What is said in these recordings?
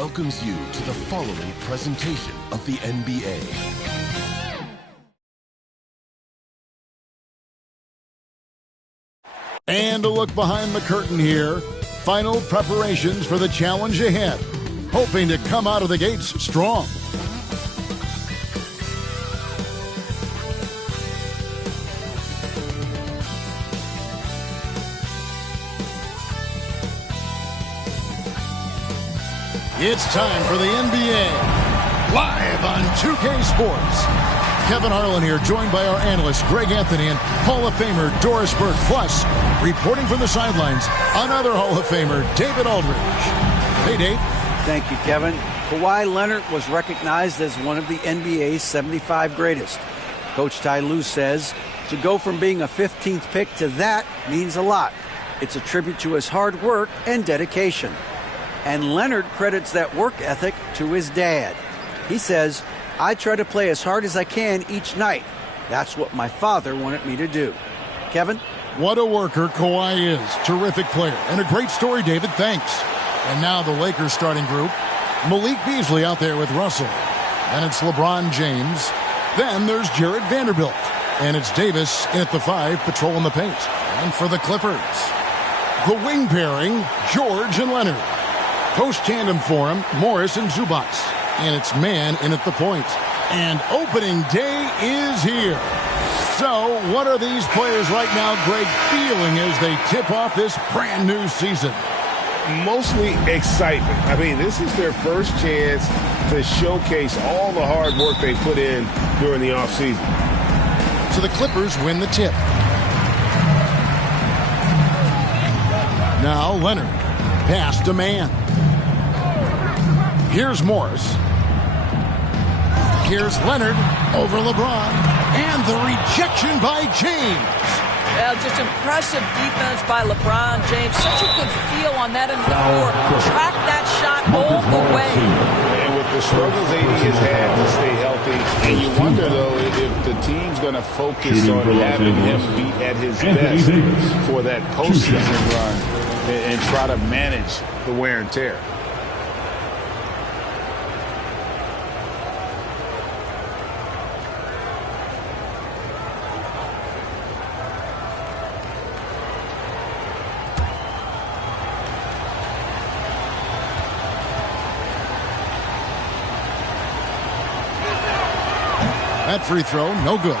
welcomes you to the following presentation of the NBA. And a look behind the curtain here. Final preparations for the challenge ahead. Hoping to come out of the gates strong. It's time for the NBA, live on 2K Sports. Kevin Harlan here, joined by our analysts Greg Anthony and Hall of Famer Doris Burke. Plus, reporting from the sidelines, another Hall of Famer, David Aldridge. Hey, Dave. Thank you, Kevin. Kawhi Leonard was recognized as one of the NBA's 75 greatest. Coach Ty Lue says to go from being a 15th pick to that means a lot. It's a tribute to his hard work and dedication. And Leonard credits that work ethic to his dad. He says, I try to play as hard as I can each night. That's what my father wanted me to do. Kevin? What a worker Kawhi is. Terrific player. And a great story, David. Thanks. And now the Lakers starting group. Malik Beasley out there with Russell. And it's LeBron James. Then there's Jared Vanderbilt. And it's Davis in at the 5, patrolling the paint. And for the Clippers, the wing pairing, George and Leonard. Post tandem for him, Morris and Zubac. And it's man in at the point. And opening day is here. So what are these players right now, Greg, feeling as they tip off this brand new season? Mostly excitement. I mean, this is their first chance to showcase all the hard work they put in during the offseason. So the Clippers win the tip. Now Leonard, pass to man. Here's Morris. Here's Leonard over LeBron. And the rejection by James. Well, just impressive defense by LeBron James. Such a good feel on that end of the floor. Track that shot all the way. And with the struggles AD has had to stay healthy, and you wonder, though, if the team's going to focus on having him be at his best for that postseason run and try to manage the wear and tear. That free throw, no good.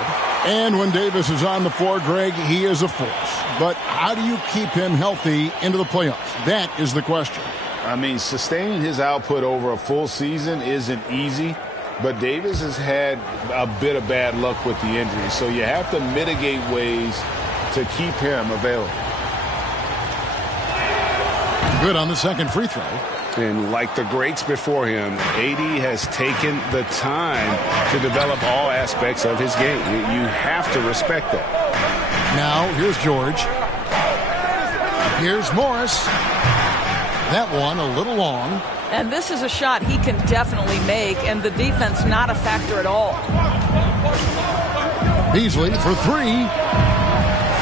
And when Davis is on the floor, Greg, he is a force. But how do you keep him healthy into the playoffs? That is the question. I mean, sustaining his output over a full season isn't easy, but Davis has had a bit of bad luck with the injury, so you have to mitigate ways to keep him available. Good on the second free throw. And like the greats before him, AD has taken the time to develop all aspects of his game. You have to respect that. Now, here's George. Here's Morris. That one a little long. And this is a shot he can definitely make, and the defense not a factor at all. Beasley for 3.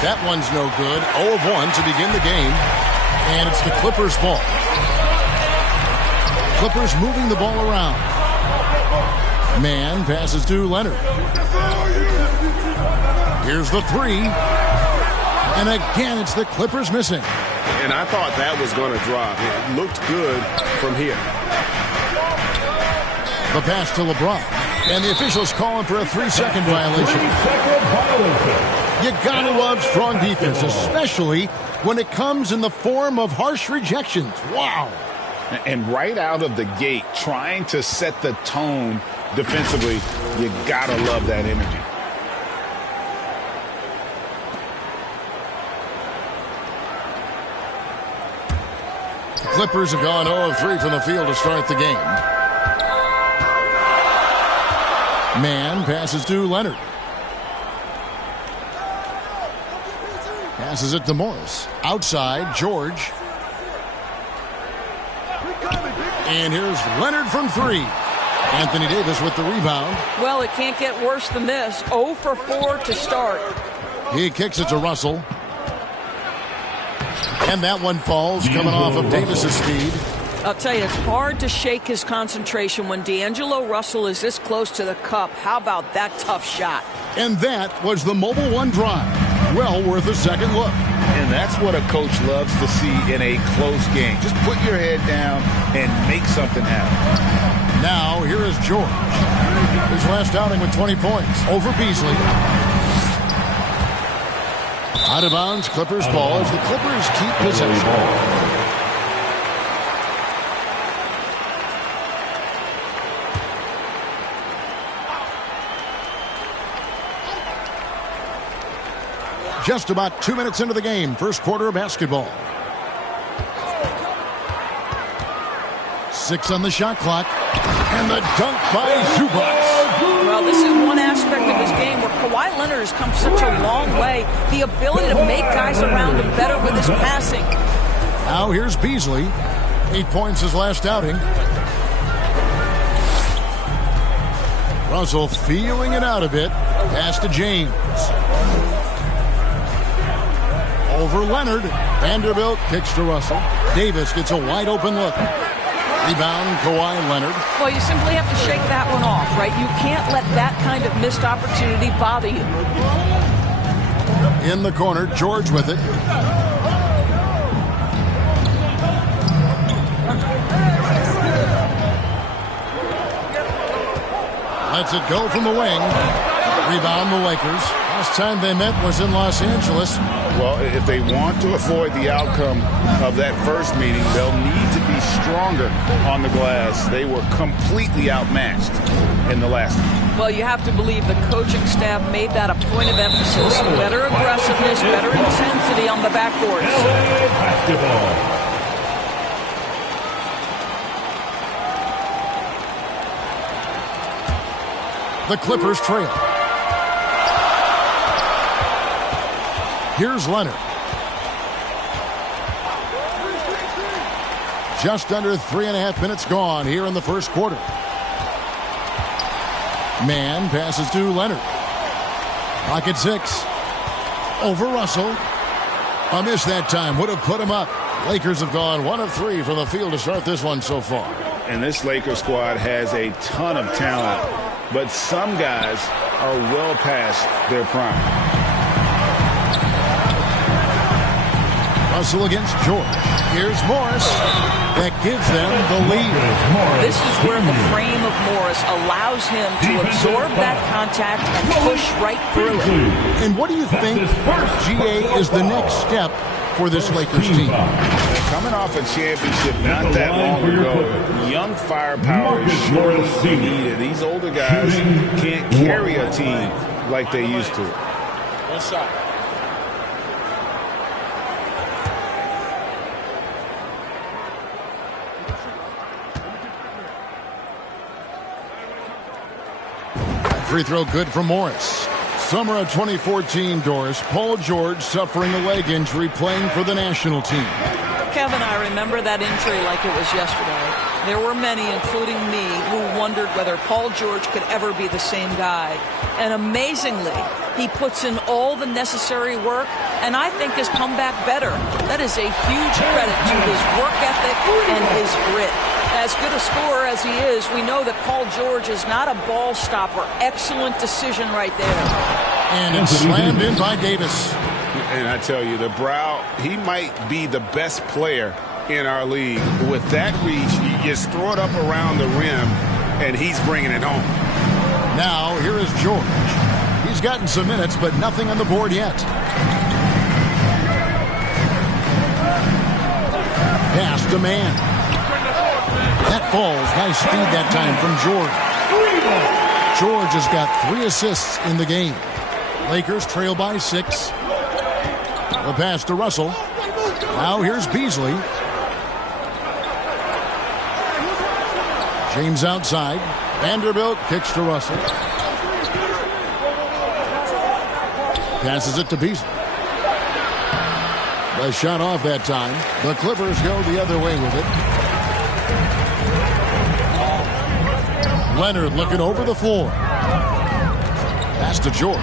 That one's no good. 0 of 1 to begin the game. And it's the Clippers' ball. Clippers moving the ball around. Man passes to Leonard. Here's the 3. And again, it's the Clippers missing. And I thought that was going to drop. It looked good from here. The pass to LeBron. And the officials calling for a 3-second violation. You gotta love strong defense, especially when it comes in the form of harsh rejections. Wow. And right out of the gate, trying to set the tone defensively, you gotta love that energy. The Clippers have gone 0 of 3 from the field to start the game. Man passes to Leonard. Passes it to Morris. Outside, George. And here's Leonard from 3. Anthony Davis with the rebound. Well, it can't get worse than this. 0 for 4 to start. He kicks it to Russell. And that one falls, coming off of Davis's speed. I'll tell you, it's hard to shake his concentration when D'Angelo Russell is this close to the cup. How about that tough shot? And that was the Mobile One drive. Well worth a second look. And that's what a coach loves to see in a close game. Just put your head down and make something happen. Now, here is George. His last outing with 20 points over Beasley. Out of bounds, Clippers ball as the Clippers keep possession. Just about 2 minutes into the game, first quarter of basketball. 6 on the shot clock. And the dunk by Zubac. Well, this is one aspect of his game where Kawhi Leonard has come such a long way. The ability to make guys around him better with his passing. Now here's Beasley. 8 points his last outing. Russell feeling it out a bit. Pass to James. Over Leonard. Vanderbilt kicks to Russell. Davis gets a wide open look. Rebound, Kawhi Leonard. Well, you simply have to shake that one off, right? You can't let that kind of missed opportunity bother you. In the corner, George with it. Lets it go from the wing. Rebound the Lakers. Last time they met was in Los Angeles. Well, if they want to avoid the outcome of that first meeting, they'll need to be stronger on the glass. They were completely outmatched in the last one. Well, you have to believe the coaching staff made that a point of emphasis. Better aggressiveness, better intensity on the backboards. The Clippers trail. Here's Leonard. Just under 3.5 minutes gone here in the first quarter. Man passes to Leonard. Pocket 6. Over Russell. A miss that time. Would have put him up. Lakers have gone 1 of 3 from the field to start this one so far. And this Lakers squad has a ton of talent, but some guys are well past their prime. Russell against George. Here's Morris. That gives them the lead. This is where the frame of Morris allows him to absorb that contact and push right through it. And what do you think, GA, is the next step for this Lakers team? Coming off a championship not that long ago, young firepower is surely needed. These older guys can't carry a team like they used to. One shot. Free throw good from Morris. Summer of 2014, Doris. Paul George suffering a leg injury playing for the national team. Kevin, I remember that injury like it was yesterday. There were many, including me, who wondered whether Paul George could ever be the same guy. And amazingly, he puts in all the necessary work, and I think has come back better. That is a huge credit to his work ethic and his grit. As good a scorer as he is, we know that Paul George is not a ball stopper. Excellent decision right there. And it's slammed in by Davis. And I tell you, the brow, he might be the best player in our league. With that reach, you just throw it up around the rim, and he's bringing it home. Now, here is George. He's gotten some minutes, but nothing on the board yet. Pass to man. That falls. Nice speed that time from George. George has got 3 assists in the game. Lakers trail by 6. The pass to Russell. Now here's Beasley. James outside. Vanderbilt kicks to Russell. Passes it to Beasley. The shot off that time. The Clippers go the other way with it. Leonard looking over the floor. Pass to George.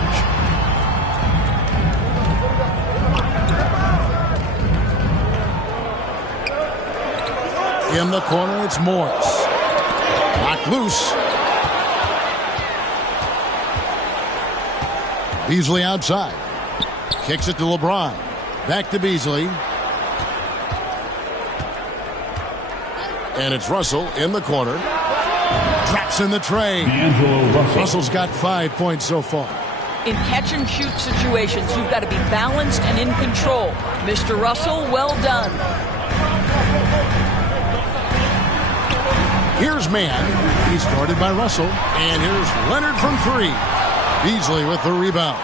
In the corner, it's Morris. Knocked loose. Beasley outside. Kicks it to LeBron. Back to Beasley. And it's Russell in the corner. Drops in the tray. Russell's got 5 points so far. In catch-and-shoot situations, you've got to be balanced and in control. Mr. Russell, well done. Here's Mann. He's guarded by Russell. And here's Leonard from three. Beasley with the rebound.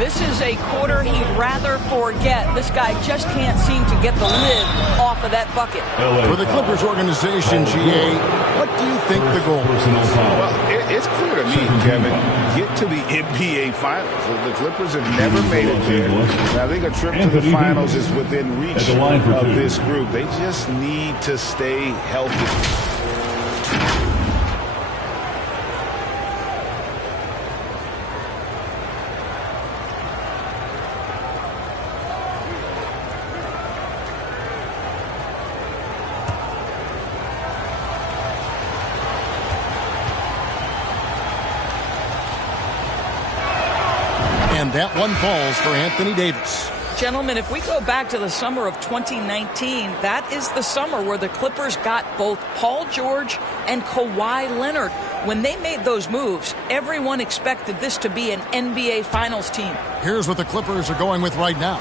This is a quarter he'd rather forget. This guy just can't seem to get the lid off of that bucket. For the Clippers organization, GA, what do you think the goal is? Well, it's clear to me, Kevin, get to the NBA Finals. The Clippers have never made it there. I think a trip to the Finals is within reach of this group. They just need to stay healthy. And that one falls for Anthony Davis. Gentlemen, if we go back to the summer of 2019, that is the summer where the Clippers got both Paul George and Kawhi Leonard. When they made those moves, everyone expected this to be an NBA Finals team. Here's what the Clippers are going with right now.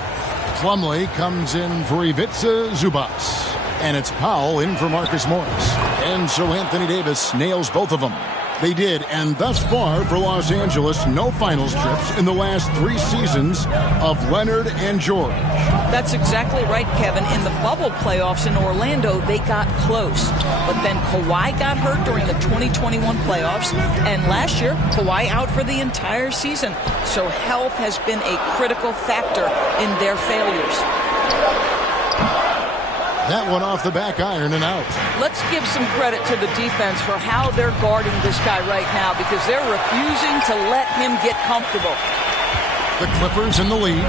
Plumlee comes in for Ivica Zubac. And it's Powell in for Marcus Morris. And so Anthony Davis nails both of them. They did, and thus far for Los Angeles, no finals trips in the last 3 seasons of Leonard and George. That's exactly right, Kevin. In the bubble playoffs in Orlando, they got close. But then Kawhi got hurt during the 2021 playoffs, and last year, Kawhi out for the entire season. So health has been a critical factor in their failures. That one off the back iron and out. Let's give some credit to the defense for how they're guarding this guy right now because they're refusing to let him get comfortable. The Clippers in the lead.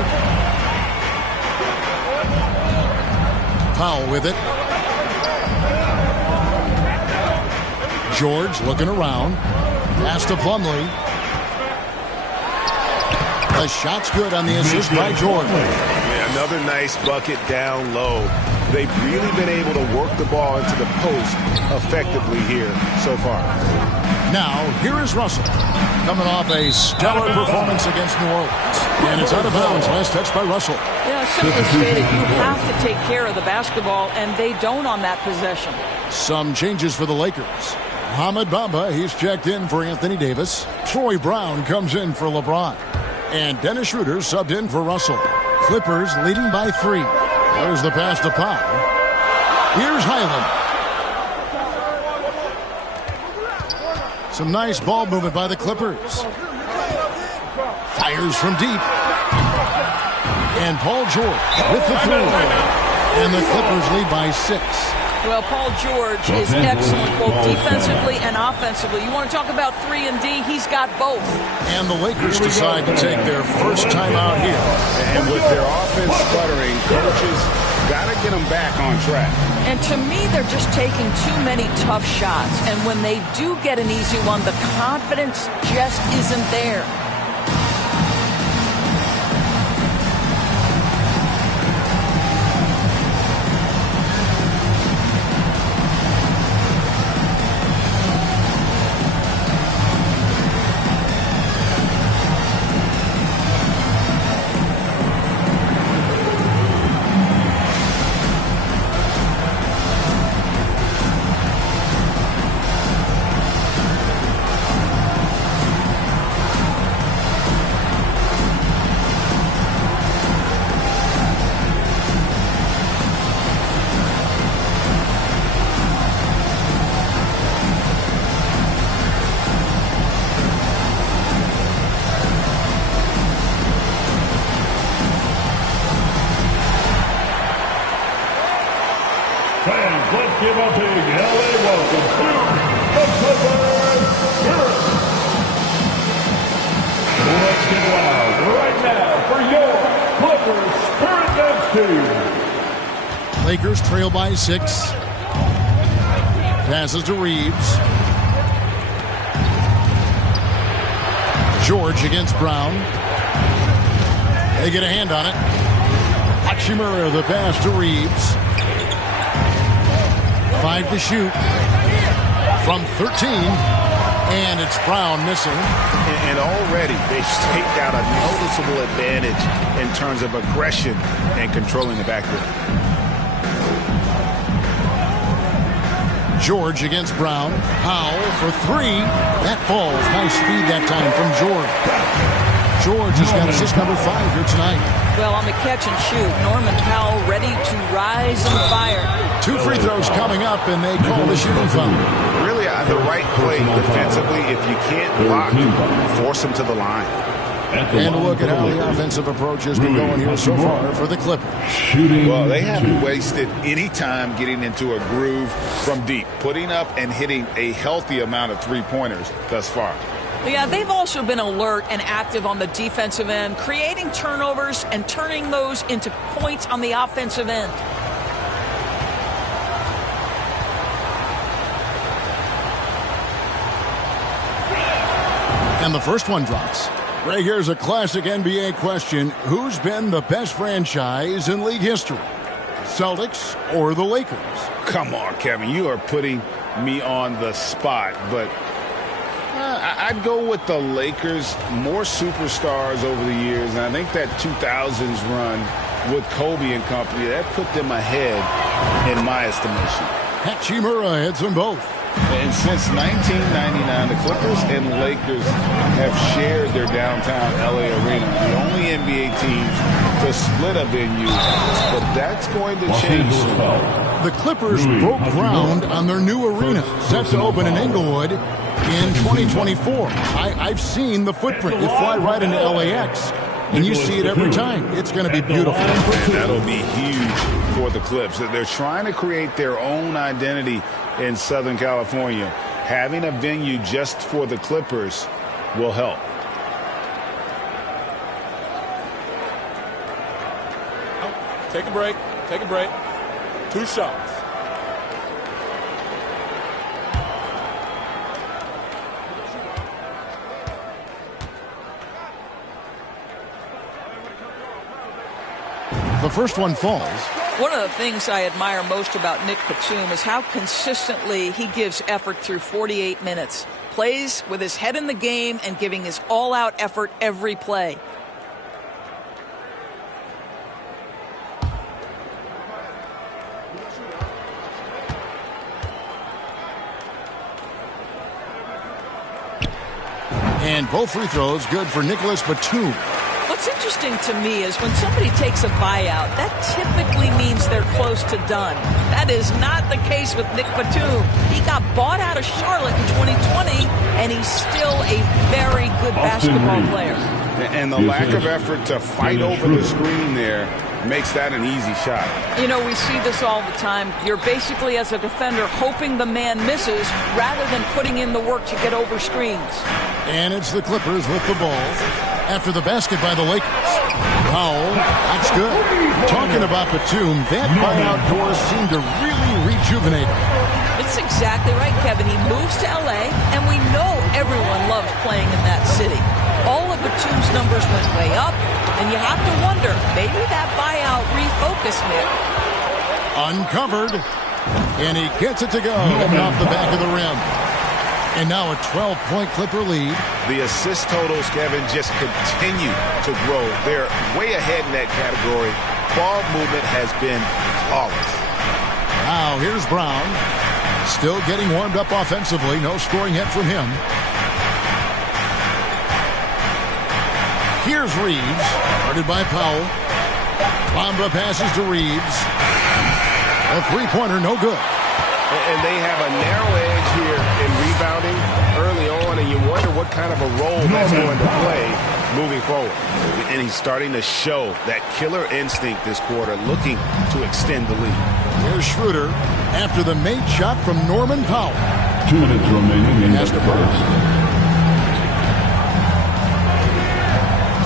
Powell with it. George looking around. Pass to Plumlee. The shot's good on the assist by George. Yeah, another nice bucket down low. They've really been able to work the ball into the post effectively here so far. Now, here is Russell, coming off a stellar performance against New Orleans. And it's out of bounds. Last touch by Russell. Yeah, simply stated, you have to take care of the basketball, and they don't on that possession. Some changes for the Lakers. Hamid Bamba, he's checked in for Anthony Davis. Troy Brown comes in for LeBron. And Dennis Schroeder subbed in for Russell. Clippers leading by 3. There's the pass to Powell. Here's Highland. Some nice ball movement by the Clippers. Fires from deep. And Paul George with the throw. And the Clippers lead by 6. Well, Paul George is excellent both defensively and offensively. You want to talk about 3 and D? He's got both. And the Lakers decide to take their first time out here. And with their offense sputtering, coaches got to get them back on track. And to me, they're just taking too many tough shots. And when they do get an easy one, the confidence just isn't there. Let's give a big LA welcome to the Clippers Spirit. Let's get loud right now for your Clippers Spirit dance team. Lakers trail by 6. Passes to Reeves. George against Brown. They get a hand on it. Hachimura, the pass to Reeves. 5 to shoot. From 13. And it's Brown missing. And already they've staked out a noticeable advantage in terms of aggression and controlling the backcourt. George against Brown. Powell for 3. That falls. Nice speed that time from George. George has got assist number 5 here tonight. Well, on the catch and shoot, Norman Powell ready to rise and fire. 2 free throws coming up, and they call the shooting foul. Really, the right play defensively. If you can't block, force them to the line. And a look at how the offensive approach has been going here so far for the Clippers. Well, they haven't wasted any time getting into a groove from deep, putting up and hitting a healthy amount of three-pointers thus far. Yeah, they've also been alert and active on the defensive end, creating turnovers and turning those into points on the offensive end. And the first one drops. Right, here's a classic NBA question. Who's been the best franchise in league history? Celtics or the Lakers? Come on, Kevin. You are putting me on the spot, but I'd go with the Lakers. More superstars over the years, and I think that 2000s run with Kobe and company, that put them ahead in my estimation. Hachimura hits them both. And since 1999, the Clippers and Lakers have shared their downtown LA arena, the only NBA teams to split a venue, but that's going to change soon. The Clippers broke ground on their new arena, set to open in Inglewood in 2024. I've seen the footprint. You fly right into LAX, and you see it every time. It's going to be beautiful. And that'll be huge for the Clips. They're trying to create their own identity in Southern California. Having a venue just for the Clippers will help. Take a break. Take a break. 2 shots. The first one falls. One of the things I admire most about Nick Batum is how consistently he gives effort through 48 minutes. Plays with his head in the game and giving his all-out effort every play. And both free throws good for Nicholas Batum. What's interesting to me is when somebody takes a buyout, that typically means they're close to done. That is not the case with Nick Batum. He got bought out of Charlotte in 2020, and he's still a very good basketball player. And the lack of effort to fight over the screen there makes that an easy shot. You know, we see this all the time. You're basically, as a defender, hoping the man misses rather than putting in the work to get over screens. And it's the Clippers with the ball after the basket by the Lakers. Powell, that's good. Talking about Batum, that buyout door seemed to really rejuvenate him. It's exactly right, Kevin. He moves to L.A., and we know everyone loves playing in that city. All of Batum's numbers went way up, and you have to wonder, maybe that buyout refocused Nick. Uncovered, and he gets it to go off the back of the rim. And now a 12-point Clipper lead. The assist totals, Kevin, just continue to grow. They're way ahead in that category. Ball movement has been flawless. Now here's Brown. Still getting warmed up offensively. No scoring hit from him. Here's Reeves. Guarded by Powell. Bamba passes to Reeves. A three-pointer, no good. And they have a narrow edge here in rebounding early on, and you wonder what kind of a role that's going to play moving forward. And he's starting to show that killer instinct this quarter, looking to extend the lead. Here's Schroeder after the made shot from Norman Powell. 2 minutes remaining in the first.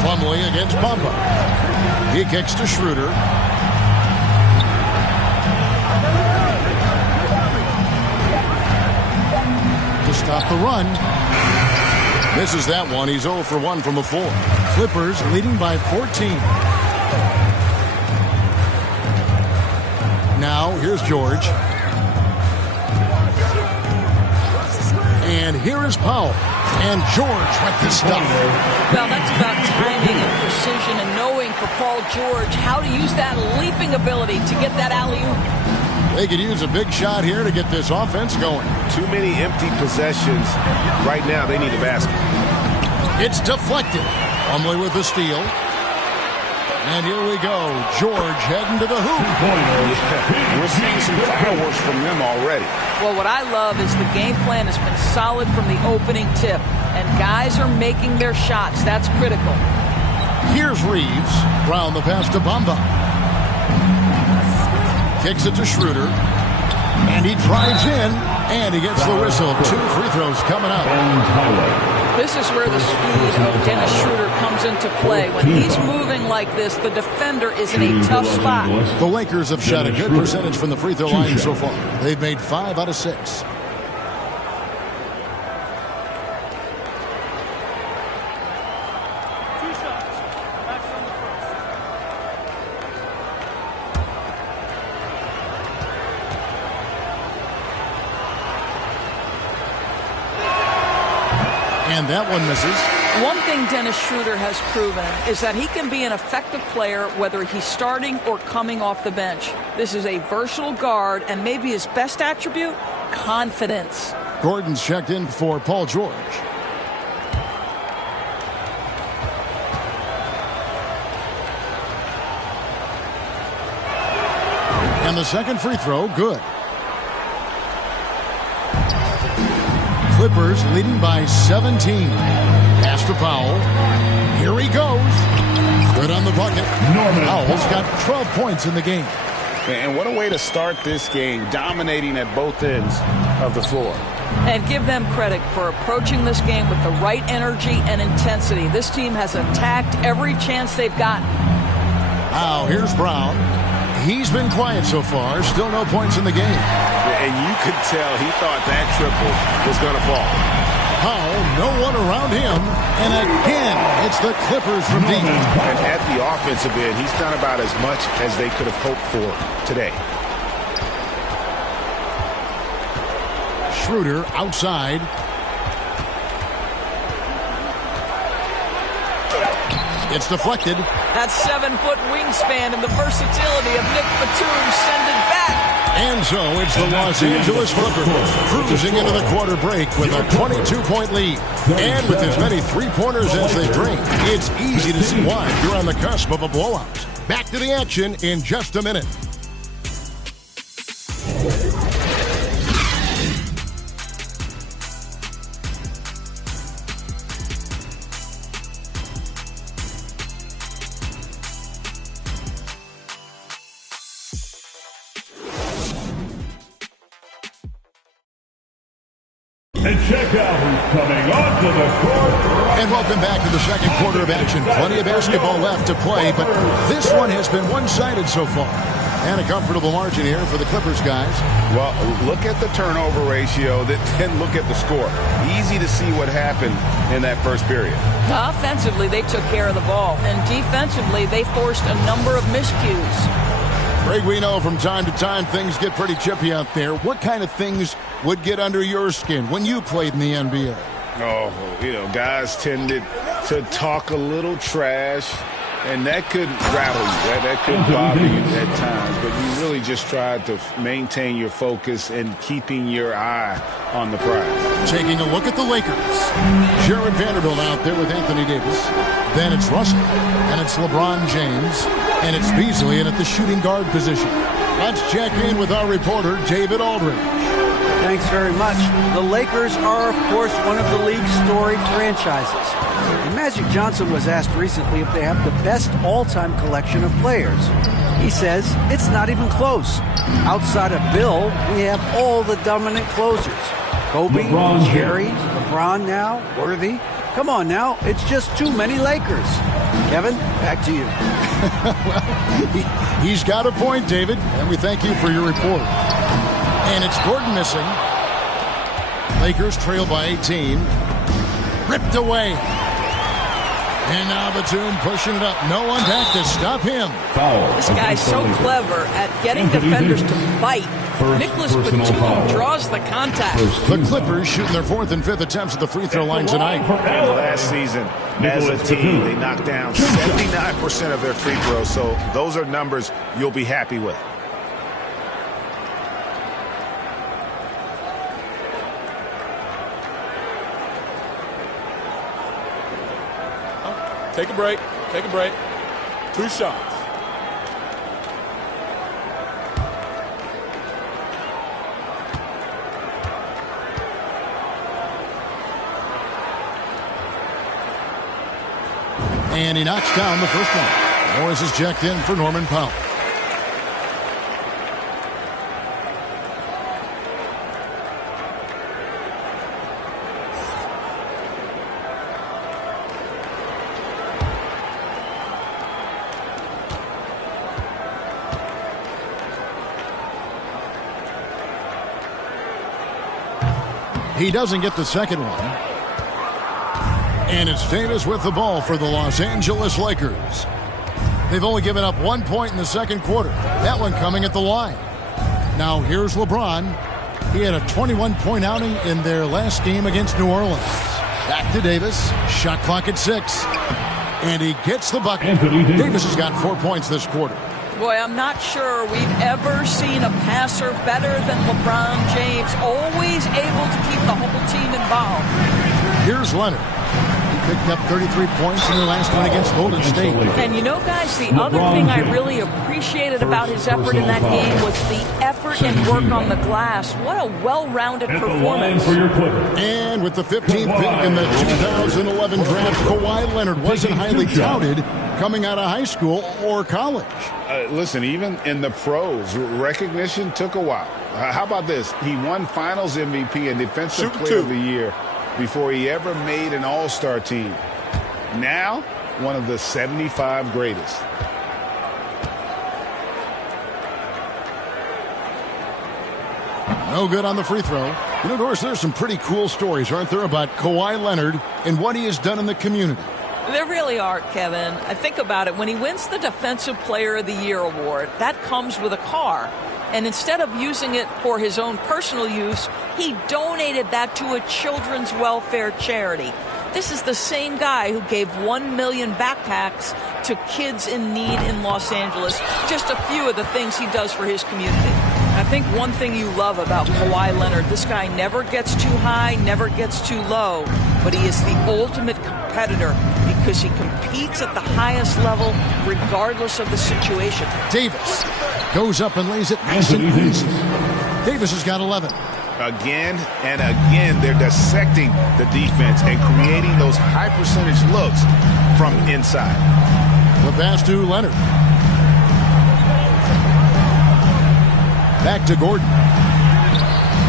Plumlee against Bamba. He kicks to Schroeder. stop the run. Misses that one. He's 0 for 1 from the floor. Clippers leading by 14. Now, here's George. And here is Powell. And George with the stuff. Well, that's about timing and precision and knowing for Paul George how to use that leaping ability to get that alley-oop. They could use a big shot here to get this offense going. Too many empty possessions. Right now, they need a basket. It's deflected. Plumlee with the steal. And here we go. George heading to the hoop. Yeah, we're seeing some fireworks from them already. Well, what I love is the game plan has been solid from the opening tip. And guys are making their shots. That's critical. Here's Reeves. Brown the pass to Bamba. Kicks it to Schroeder. And he drives in. And he gets the whistle. 2 free throws coming up. This is where the speed of Dennis Schroeder comes into play. When he's moving like this, the defender is in a tough spot. The Lakers have shot a good percentage from the free throw line so far. They've made 5 out of 6. And that one misses. One thing Dennis Schroeder has proven is that he can be an effective player whether he's starting or coming off the bench. This is a versatile guard, and maybe his best attribute, confidence. Gordon's checked in for Paul George. And the second free throw, good. Clippers leading by 17. Pass to Powell. Here he goes. Good on the bucket. Powell's got 12 points in the game. And what a way to start this game, dominating at both ends of the floor. And give them credit for approaching this game with the right energy and intensity. This team has attacked every chance they've gotten. Now, here's Brown. He's been quiet so far. Still no points in the game. And you could tell he thought that triple was going to fall. Powell, no one around him. And again, it's the Clippers from deep. And at the offensive end, he's done about as much as they could have hoped for today. Schroeder outside. It's deflected. That 7-foot wingspan and the versatility of Nick Batum send it back. And so it's the Los Angeles Clippers cruising into the quarter break with a 22-point lead. And with as many three-pointers as they bring, it's easy to see why you're on the cusp of a blowout. Back to the action in just a minute. And check out who's coming onto the court. And welcome back to the second quarter of action. Plenty of basketball left to play, but this one has been one-sided so far. And a comfortable margin here for the Clippers, guys. Well, look at the turnover ratio, then look at the score. Easy to see what happened in that first period. Offensively, they took care of the ball. And defensively, they forced a number of miscues. Greg, we know from time to time things get pretty chippy out there. What kind of things would get under your skin when you played in the NBA? Oh, guys tended to talk a little trash, and that could rattle you. That could bother you at times, but you really just tried to maintain your focus and keeping your eye on the prize. Taking a look at the Lakers. Jared Vanderbilt out there with Anthony Davis. Then it's Russell, and it's LeBron James, and it's Beasley in at the shooting guard position. Let's check in with our reporter, David Aldridge. Thanks very much. The Lakers are, of course, one of the league's storied franchises. And Magic Johnson was asked recently if they have the best all-time collection of players. He says it's not even close. Outside of Bill, we have all the dominant closers. Kobe, Jerry, LeBron now, Worthy. Come on now, it's just too many Lakers. Kevin, back to you. Well, he's got a point, David, and we thank you for your report. And it's Gordon missing. Lakers trail by 18. Ripped away. And now Batum pushing it up. No one back to stop him. This guy's so clever at getting defenders to bite. Nicholas Batum draws the contact. The Clippers shooting their 4th and 5th attempts at the free throw line tonight. And last season, as a team, they knocked down 79% of their free throws. So those are numbers you'll be happy with. Take a break. Take a break. 2 shots. And he knocks down the first one. Morris is checked in for Norman Powell. He doesn't get the second one. And it's Davis with the ball for the Los Angeles Lakers. They've only given up 1 point in the second quarter. That one coming at the line. Now here's LeBron. He had a 21-point outing in their last game against New Orleans. Back to Davis. Shot clock at 6. And he gets the bucket. Davis has got 4 points this quarter. Boy, I'm not sure we've ever seen a passer better than LeBron James. Always able to keep the whole team involved. Here's Leonard. He picked up 33 points in their last one against Golden State. And you know, guys, the other thing I really appreciated about his effort in that game was the effort and work on the glass. What a well-rounded performance. And with the 15th pick in the 2011 draft, Kawhi Leonard wasn't highly touted coming out of high school or college. Listen, even in the pros, recognition took a while. How about this? He won Finals MVP and Defensive Player of the Year before he ever made an All-Star team. Now, one of the 75 greatest. No good on the free throw. You know, Doris, there's some pretty cool stories, aren't there, about Kawhi Leonard and what he has done in the community? There really are, Kevin. I think about it. When he wins the Defensive Player of the Year award, that comes with a car. And instead of using it for his own personal use, he donated that to a children's welfare charity. This is the same guy who gave 1 million backpacks to kids in need in Los Angeles. Just a few of the things he does for his community. I think one thing you love about Kawhi Leonard, this guy never gets too high, never gets too low, but he is the ultimate competitor because he competes at the highest level regardless of the situation. Davis goes up and lays it nice and easy. Davis has got 11. Again and again, they're dissecting the defense and creating those high percentage looks from inside. The pass to Leonard. Back to Gordon.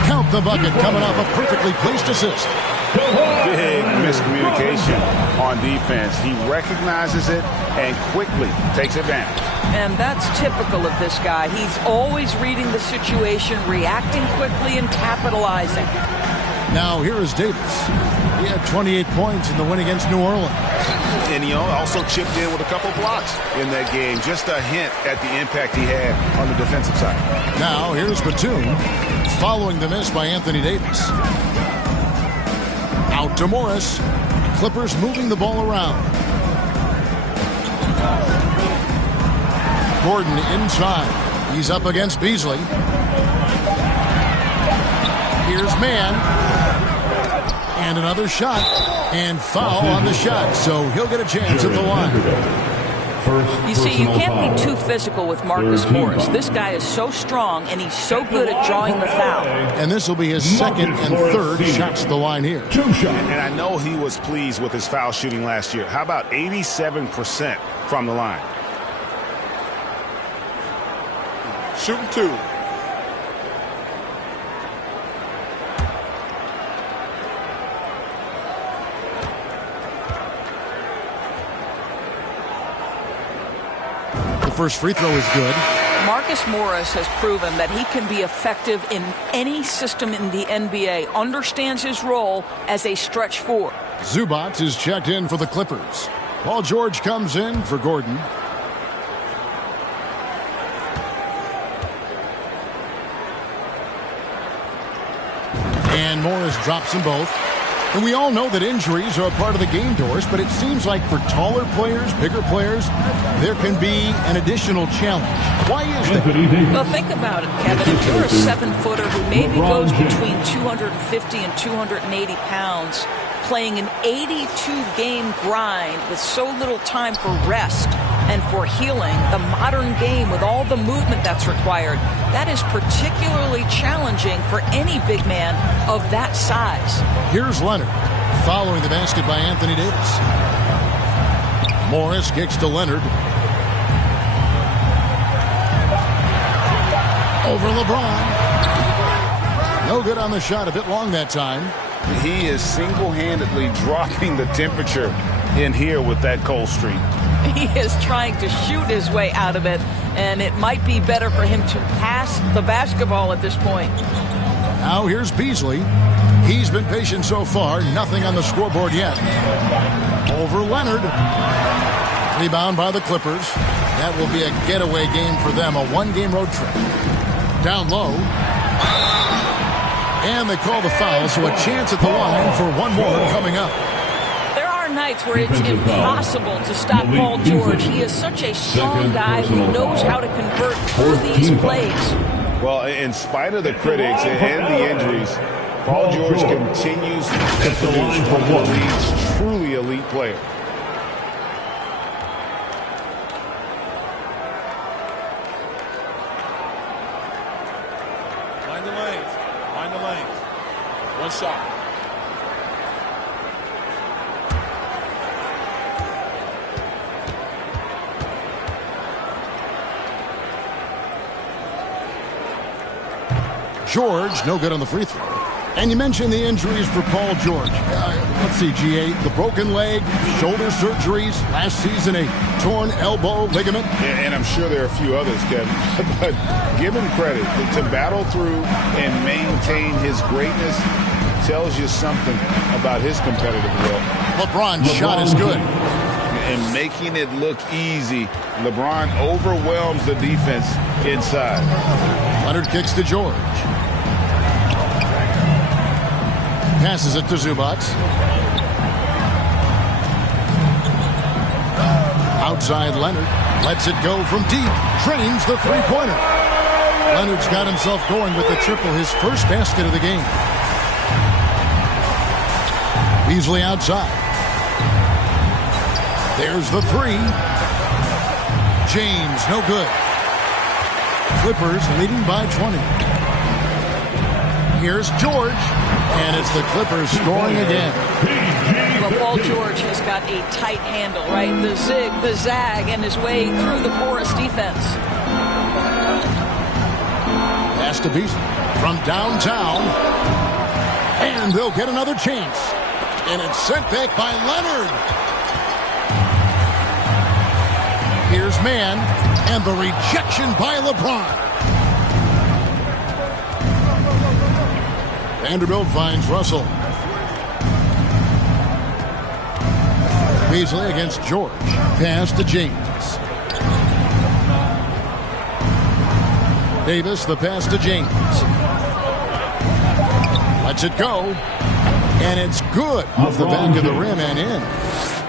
Count the bucket coming off a perfectly placed assist. Big miscommunication on defense. He recognizes it and quickly takes advantage. And that's typical of this guy. He's always reading the situation, reacting quickly, and capitalizing. Now here is Davis. He had 28 points in the win against New Orleans. And he also chipped in with a couple blocks in that game. Just a hint at the impact he had on the defensive side. Now here's Batum following the miss by Anthony Davis. Out to Morris. Clippers moving the ball around. Gordon inside. He's up against Beasley. Here's Mann. And another shot. And foul on the shot. So he'll get a chance at the line. You see, you can't be too physical with Marcus Morris. This guy is so strong, and he's so good at drawing the foul. And this will be his second and third shots at the line here. And I know he was pleased with his foul shooting last year. How about 87% from the line? Shooting 2. The first free throw is good. Marcus Morris has proven that he can be effective in any system in the NBA, understands his role as a stretch four. Zubac is checked in for the Clippers. Paul George comes in for Gordon. And Morris drops them both. And we all know that injuries are a part of the game, Doris, but it seems like for taller players, bigger players, there can be an additional challenge. Why is that? Well, think about it, Kevin. If you're a 7-footer who maybe goes between 250 and 280 pounds, playing an 82-game grind with so little time for rest and for healing, the modern game with all the movement that's required, that is particularly challenging for any big man of that size. Here's Leonard, following the basket by Anthony Davis. Morris kicks to Leonard. Over LeBron. No good on the shot, a bit long that time. He is single-handedly dropping the temperature in here with that cold streak. He is trying to shoot his way out of it, and it might be better for him to pass the basketball at this point. Now here's Beasley. He's been patient so far. Nothing on the scoreboard yet. Over Leonard. Rebound by the Clippers. That will be a getaway game for them, a one-game road trip. Down low. And they call the foul, so a chance at the line for one more coming up. There are nights where it's impossible to stop Paul George. He is such a strong guy who knows how to convert through these plays. Well, in spite of the critics and the injuries, Paul George continues to produce one of the league's truly elite players. Find the lanes. Find the lanes. One shot. George, no good on the free throw. And you mentioned the injuries for Paul George. Let's see, G8, the broken leg, shoulder surgeries, last season a torn elbow ligament. And I'm sure there are a few others, Kevin. But give him credit. To battle through and maintain his greatness tells you something about his competitive will. LeBron's shot is good. And making it look easy, LeBron overwhelms the defense inside. Leonard kicks to George. Passes it to Zubac. Outside Leonard. Lets it go from deep. Drains the three-pointer. Leonard's got himself going with the triple, his first basket of the game. Beasley outside. There's the three. James, no good. Clippers leading by 20. Here's George. And it's the Clippers scoring again. Well, Paul George has got a tight handle, right? The zig, the zag, and his way through the porous defense. Pass to Beasley from downtown. And they'll get another chance. And it's sent back by Leonard. Here's Mann. And the rejection by LeBron. Vanderbilt finds Russell. Beasley against George. Pass to James. Davis, the pass to James. Lets it go. And it's good off the back of the rim and in.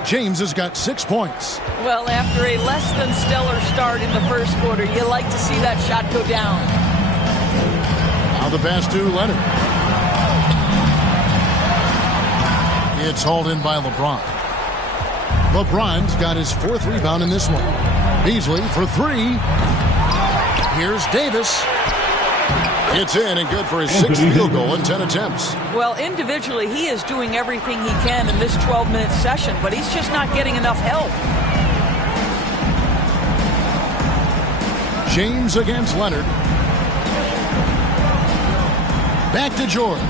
James has got 6 points. Well, after a less than stellar start in the first quarter, you like to see that shot go down. Now the pass to Leonard. It's hauled in by LeBron. LeBron's got his 4th rebound in this one. Beasley for 3. Here's Davis. It's in and good for his 6th field goal in 10 attempts. Well, individually, he is doing everything he can in this 12-minute session, but he's just not getting enough help. James against Leonard. Back to George.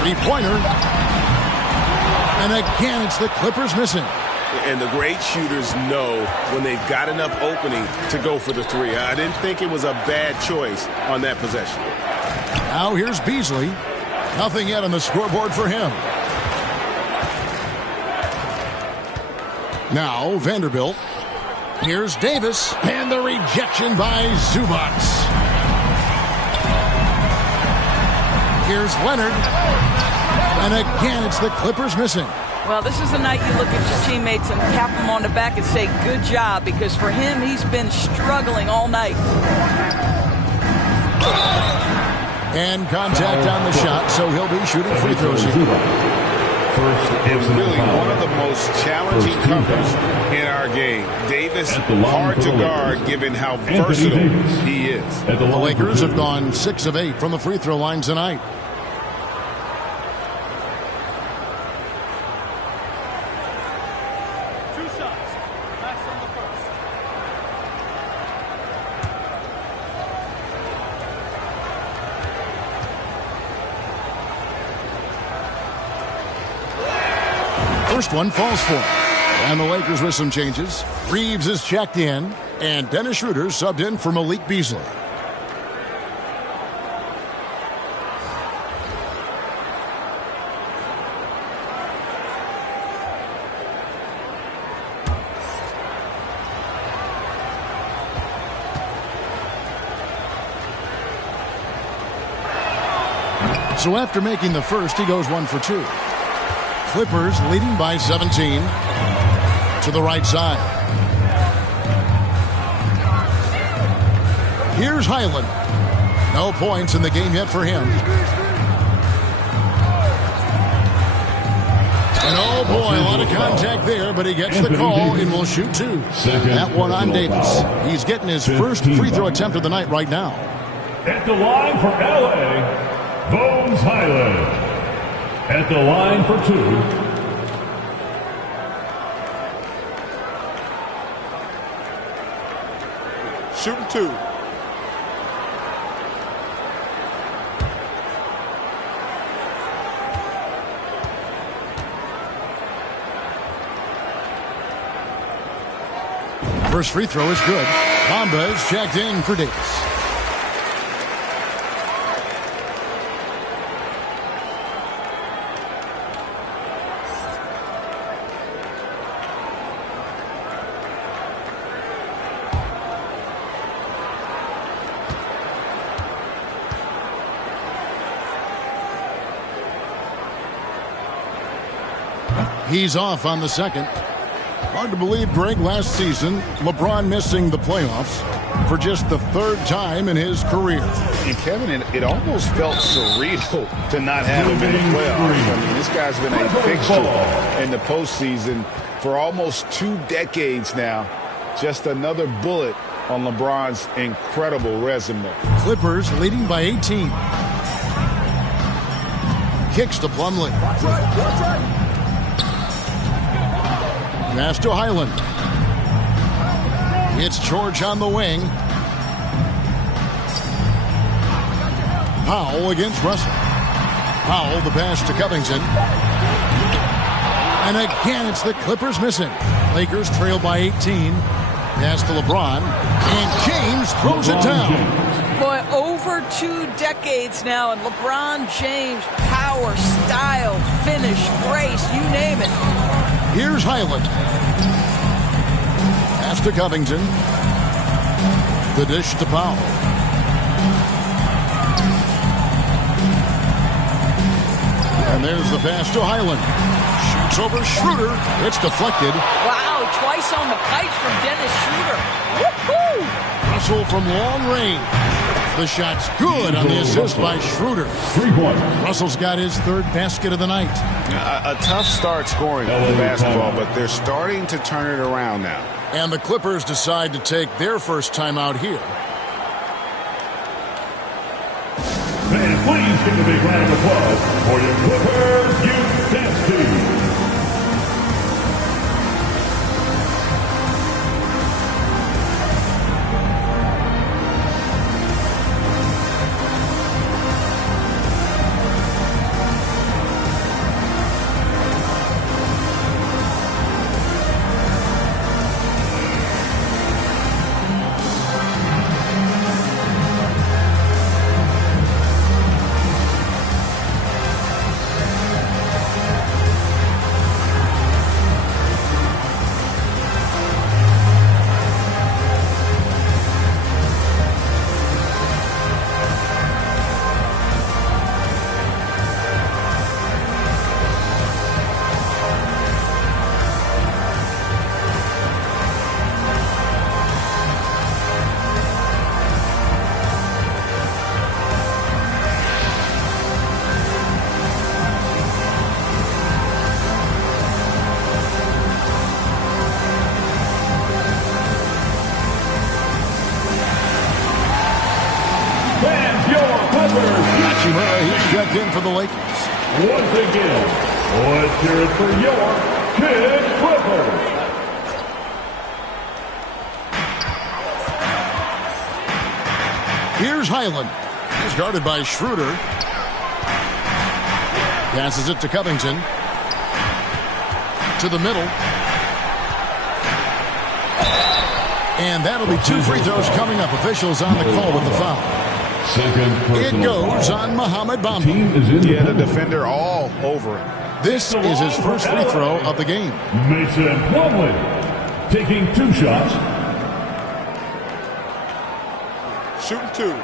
Three-pointer. And again, it's the Clippers missing. And the great shooters know when they've got enough opening to go for the three. I didn't think it was a bad choice on that possession. Now here's Beasley. Nothing yet on the scoreboard for him. Now Vanderbilt. Here's Davis. And the rejection by Zubac. Here's Leonard. And again, it's the Clippers missing. Well, this is the night you look at your teammates and tap them on the back and say, good job, because for him, he's been struggling all night. And contact on the shot, so he'll be shooting free throws here. It's really one of the most challenging covers in our game. Davis, hard to guard given how versatile he is. The Lakers have gone 6 of 8 from the free throw line tonight. First one falls for him. And the Lakers with some changes. Reeves is checked in. And Dennis Schroeder subbed in for Malik Beasley. So after making the first, he goes 1 for 2. Clippers leading by 17 to the right side. Here's Highland. No points in the game yet for him. And oh boy, a lot of contact there, but he gets the call and will shoot 2. That one on Davis. He's getting his first free throw attempt of the night right now. At the line for LA, Bones Highland. At the line for 2. Shooting 2. First free throw is good. Bamba is checked in for Davis. He's off on the second. Hard to believe, Greg, last season, LeBron missing the playoffs for just the 3rd time in his career. And Kevin, it almost felt surreal to not have him in the playoffs. I mean, this guy's been a fixture in the postseason for almost 2 decades now. Just another bullet on LeBron's incredible resume. Clippers leading by 18. Kicks to Plumlee. Pass to Highland. It's George on the wing. Powell against Russell. Powell, the pass to Covington. And again, it's the Clippers missing. Lakers trail by 18. Pass to LeBron. And James throws it down. Boy, over 2 decades now, and LeBron James, power, style, finish, grace, you name it. Here's Highland. Pass to Covington. The dish to Powell. And there's the pass to Highland. Shoots over Schroeder. It's deflected. Wow, twice on the pipes from Dennis Schroeder. Woo-hoo! Russell from long range. The shot's good on the assist by Schroeder. 3 points. Russell's got his 3rd basket of the night. A tough start scoring the basketball, but they're starting to turn it around now. And the Clippers decide to take their first timeout here. And please give a big round of applause for your Clippers youth dance team. Hachimura, he's checked in for the Lakers. Once again, let's hear it for your Kid Clippers. Here's Highland. He's guarded by Schroeder. Passes it to Covington. To the middle. And that'll be 2 free throws coming up. Officials on the call with the foul. It goes on Mohamed Bamba. Yeah, the defender all over him. This is his first free throw of the game. Mason Plumlee taking 2 shots. Shooting 2.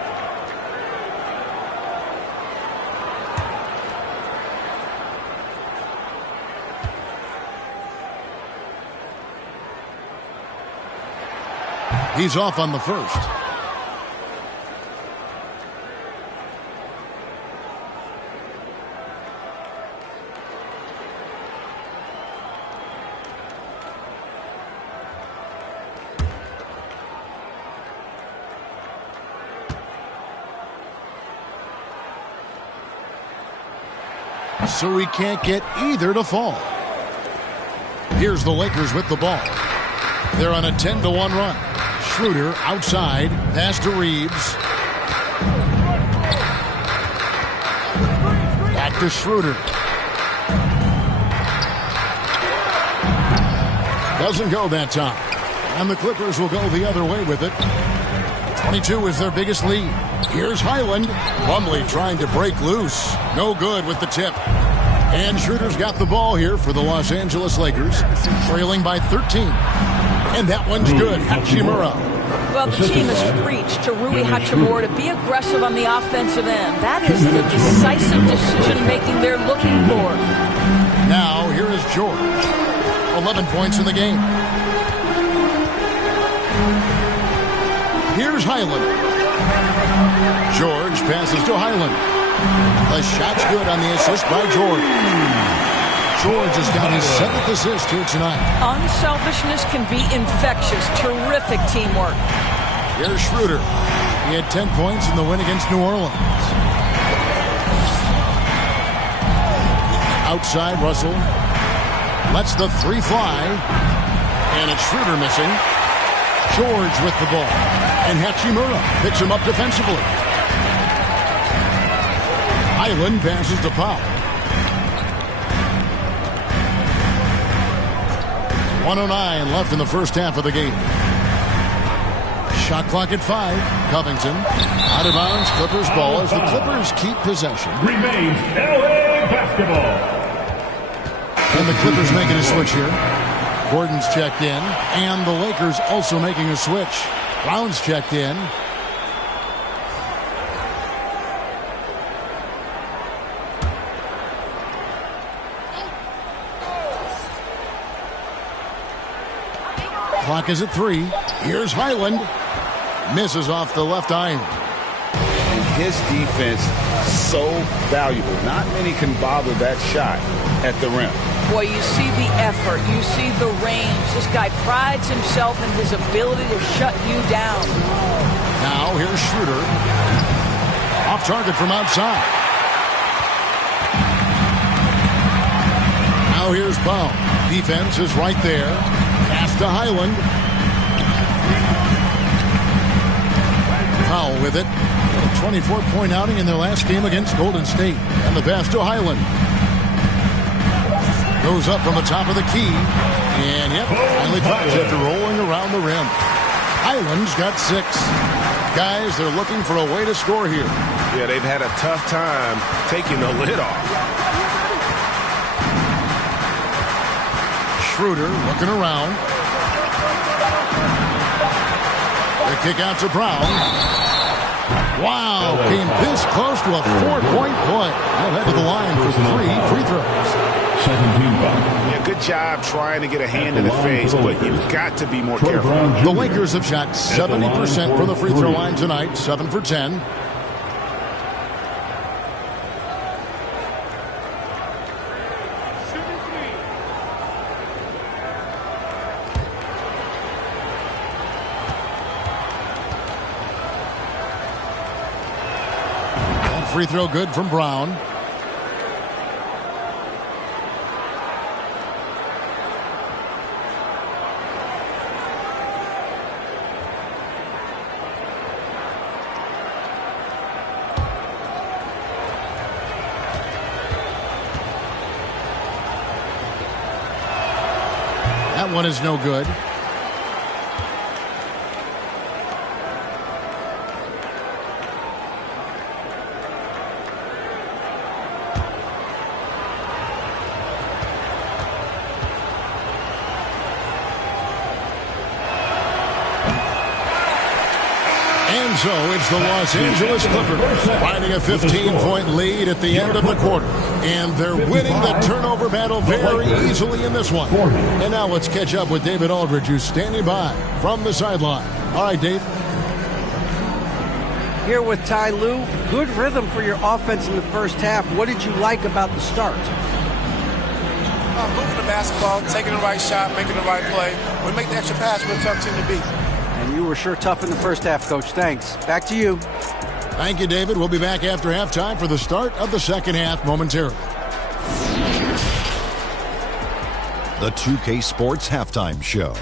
He's off on the first. So he can't get either to fall. Here's the Lakers with the ball. They're on a 10-1 run. Schroeder outside, pass to Reeves. Back to Schroeder. Doesn't go that time. And the Clippers will go the other way with it. 22 is their biggest lead. Here's Highland. Plumlee trying to break loose. No good with the tip. And Schroeder's got the ball here for the Los Angeles Lakers. Trailing by 13. And that one's good. Hachimura. Well, the team has preached to Rui Hachimura to be aggressive on the offensive end. That is the decisive decision-making they're looking for. Now, here is George. 11 points in the game. Here's Highland. George passes to Highland. The shot's good on the assist by George. George has got his 7th assist here tonight. Unselfishness can be infectious. Terrific teamwork. Here's Schroeder. He had 10 points in the win against New Orleans. Outside, Russell lets the 3 fly. And it's Schroeder missing. George with the ball. And Hachimura picks him up defensively. Highland passes to Powell. 1:09 left in the first half of the game. Shot clock at 5. Covington out of bounds. Clippers ball as the Clippers keep possession. Remains LA basketball. And the Clippers making a switch here. Gordon's checked in. And the Lakers also making a switch. Brown's checked in. Clock is at 3. Here's Highland. Misses off the left iron. And his defense so valuable. Not many can bother that shot at the rim. Boy, you see the effort. You see the range. This guy prides himself in his ability to shut you down. Now here's Schroeder. Off target from outside. Now here's Powell. Defense is right there. Pass to Highland. Powell with it. A 24-point outing in their last game against Golden State. And the pass to Highland. Goes up from the top of the key. And yep, finally touched after rolling around the rim. Highland's got 6. Guys, they're looking for a way to score here. Yeah, they've had a tough time taking the lid off. Schroeder looking around. The kick out to Brown. Wow, came this close to a 4-point play. They'll head to the line for 3 free throws. 17 foul. Yeah, good job trying to get a hand in the face, but you've got to be more careful. The Lakers have shot 70% from the free throw line tonight, 7 for 10. free throw good from Brown. That one is no good. And so it's the Los Angeles Clippers finding a 15-point lead at the end of the quarter. And they're winning the turnover battle very easily in this one. And now let's catch up with David Aldridge, who's standing by from the sideline. All right, Dave. Here with Ty Lue, good rhythm for your offense in the first half. What did you like about the start? Moving the basketball, taking the right shot, making the right play. When we make the extra pass, we're a tough team to beat. And you were sure tough in the first half, Coach. Thanks. Back to you. Thank you, David. We'll be back after halftime for the start of the second half momentarily. The 2K Sports Halftime Show.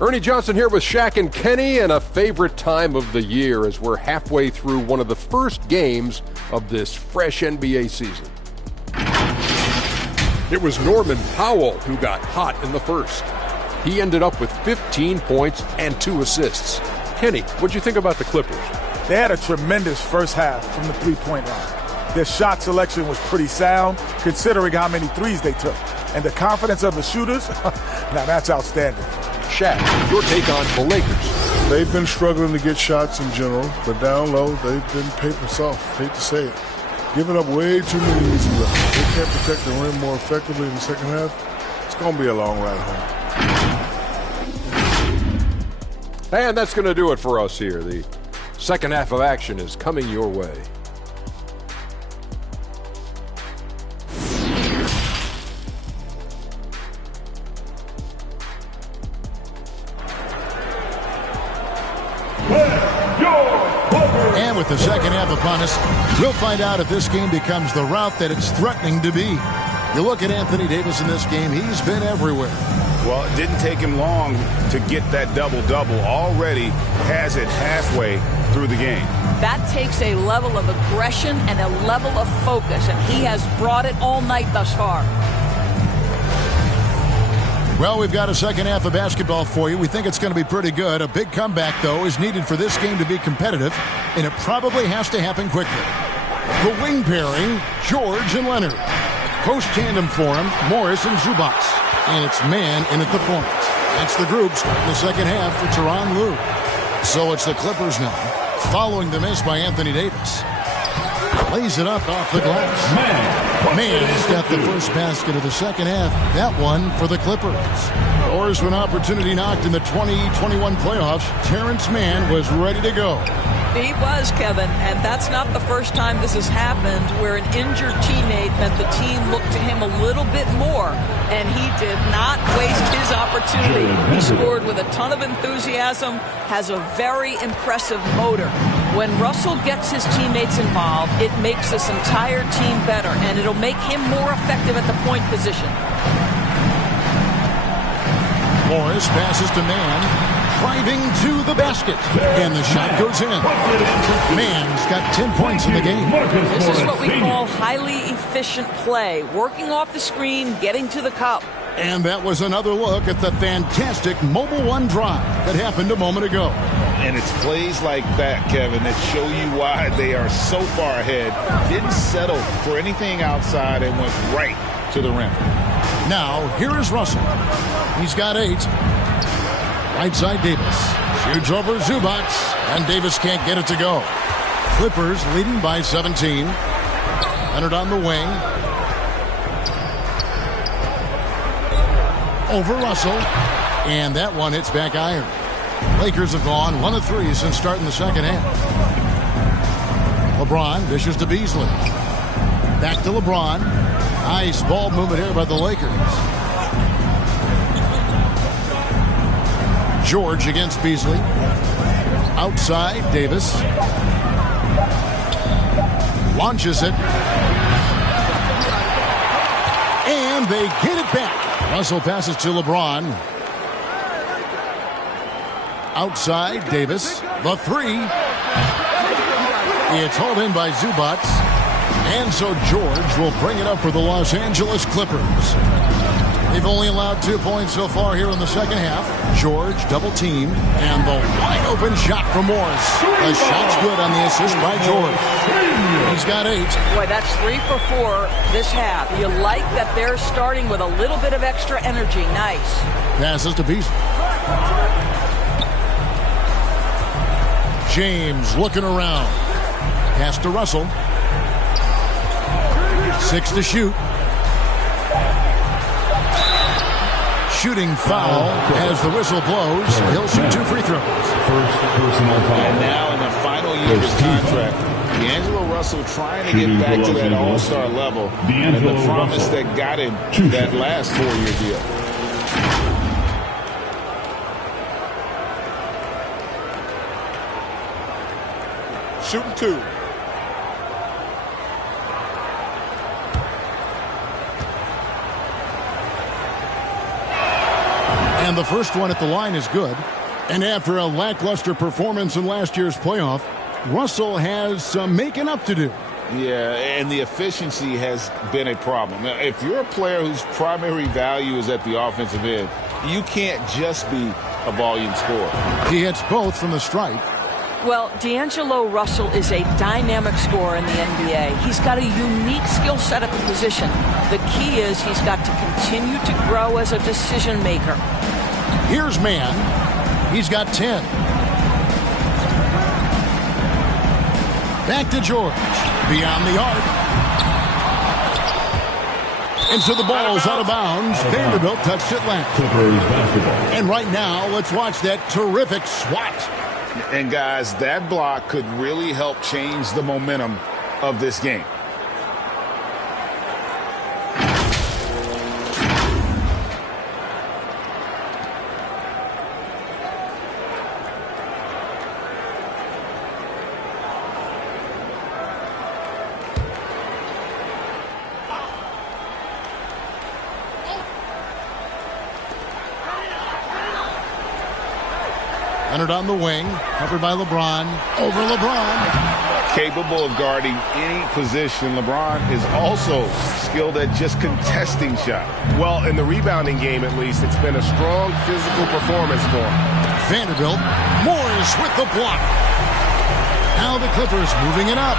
Ernie Johnson here with Shaq and Kenny, and a favorite time of the year as we're halfway through one of the first games of this fresh NBA season. It was Norman Powell who got hot in the first. He ended up with 15 points and 2 assists. Kenny, what'd you think about the Clippers? They had a tremendous first half from the three-point line. Their shot selection was pretty sound, considering how many threes they took. And the confidence of the shooters, now that's outstanding. Shaq, your take on the Lakers. They've been struggling to get shots in general, but down low, they've been paper soft. Hate to say it. Giving up way too many easy looks. They can't protect the rim more effectively in the second half. It's going to be a long ride home. And that's going to do it for us here. The second half of action is coming your way. And with the second half upon us, we'll find out if this game becomes the route that it's threatening to be. You look at Anthony Davis in this game, he's been everywhere. Well, it didn't take him long to get that double-double. Already has it halfway through the game. That takes a level of aggression and a level of focus, and he has brought it all night thus far. Well, we've got a second half of basketball for you. We think it's going to be pretty good. A big comeback, though, is needed for this game to be competitive, and it probably has to happen quickly. The wing pairing, George and Leonard. Post tandem for him, Morris and Zubac. And it's man in at the point. That's the group starting the second half for Tyronn Lue. So it's the Clippers now, following the miss by Anthony Davis. Lays it up off the glass. Mann's got the first basket of the second half. That one for the Clippers. Doors to an opportunity knocked in the 2021 playoffs. Terrence Mann was ready to go. He was, Kevin, and that's not the first time this has happened where an injured teammate meant the team looked to him a little bit more, and he did not waste his opportunity. He scored with a ton of enthusiasm, has a very impressive motor. When Russell gets his teammates involved, it makes this entire team better, and it'll make him more effective at the point position. Morris passes to Mann. Driving to the basket. And the shot goes in. Mann's got 10 points in the game. This is what we call highly efficient play. Working off the screen, getting to the cup. And that was another look at the fantastic Mobile One drive that happened a moment ago. And it's plays like that, Kevin, that show you why they are so far ahead. Didn't settle for anything outside and went right to the rim. Now, here is Russell. He's got 8. Right side Davis. Shoots over Zubac. And Davis can't get it to go. Clippers leading by 17. Leonard on the wing. Over Russell. And that one hits back iron. Lakers have gone 1 of 3 since starting the second half. LeBron dishes to Beasley. Back to LeBron. Nice ball movement here by the Lakers. George against Beasley. Outside, Davis. Launches it. And they get it back. Russell passes to LeBron. Outside, Davis. The three. It's hauled in by Zubac. And so George will bring it up for the Los Angeles Clippers. They've only allowed 2 points so far here in the second half. George double teamed, and the wide open shot from Morris. The shot's good on the assist by George. He's got 8. Boy, that's 3 for 4 this half. You like that they're starting with a little bit of extra energy. Nice. Passes to Beasley. James looking around. Pass to Russell. 6 to shoot. Shooting foul as the whistle blows. He'll shoot 2 free throws. First personal foul. And now in the final year of his contract, D'Angelo Russell trying to get back to that all-star level. And the promise that got him that last 4-year deal. Shooting 2. And the first one at the line is good. And after a lackluster performance in last year's playoff, Russell has some making up to do. Yeah, and the efficiency has been a problem. If you're a player whose primary value is at the offensive end, you can't just be a volume scorer. He hits both from the stripe. Well, D'Angelo Russell is a dynamic scorer in the NBA. He's got a unique skill set at the position. The key is he's got to continue to grow as a decision maker. Here's Mann. He's got 10. Back to George. Beyond the arc. And so the ball's out of bounds. Vanderbilt touched it last. And right now, let's watch that terrific swat. And guys, that block could really help change the momentum of this game. Leonard on the wing, covered by LeBron. Over LeBron. Capable of guarding any position. LeBron is also skilled at just contesting shots. Well, in the rebounding game, at least, it's been a strong physical performance for him. Vanderbilt, Morris with the block. Now the Clippers moving it up.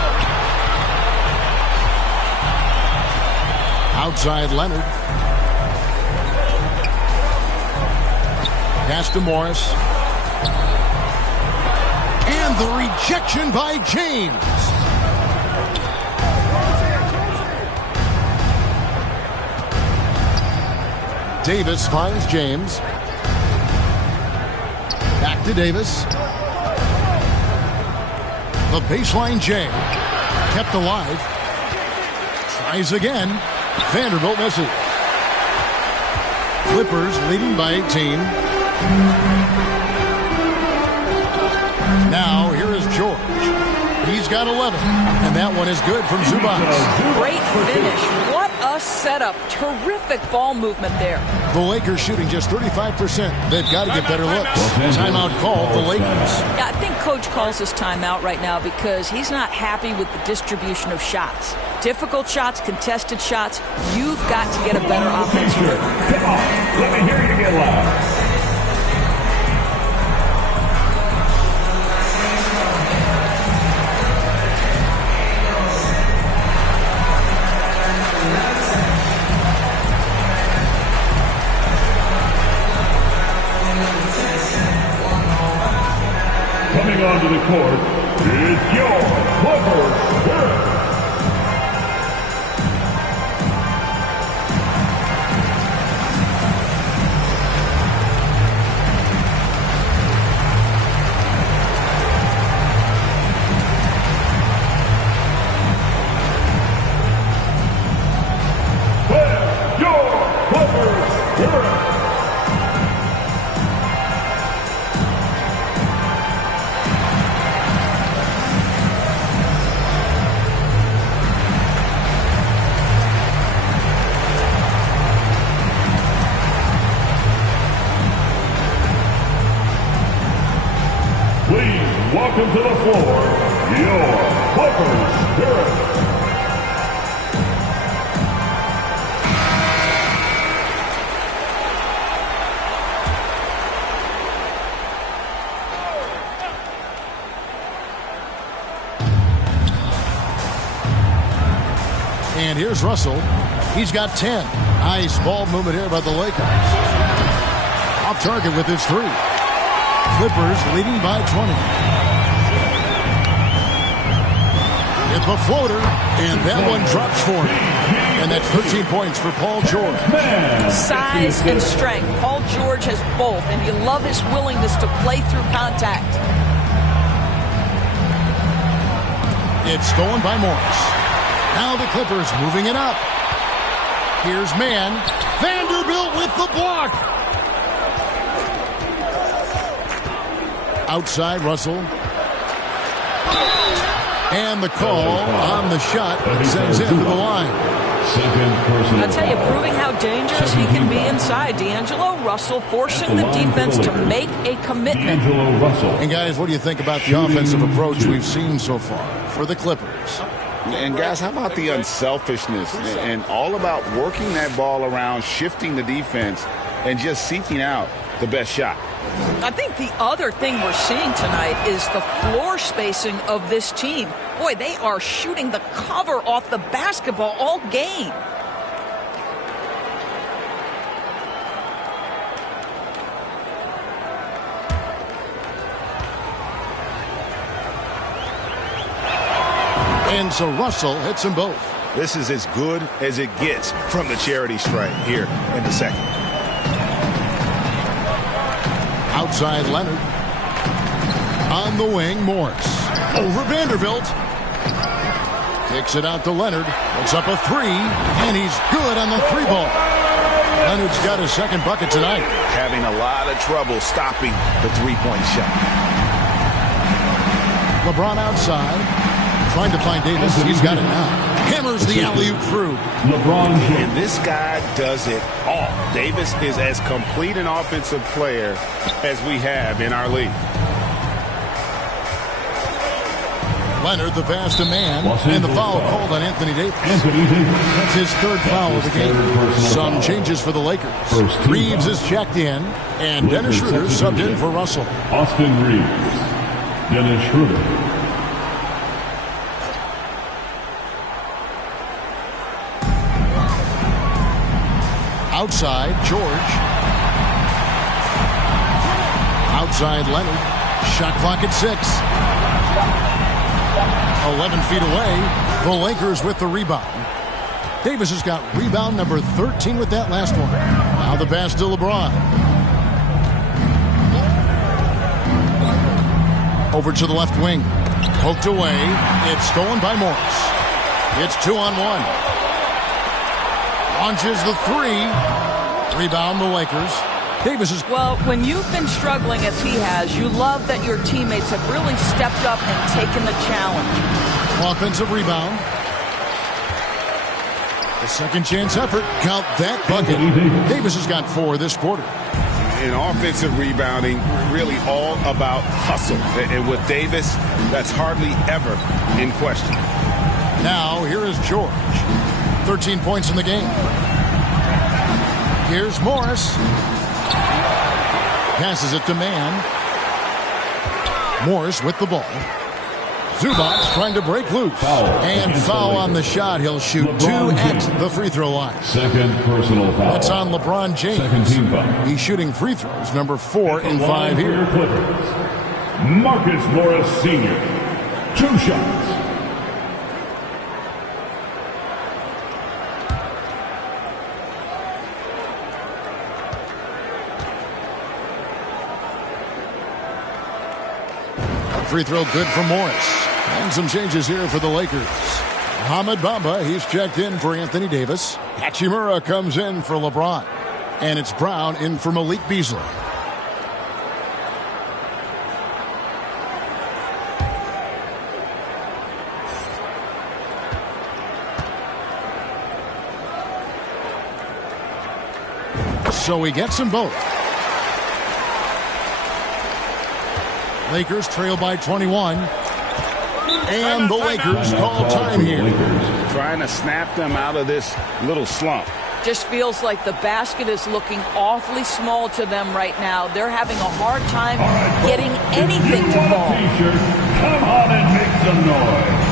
Outside Leonard. Pass to Morris. And the rejection by James. Davis finds James. Back to Davis. The baseline J. Kept alive. Tries again. Vanderbilt misses. Clippers leading by 18. Now, here is George. He's got 11, and that one is good from Zubac. Great finish. What a setup. Terrific ball movement there. The Lakers shooting just 35%. They've got to get better looks. Timeout called the Lakers. Yeah, I think Coach calls this timeout right now because he's not happy with the distribution of shots. Difficult shots, contested shots. You've got to get a better offensive rhythm. Let me hear you get loud. Coming onto the court is your Clippers Spirit. With your Clippers Spirit. Please welcome to the floor your Clippers Spirit. And here's Russell. He's got 10. Nice ball movement here by the Lakers. Off target with his 3. Clippers leading by 20. It's a floater, and that one drops for him. And that's 13 points for Paul George. Size and strength. Paul George has both, and you love his willingness to play through contact. It's stolen by Morris. Now the Clippers moving it up. Here's man. Vanderbilt with the block. Outside Russell. And the call on the shot that sends him to the line. I'll tell you, proving how dangerous he can be inside. D'Angelo Russell forcing the defense to make a commitment. And guys, what do you think about the offensive approach we've seen so far for the Clippers? And guys, how about the unselfishness and all about working that ball around, shifting the defense, and just seeking out the best shot? I think the other thing we're seeing tonight is the floor spacing of this team. Boy, they are shooting the cover off the basketball all game. And so Russell hits them both. This is as good as it gets from the charity stripe here in the second. Outside Leonard. On the wing, Morris. Over Vanderbilt. Kicks it out to Leonard. Puts up a 3, and he's good on the 3 ball. Leonard's got his second bucket tonight. Having a lot of trouble stopping the 3-point shot. LeBron outside. Trying to find Davis. He's got it now. Hammers the alley-oop through. LeBron James. And this guy does it all. Davis is as complete an offensive player as we have in our league. Leonard, the pass to man, and the foul called on Anthony Davis. That's his 3rd foul of the game. Some changes for the Lakers. Reeves is checked in, and Dennis Schroeder subbed in for Russell. Austin Reeves. Dennis Schroeder. Outside, George. Outside, Leonard. Shot clock at 6. 11 feet away. The Lakers with the rebound. Davis has got rebound number 13 with that last one. Now the pass to LeBron. Over to the left wing. Poked away. It's stolen by Morris. It's 2-on-1. Launches the 3. Rebound the Lakers. Davis is... Well, when you've been struggling as he has, you love that your teammates have really stepped up and taken the challenge. Offensive rebound. The second chance effort. Count that bucket. Davis has got 4 this quarter. In offensive rebounding, really all about hustle. And with Davis, that's hardly ever in question. Now, here is George. 13 points in the game. Here's Morris. Passes it to man. Morris with the ball. Zubac trying to break loose. And foul on the shot. He'll shoot 2 at the free throw line. Second personal foul. That's on LeBron James. Second team foul. He's shooting free throws. Number 4 in 5 here. Marcus Morris Sr. 2 shots. Free throw good for Morris. And some changes here for the Lakers. Mohamed Bamba, he's checked in for Anthony Davis. Hachimura comes in for LeBron. And it's Brown in for Malik Beasley. So he gets them both. Lakers trail by 21. And the Lakers call time here. Trying to snap them out of this little slump. Just feels like the basket is looking awfully small to them right now. They're having a hard time getting anything to fall. Come on and make some noise.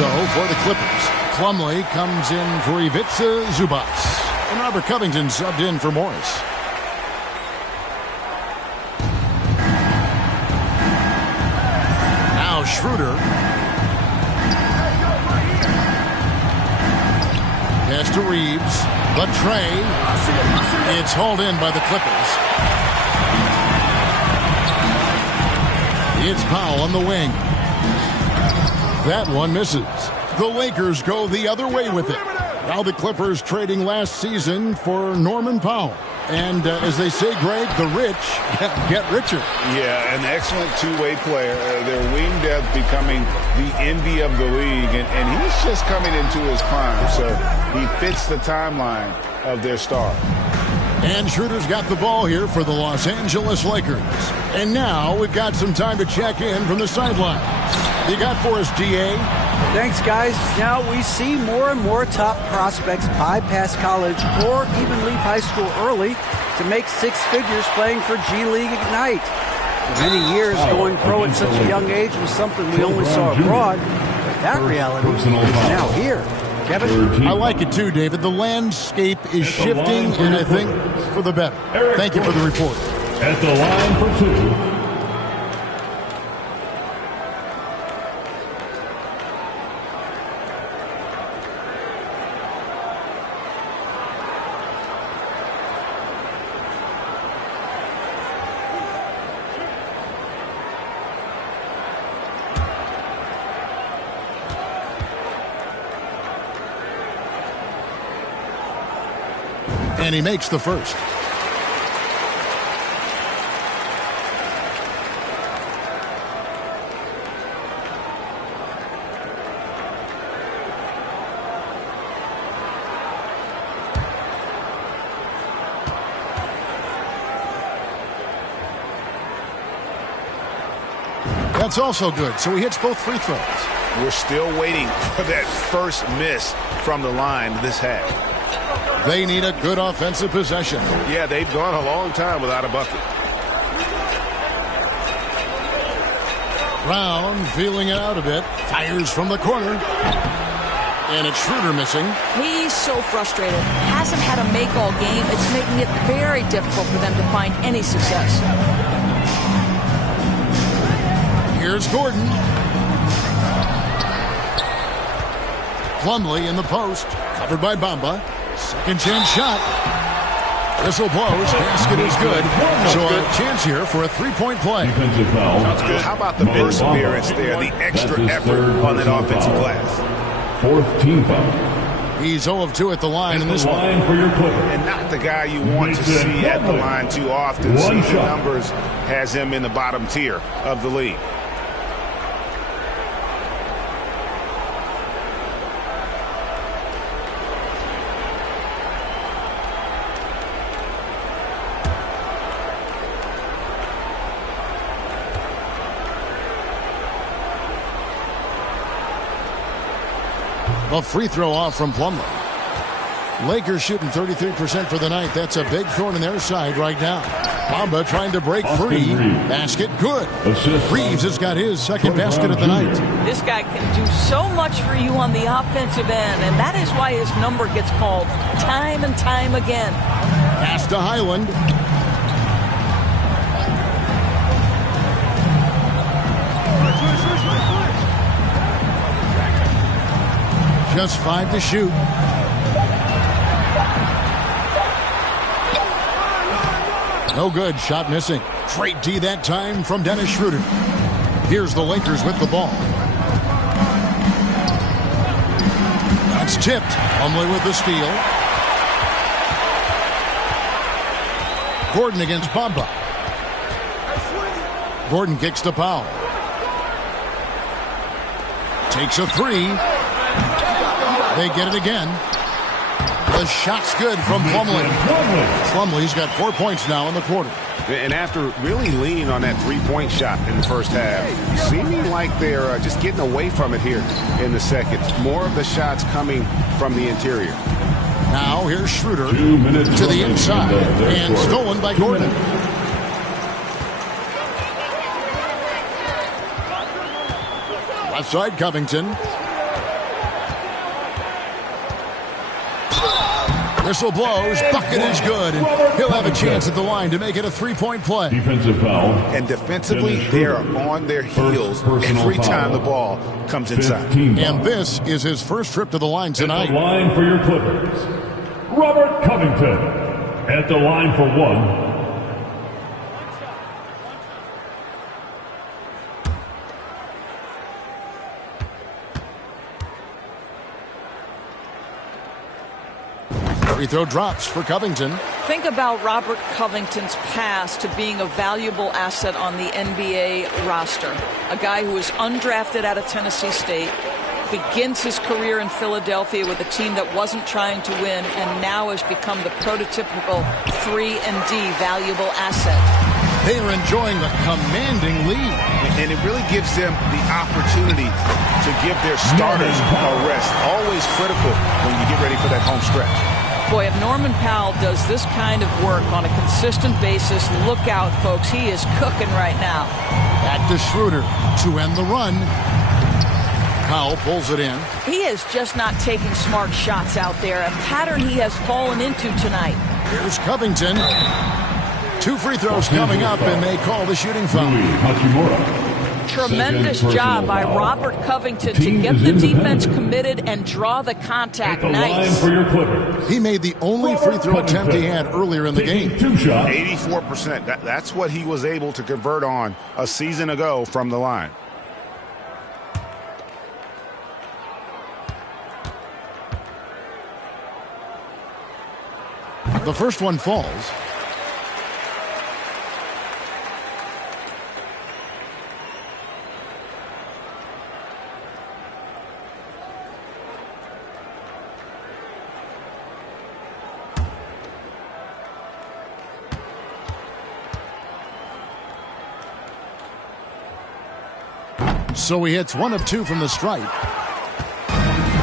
So for the Clippers, Plumlee comes in for Ivica Zubac. And Robert Covington subbed in for Morris. Now Schroeder. Pass to Reeves. But Trey. It's hauled in by the Clippers. It's Powell on the wing. That one misses. The Lakers go the other way with it. Now the Clippers trading last season for Norman Powell. And as they say, Greg, the rich get richer. Yeah, an excellent two-way player. Their wing depth becoming the envy of the league. And he's just coming into his prime. So he fits the timeline of their star. And Schroeder's got the ball here for the Los Angeles Lakers. And now we've got some time to check in from the sidelines. You got for us, DA? Thanks, guys. Now we see more and more top prospects bypass college or even leave high school early to make six figures playing for G League Ignite. For many years, going pro at such a young age was something we only saw abroad, but that reality is now here. Kevin? I like it too, David. The landscape is shifting, and I think for the better. Thank you for the report. At the line for two. And he makes the first. That's also good. So he hits both free throws. We're still waiting for that first miss from the line this half. They need a good offensive possession. Yeah, they've gone a long time without a bucket. Brown feeling it out a bit. Fires from the corner. And it's Schroeder missing. He's so frustrated. Hasn't had a make all game. It's making it very difficult for them to find any success. Here's Gordon. Plumlee in the post. Covered by Bamba. Second chance shot. Whistle blows. Basket is good. So a chance here for a three-point play. How about the perseverance there, the extra effort on that offensive glass? Fourth team foul. He's 0 of 2 at the line in this one. And not the guy you want to see at the line too often. Season numbers has him in the bottom tier of the league. A free throw off from Plumlee. Lakers shooting 33% for the night. That's a big thorn in their side right now. Bamba trying to break free. Basket good. Reeves has got his second basket of the night. This guy can do so much for you on the offensive end, and that is why his number gets called time and time again. Pass to Highland. Just 5 to shoot. No good. Shot missing. Straight D that time from Dennis Schroeder. Here's the Lakers with the ball. That's tipped. Plumlee with the steal. Gordon against Bamba. Gordon kicks to Powell. Takes a three. They get it again. The shot's good from Plumlee. Plumlee's got 4 points now in the quarter. And after really leaning on that three-point shot in the first half, seeming like they're just getting away from it here in the second. More of the shots coming from the interior. Now here's Schroeder to the inside and stolen by Gordon. Left side Covington. Whistle blows. Bucket is good. And he'll have a chance at the line to make it a three-point play. Defensive foul. And defensively, they're on their heels every time the ball comes inside. And this is his first trip to the line tonight. At the line for your Clippers, Robert Covington. At the line for one. Free throw drops for Covington. Think about Robert Covington's past to being a valuable asset on the NBA roster. A guy who was undrafted out of Tennessee State, begins his career in Philadelphia with a team that wasn't trying to win, and now has become the prototypical 3-and-D valuable asset. They are enjoying a commanding lead. And it really gives them the opportunity to give their starters a rest. Always critical when you get ready for that home stretch. Boy, if Norman Powell does this kind of work on a consistent basis, look out, folks. He is cooking right now. Back to Schroeder to end the run. Powell pulls it in. He is just not taking smart shots out there, a pattern he has fallen into tonight. Here's Covington. 2 free throws coming up, and they call the shooting foul. Tremendous job by Robert Covington to get the defense committed and draw the contact. Nice. He made the only free throw attempt he had earlier in the game. 84%. That's what he was able to convert on a season ago from the line. The first one falls. So he hits 1 of 2 from the stripe.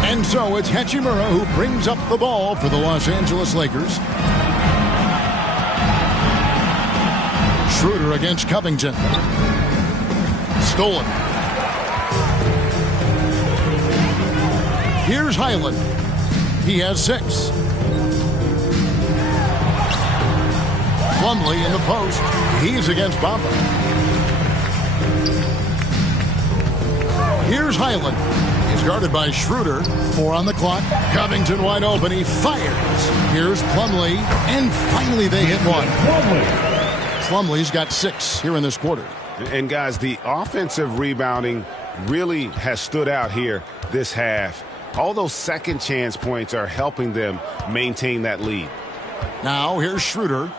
And so it's Hachimura who brings up the ball for the Los Angeles Lakers. Schroeder against Covington. Stolen. Here's Highland. He has 6. Plumlee in the post. He's against Bamba. Here's Highland. He's guarded by Schroeder. 4 on the clock. Covington wide open. He fires. Here's Plumlee. And finally they hit 1. Plumlee's got 6 here in this quarter. And guys, the offensive rebounding really has stood out here this half. All those second chance points are helping them maintain that lead. Now here's Schroeder.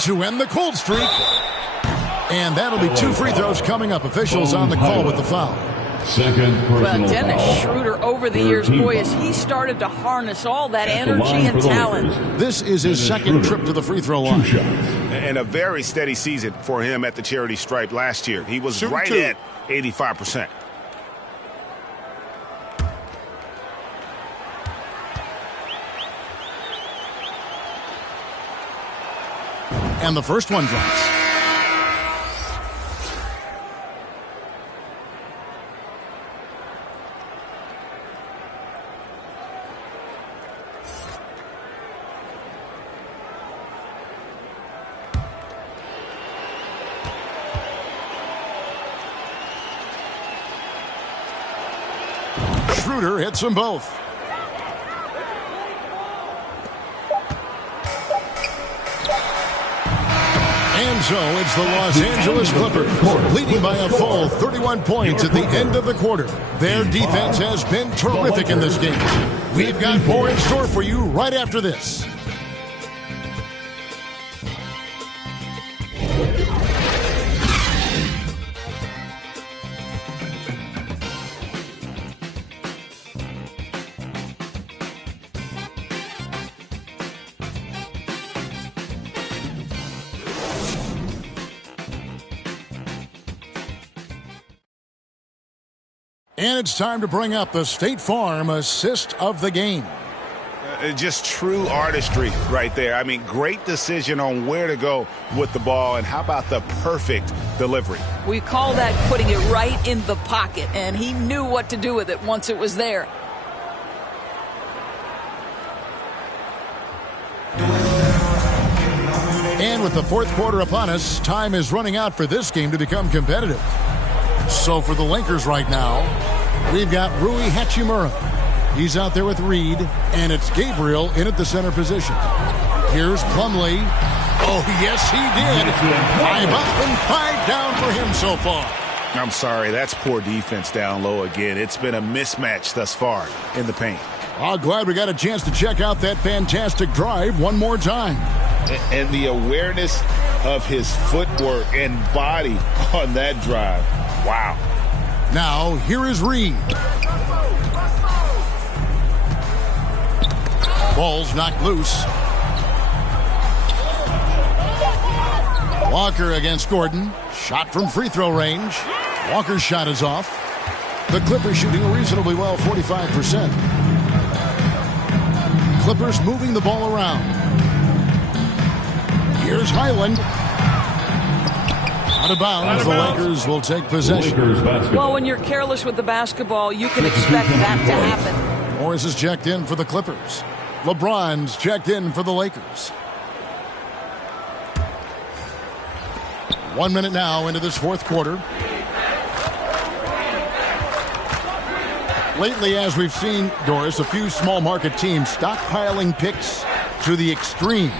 To end the cold streak. And that'll be 2 free throws coming up. Officials on the call with the foul. Second personal Well, Dennis foul. Schroeder over the years, boy, as he started to harness all that energy and talent. This is his second trip to the free throw line. And a very steady season for him at the charity stripe last year. He was right at 85%. And the first one drops. Schroeder hits them both. And so it's the Los Angeles Clippers leading by a full 31 points at the end of the quarter. Their defense has been terrific in this game. We've got more in store for you right after this. And it's time to bring up the State Farm assist of the game. Just true artistry right there. I mean, great decision on where to go with the ball, and how about the perfect delivery? We call that putting it right in the pocket, and he knew what to do with it once it was there. And with the fourth quarter upon us, time is running out for this game to become competitive. So for the Lakers right now, we've got Rui Hachimura. He's out there with Reed, and it's Gabriel in at the center position. Here's Plumlee. Oh, yes, he did. 5 up and 5 down for him so far. I'm sorry, that's poor defense down low again. It's been a mismatch thus far in the paint. Oh, glad we got a chance to check out that fantastic drive one more time. And the awareness of his footwork and body on that drive. Wow. Now, here is Reed. Ball's knocked loose. Walker against Gordon. Shot from free throw range. Walker's shot is off. The Clippers shooting reasonably well, 45%. Clippers moving the ball around. Here's Highland. Out of bounds, the Lakers will take possession. Well, when you're careless with the basketball, you can expect that to happen. Morris is checked in for the Clippers. LeBron's checked in for the Lakers. 1 minute now into this fourth quarter. Lately, as we've seen, Doris, a few small market teams stockpiling picks to the extreme.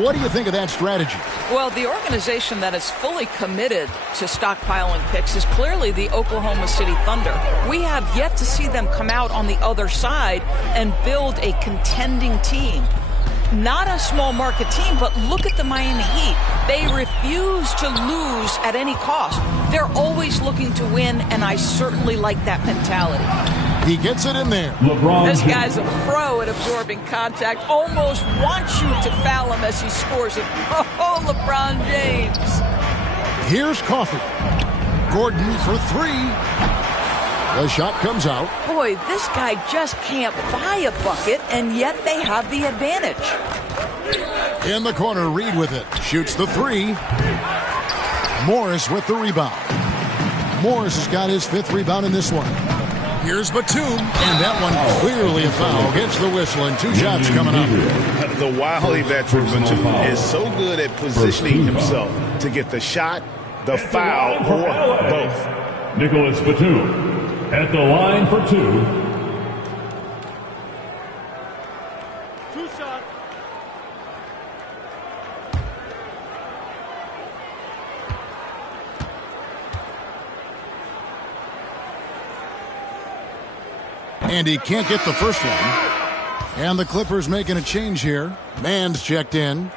What do you think of that strategy? Well, the organization that is fully committed to stockpiling picks is clearly the Oklahoma City Thunder. We have yet to see them come out on the other side and build a contending team. Not a small market team, but look at the Miami Heat. They refuse to lose at any cost. They're always looking to win, and I certainly like that mentality. He gets it in there. This guy's a pro at absorbing contact. Almost wants you to foul him as he scores it. Oh, LeBron James. Here's Coffey. Gordon for 3. The shot comes out. Boy, this guy just can't buy a bucket, and yet they have the advantage. In the corner, Reed with it. Shoots the 3. Morris with the rebound. Morris has got his 5th rebound in this one. Here's Batum, and that one clearly a foul. Gets the whistle, and 2 shots coming up. The wily veteran Batum is so good at positioning himself to get the shot, the foul, or both. Nicholas Batum at the line for 2. And he can't get the first one. And the Clippers making a change here. Mann's checked in.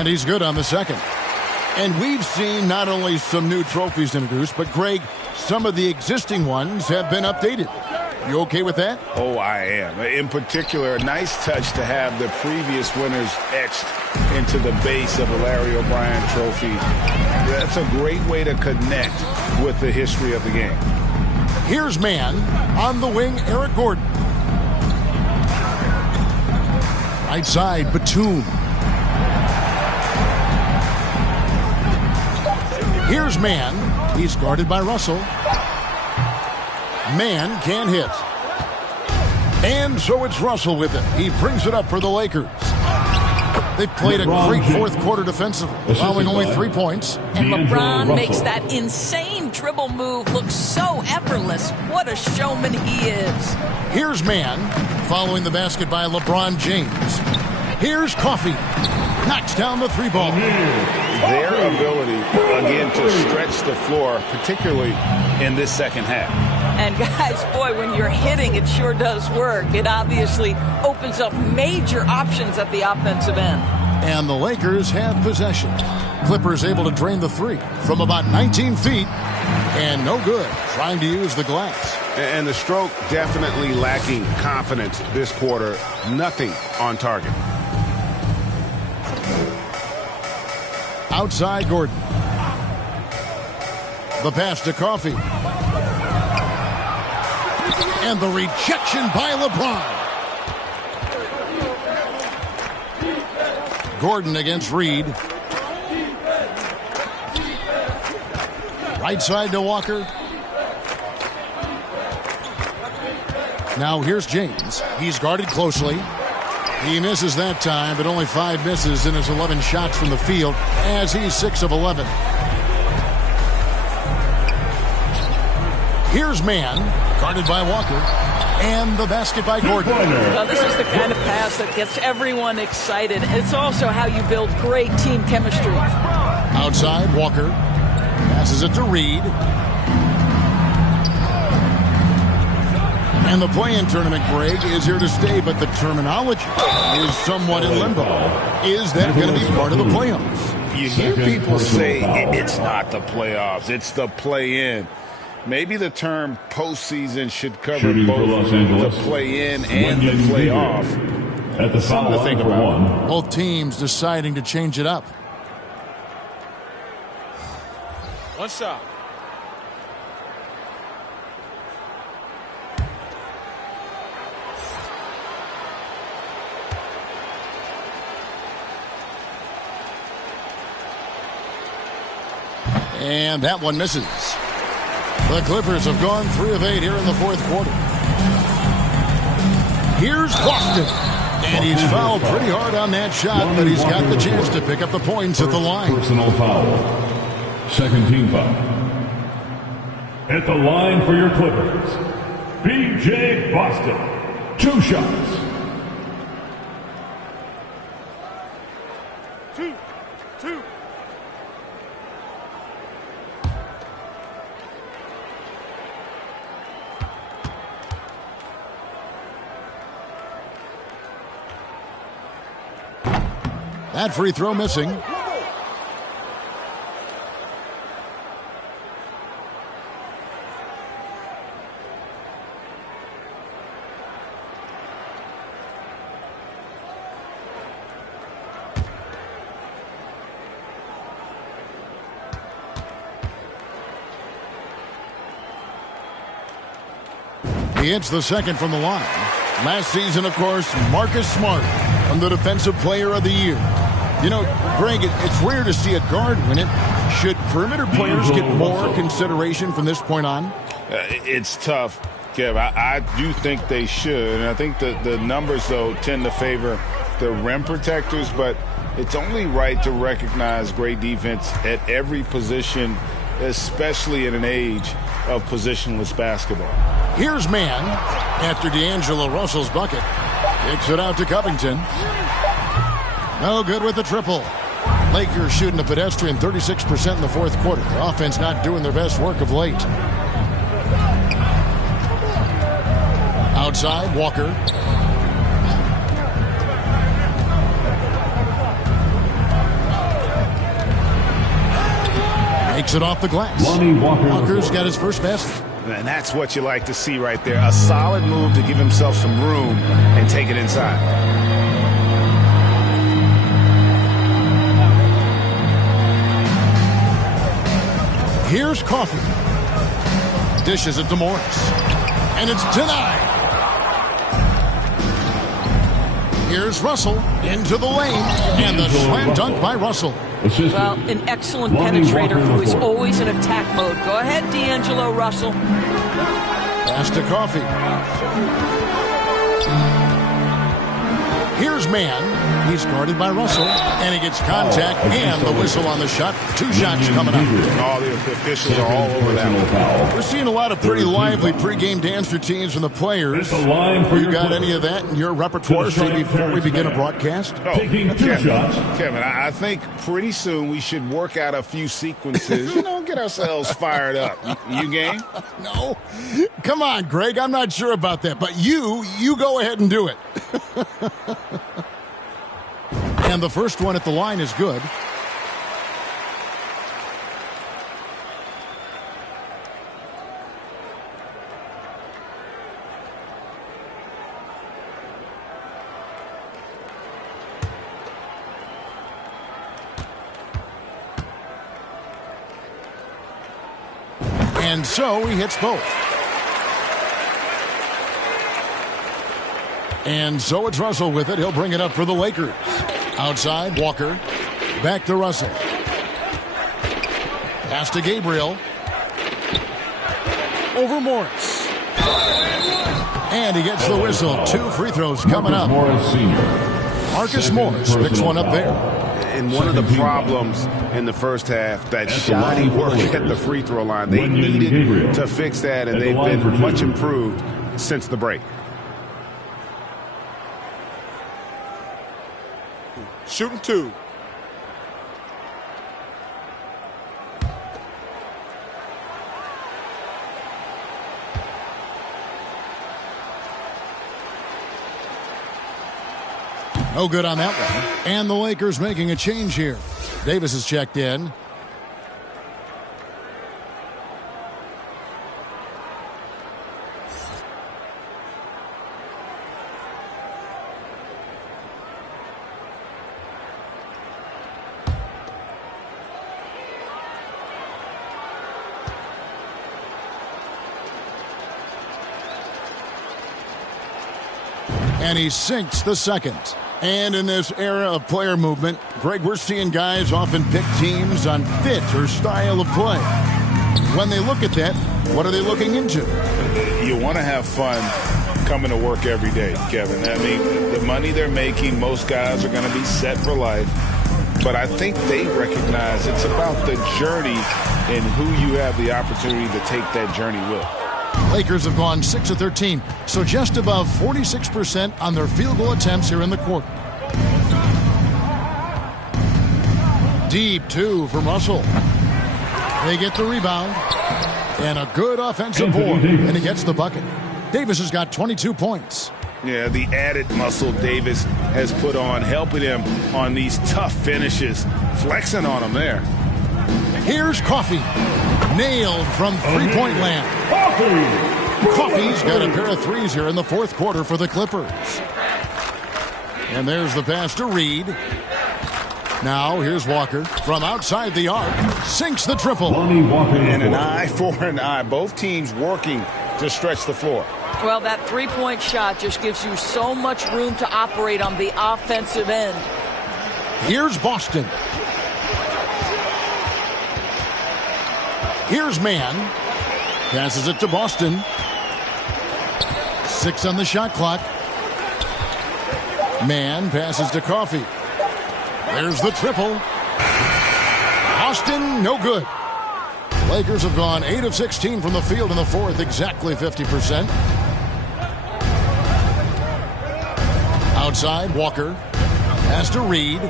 And he's good on the second. And we've seen not only some new trophies introduced, but, Greg, some of the existing ones have been updated. You okay with that? Oh, I am. In particular, a nice touch to have the previous winners etched into the base of the Larry O'Brien trophy. That's a great way to connect with the history of the game. Here's man on the wing, Eric Gordon. Right side, Batum. Here's man. He's guarded by Russell. Man can hit. And so it's Russell with it. He brings it up for the Lakers. They've played a great fourth quarter defensively, allowing only 3 points. And LeBron makes that insane dribble move look so effortless. What a showman he is. Here's man, following the basket by LeBron James. Here's Coffey. Knocks down the 3-ball. Their ability, again, to stretch the floor, particularly in this second half. And guys, boy, when you're hitting, it sure does work. It obviously opens up major options at the offensive end. And the Lakers have possession. Clippers able to drain the 3 from about 19 feet. And no good, trying to use the glass. And the stroke definitely lacking confidence this quarter. Nothing on target. Outside Gordon. The pass to Coffey. And the rejection by LeBron. Gordon against Reed. Right side to Walker. Now here's James. He's guarded closely. He misses that time, but only 5 misses in his 11 shots from the field as he's 6 of 11. Here's man, guarded by Walker, and the basket by Gordon. Well, this is the kind of pass that gets everyone excited. It's also how you build great team chemistry. Outside, Walker passes it to Reed. And the play-in tournament, Greg, is here to stay, but the terminology is somewhat in limbo. Is that going to be part of the playoffs? You hear people say it's not the playoffs, it's the play-in. Maybe the term postseason should cover both the play-in and the playoff. At the Something to think about. Both teams deciding to change it up. One shot. And that one misses. The Clippers have gone 3 of 8 here in the fourth quarter. Here's Boston. And he's fouled pretty hard on that shot, but he's got the chance to pick up the points at the line. Personal foul. Second team foul. At the line for your Clippers, B.J. Boston. 2 shots. Two. That free throw missing. He hits the second from the line. Last season, of course, Marcus Smart won the Defensive Player of the Year. You know, Greg, it's rare to see a guard win it. Should perimeter players get more consideration from this point on? It's tough, Kev. I do think they should. And I think the numbers, though, tend to favor the rim protectors. But it's only right to recognize great defense at every position, especially in an age of positionless basketball. Here's man after D'Angelo Russell's bucket. Kicks it out to Covington. No good with the triple. Lakers shooting a pedestrian 36% in the fourth quarter. The offense not doing their best work of late. Outside, Walker. knocks it off the glass. Walker's got his first basket. And that's what you like to see right there. A solid move to give himself some room and take it inside. Here's Coffee. Dishes it to Morris. And it's denied. Here's Russell into the lane. And the slam dunk by Russell. Well, an excellent penetrator who is always in attack mode. Go ahead, D'Angelo Russell. Pass to Coffee. Here's Mann. He's guarded by Russell. And he gets contact and the whistle on the shot. 2 shots coming up. All the officials are all over that. We're seeing a lot of pretty lively pregame dance routines from the players. You got any of that in your repertoire before we begin a broadcast? Oh, Kevin, I think pretty soon we should work out a few sequences. Get ourselves fired up. You game? No. Come on, Greg. I'm not sure about that. But you go ahead and do it. And the first one at the line is good. And so he hits both. And so it's Russell with it. He'll bring it up for the Lakers. Outside, Walker. Back to Russell. Pass to Gabriel. Over Morris. And he gets the whistle. 2 free throws coming up. Marcus Morris picks one up there. And one of the problems in the first half, that shoddy work at the free throw line. They needed to fix that, and they've been much improved since the break. Shooting 2. No good on that one. And the Lakers making a change here. Davis is checked in. And he sinks the second. And in this era of player movement, Greg, we're seeing guys often pick teams on fit or style of play. When they look at that, what are they looking into? You want to have fun coming to work every day, Kevin. I mean, the money they're making, most guys are going to be set for life. But I think they recognize it's about the journey and who you have the opportunity to take that journey with. Lakers have gone 6 of 13, so just above 46% on their field goal attempts here in the quarter. Deep 2 from Russell. They get the rebound. And a good offensive board. And he gets the bucket. Davis has got 22 points. Yeah, the added muscle Davis has put on, helping him on these tough finishes. Flexing on him there. Here's Coffee. Nailed from three-point land. Coffee's got a pair of threes here in the fourth quarter for the Clippers. And there's the pass to Reed. Now here's Walker from outside the arc. Sinks the triple. And an eye for an eye. Both teams working to stretch the floor. Well, that three-point shot just gives you so much room to operate on the offensive end. Here's Boston. Here's Mann. Passes it to Boston. 6 on the shot clock. Mann passes to Coffee. There's the triple. Boston, no good. Lakers have gone 8 of 16 from the field in the fourth, exactly 50%. Outside, Walker. Pass to Reed.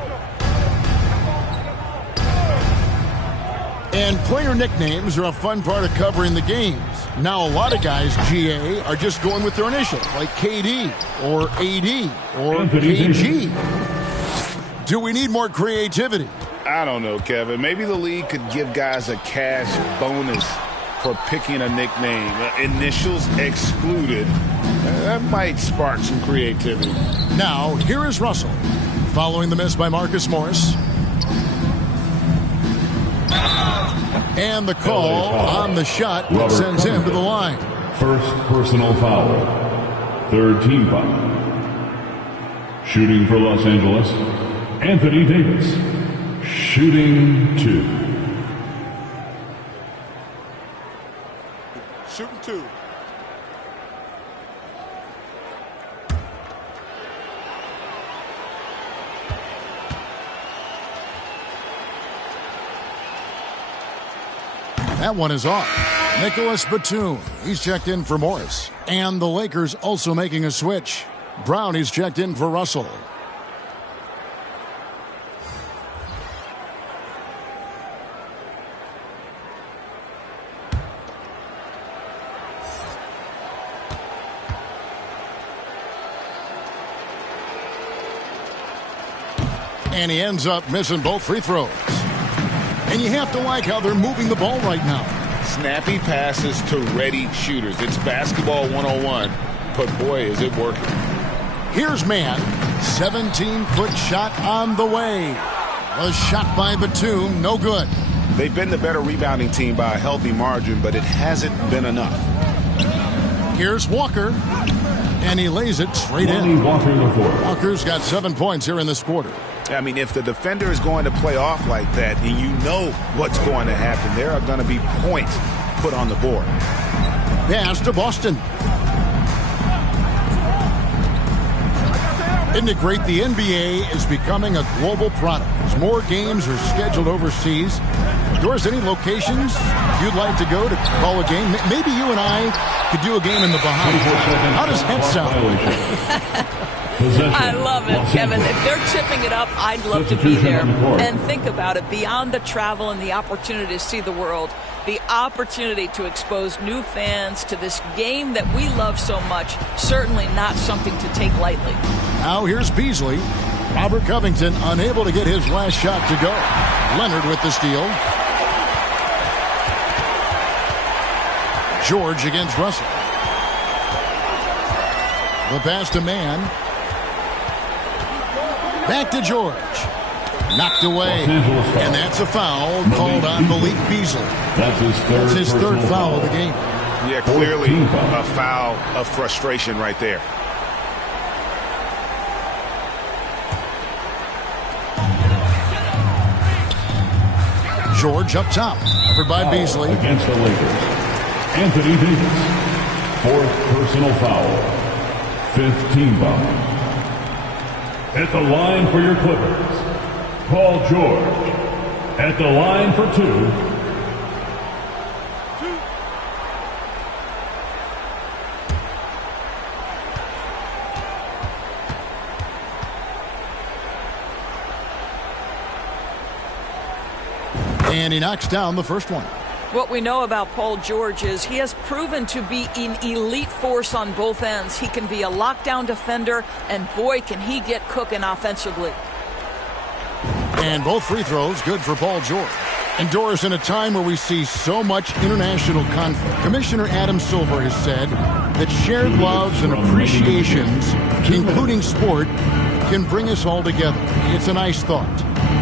And player nicknames are a fun part of covering the games. Now, a lot of guys, GA, are just going with their initials, like KD or AD or KG. Do we need more creativity? I don't know, Kevin. Maybe the league could give guys a cash bonus for picking a nickname. Initials excluded. That might spark some creativity. Now, here is Russell. Following the miss by Marcus Morris. And the call on the shot that sends him to the line. First personal foul. Third team foul. Shooting for Los Angeles, Anthony Davis. Shooting 2. Shooting 2. That one is off. Nicholas Batum. He's checked in for Morris. And the Lakers also making a switch. Brown, he's checked in for Russell. And he ends up missing both free throws. And you have to like how they're moving the ball right now. Snappy passes to ready shooters. It's basketball 101, but boy, is it working. Here's Mann. 17-foot shot on the way. Was shot by Batum, no good. They've been the better rebounding team by a healthy margin, but it hasn't been enough. Here's Walker. And he lays it straight in. Walker's got 7 points here in this quarter. I mean, if the defender is going to play off like that, and you know what's going to happen, there are going to be points put on the board. Pass to Boston. Isn't it great? The NBA is becoming a global product. As more games are scheduled overseas. Doris, any locations you'd like to go to call a game? Maybe you and I could do a game in the Bahamas. How does that sound? I love it, Kevin. If they're tipping it up, I'd love to be there. And think about it. Beyond the travel and the opportunity to see the world, the opportunity to expose new fans to this game that we love so much, certainly not something to take lightly. Now here's Beasley. Robert Covington unable to get his last shot to go. Leonard with the steal. George against Russell. The pass to Mann. Back to George. Knocked away. And that's a foul called on Malik Beasley. That's his third foul of the game. Yeah, clearly a foul of frustration right there. George up top. Covered by Beasley. Against the Lakers, Anthony Davis. Fourth personal foul. Fifth team foul. At the line for your Clippers, Paul George. At the line for 2. And he knocks down the first one. What we know about Paul George is he has proven to be an elite force on both ends. He can be a lockdown defender, and boy, can he get cooking offensively. And both free throws good for Paul George. And Doris, in a time where we see so much international conflict, Commissioner Adam Silver has said that shared loves and appreciations, including sport, can bring us all together. It's a nice thought.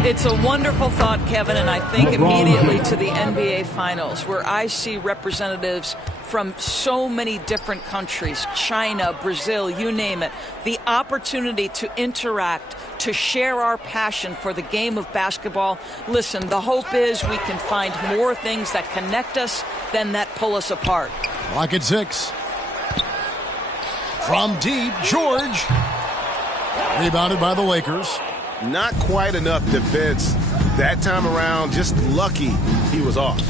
It's a wonderful thought, Kevin, and I think immediately to the NBA Finals, where I see representatives from so many different countries, China, Brazil, you name it, the opportunity to interact, to share our passion for the game of basketball. Listen, the hope is we can find more things that connect us than that pull us apart. Clock at 6. From deep, George. Rebounded by the Lakers. Not quite enough defense that time around. Just lucky he was off.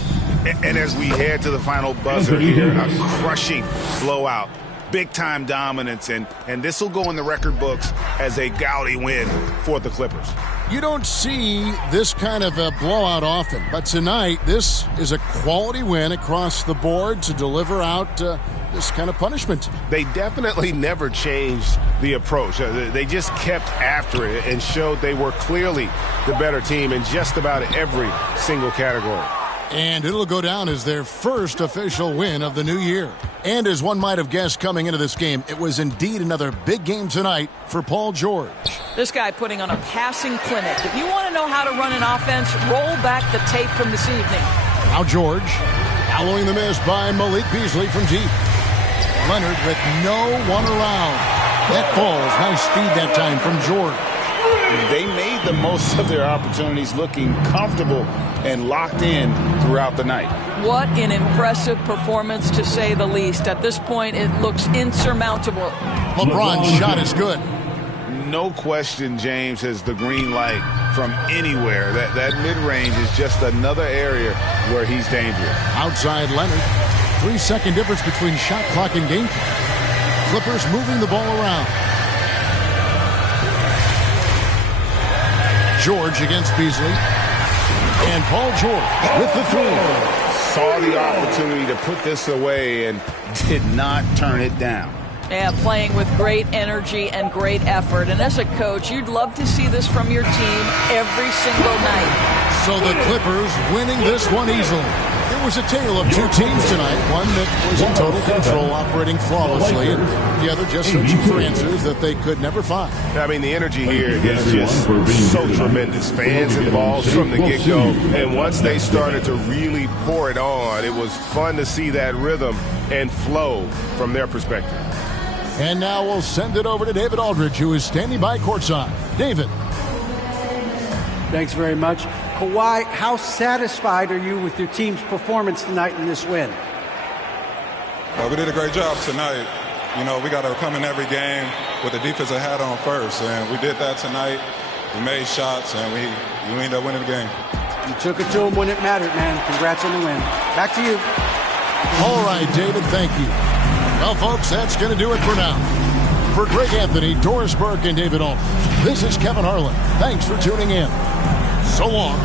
And as we head to the final buzzer here, a crushing blowout big-time dominance, and this will go in the record books as a gaudy win for the Clippers. You don't see this kind of a blowout often, but tonight this is a quality win across the board to deliver out this kind of punishment. They definitely never changed the approach. They just kept after it and showed they were clearly the better team in just about every single category. And it'll go down as their first official win of the new year. And as one might have guessed coming into this game, it was indeed another big game tonight for Paul George. This guy putting on a passing clinic. If you want to know how to run an offense, roll back the tape from this evening. Now George, following the miss by Malik Beasley from deep. Leonard with no one around. That falls. Nice speed that time from George. They made the most of their opportunities, looking comfortable and locked in throughout the night. What an impressive performance, to say the least. At this point, it looks insurmountable. LeBron's shot is good. No question James has the green light from anywhere. That mid-range is just another area where he's dangerous. Outside Leonard. 3-second difference between shot clock and game clock. Clippers moving the ball around. George against Beasley. And Paul George with the three. Saw the opportunity to put this away and did not turn it down. Yeah, playing with great energy and great effort. And as a coach, you'd love to see this from your team every single night. So the Clippers winning this one easily. It was a tale of two teams tonight. One that was in total control, operating flawlessly, and the other just searching for answers that they could never find. I mean, the energy here is just so tremendous. Fans involved from the get-go. And once they started to really pour it on, it was fun to see that rhythm and flow from their perspective. And now we'll send it over to David Aldridge, who is standing by courtside. David. Thanks very much. Kawhi, how satisfied are you with your team's performance tonight in this win? We did a great job tonight. You know, we got to come in every game with the defensive hat on first, and we did that tonight. We made shots, and we ended up winning the game. You took it to them when it mattered, man. Congrats on the win. Back to you. All right, David, thank you. Well, folks, that's going to do it for now. For Greg Anthony, Doris Burke, and David Aldridge, this is Kevin Harlan. Thanks for tuning in. So long.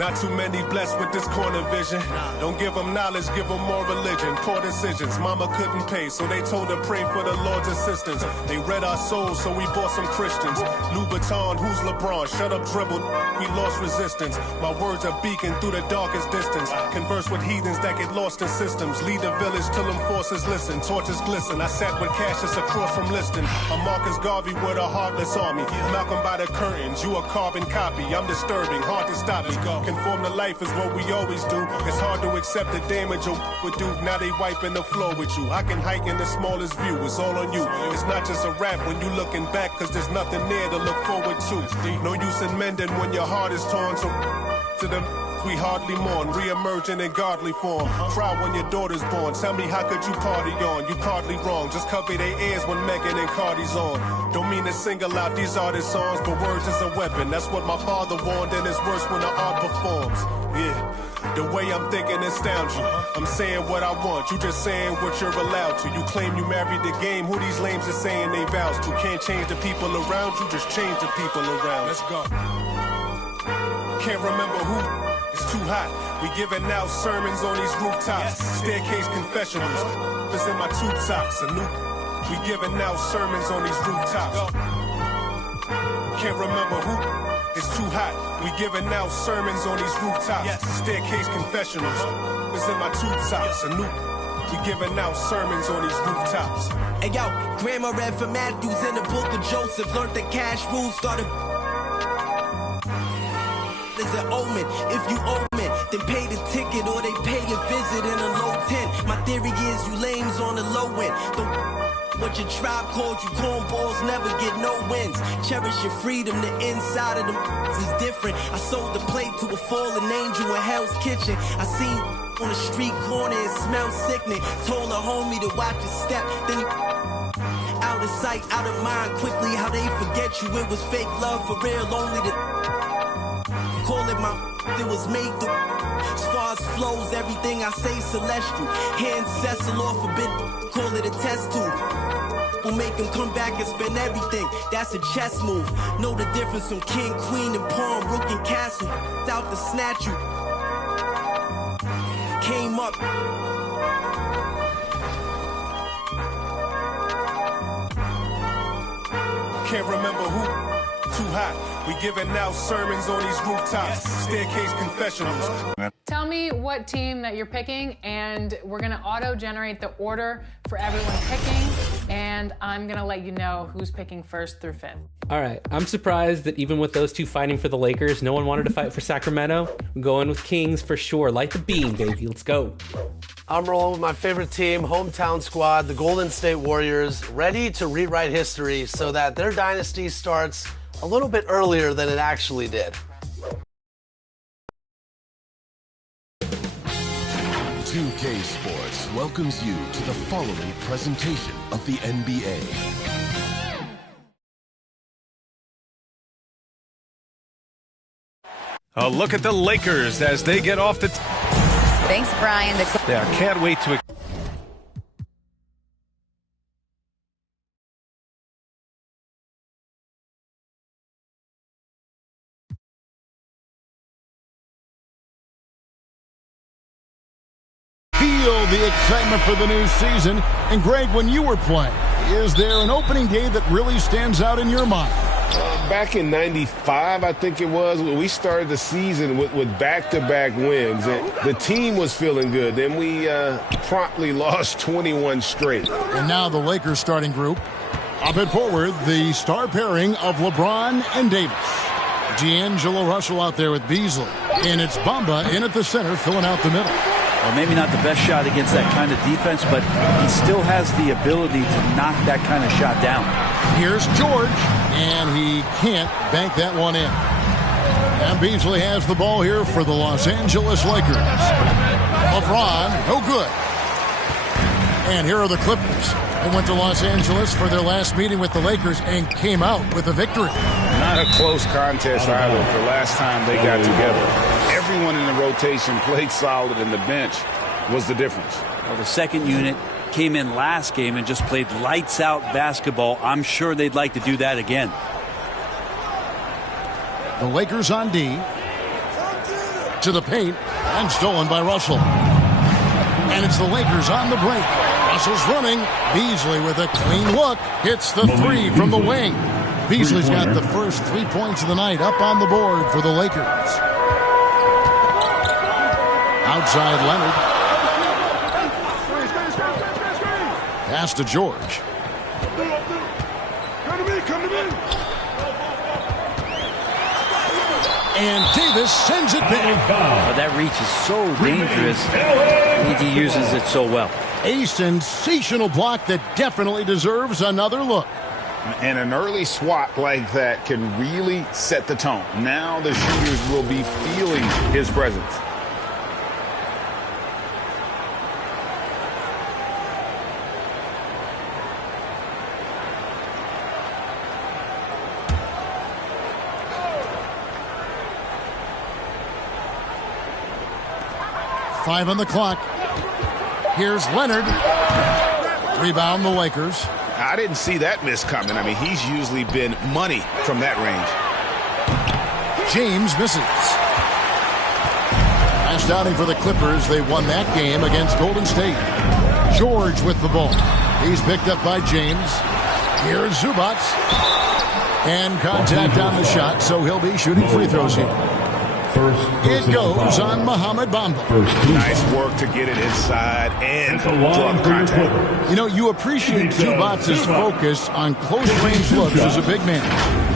Not too many blessed with this corner vision. Don't give them knowledge, give them more religion. Poor decisions, mama couldn't pay, so they told her pray for the Lord's assistance. They read our souls, so we bought some Christians. Louboutin, who's LeBron? Shut up, dribble. We lost resistance. My words are beacon through the darkest distance. Converse with heathens that get lost in systems. Lead the village till them forces listen. Torches glisten. I sat with Cassius across from Liston. I'm Marcus Garvey with a heartless army. Malcolm by the curtains. You a carbon copy. I'm disturbing. Hard to stop me. Conform to life is what we always do. It's hard to accept the damage a would do. Now they wiping the floor with you. I can hike in the smallest view. It's all on you. It's not just a rap when you looking back, cause there's nothing there to look forward to. No use in mending when your heart is torn. So to them we hardly mourn, re-emerging in godly form. Cry when your daughter's born. Tell me how could you party on? You partly wrong. Just cover their ears when Megan and Cardi's on. Don't mean to single out these artist songs, but words is a weapon. That's what my father warned, and it's worse when the art performs. Yeah. The way I'm thinking astounds you. I'm saying what I want, you just saying what you're allowed to. You claim you married the game, who these lames are saying they vows to. Can't change the people around you, just change the people around. Let's go. Can't remember who, it's too hot. We giving out sermons on these rooftops. Staircase confessionals, is in my tube tops. We giving out sermons on these rooftops. Can't remember who, it's too hot. We giving out sermons on these rooftops. Staircase confessionals, is in my tube tops. We giving out sermons on these rooftops. Hey yo, Grandma read from Matthews in the book of Joseph. Learned the cash rules, started is an omen. If you omen, then pay the ticket or they pay a visit in a low 10. My theory is you lames on the low end. What your tribe called you cornballs never get no wins. Cherish your freedom, the inside of them is different. I sold the plate to a fallen angel in Hell's Kitchen. I seen on the street corner, it smelled sickening. Told a homie to watch his step, then he out of sight, out of mind. Quickly how they forget you, it was fake love for real, only the call it my it was made to. As far as flows, everything I say celestial. Hand Cecil or forbid, call it a test tube. We'll make him come back and spend everything. That's a chess move. Know the difference from king, queen, and pawn, rook, and castle. Out to snatch you. Came up. Can't remember who. Too hot. We giving out sermons on these rooftops. Staircase confessionals. Tell me what team that you're picking, and we're going to auto-generate the order for everyone picking, and I'm going to let you know who's picking first through fifth. All right. I'm surprised that even with those two fighting for the Lakers, no one wanted to fight for Sacramento. I'm going with Kings for sure. Light the beam, baby. Let's go. I'm rolling with my favorite team, hometown squad, the Golden State Warriors, ready to rewrite history so that their dynasty starts a little bit earlier than it actually did. 2K Sports welcomes you to the following presentation of the NBA. A look at the Lakers as they get off the... Thanks, Brian. Yeah, can't wait to... Feel the excitement for the new season. And Greg, when you were playing, is there an opening day that really stands out in your mind? Back in '95, I think it was, we started the season with back-to-back wins. And the team was feeling good. Then we promptly lost 21 straight. And now the Lakers starting group. Up and forward, the star pairing of LeBron and Davis. D'Angelo Russell out there with Beasley. And it's Bamba in at the center, filling out the middle. Well, maybe not the best shot against that kind of defense, but he still has the ability to knock that kind of shot down. Here's George, and he can't bank that one in. And Beasley has the ball here for the Los Angeles Lakers. LeBron, no good. And here are the Clippers. They went to Los Angeles for their last meeting with the Lakers and came out with a victory. Not a close contest either the last time they got together. Everyone in the rotation played solid, and the bench was the difference. Well, the second unit came in last game and just played lights-out basketball. I'm sure they'd like to do that again. The Lakers on D. To the paint, and stolen by Russell. And it's the Lakers on the break. Russell's running. Beasley with a clean look. Hits the three from the wing. Beasley's got the first 3 points of the night up on the board for the Lakers. Outside Leonard. Pass to George. Come to me. And Davis sends it back. But that reach is so dangerous. He uses it so well. A sensational block that definitely deserves another look. And an early swat like that can really set the tone. Now the shooters will be feeling his presence. Five on the clock. Here's Leonard. Rebound the Lakers. I didn't see that miss coming. I mean, he's usually been money from that range. James misses. Last outing for the Clippers. They won that game against Golden State. George with the ball. He's picked up by James. Here's Zubac. And contact on the shot, so he'll be shooting free throws here. It goes on Mohamed Bamba. Nice work to get it inside and draw contact. You know, you appreciate Zubac's focus on close-range looks as a big man.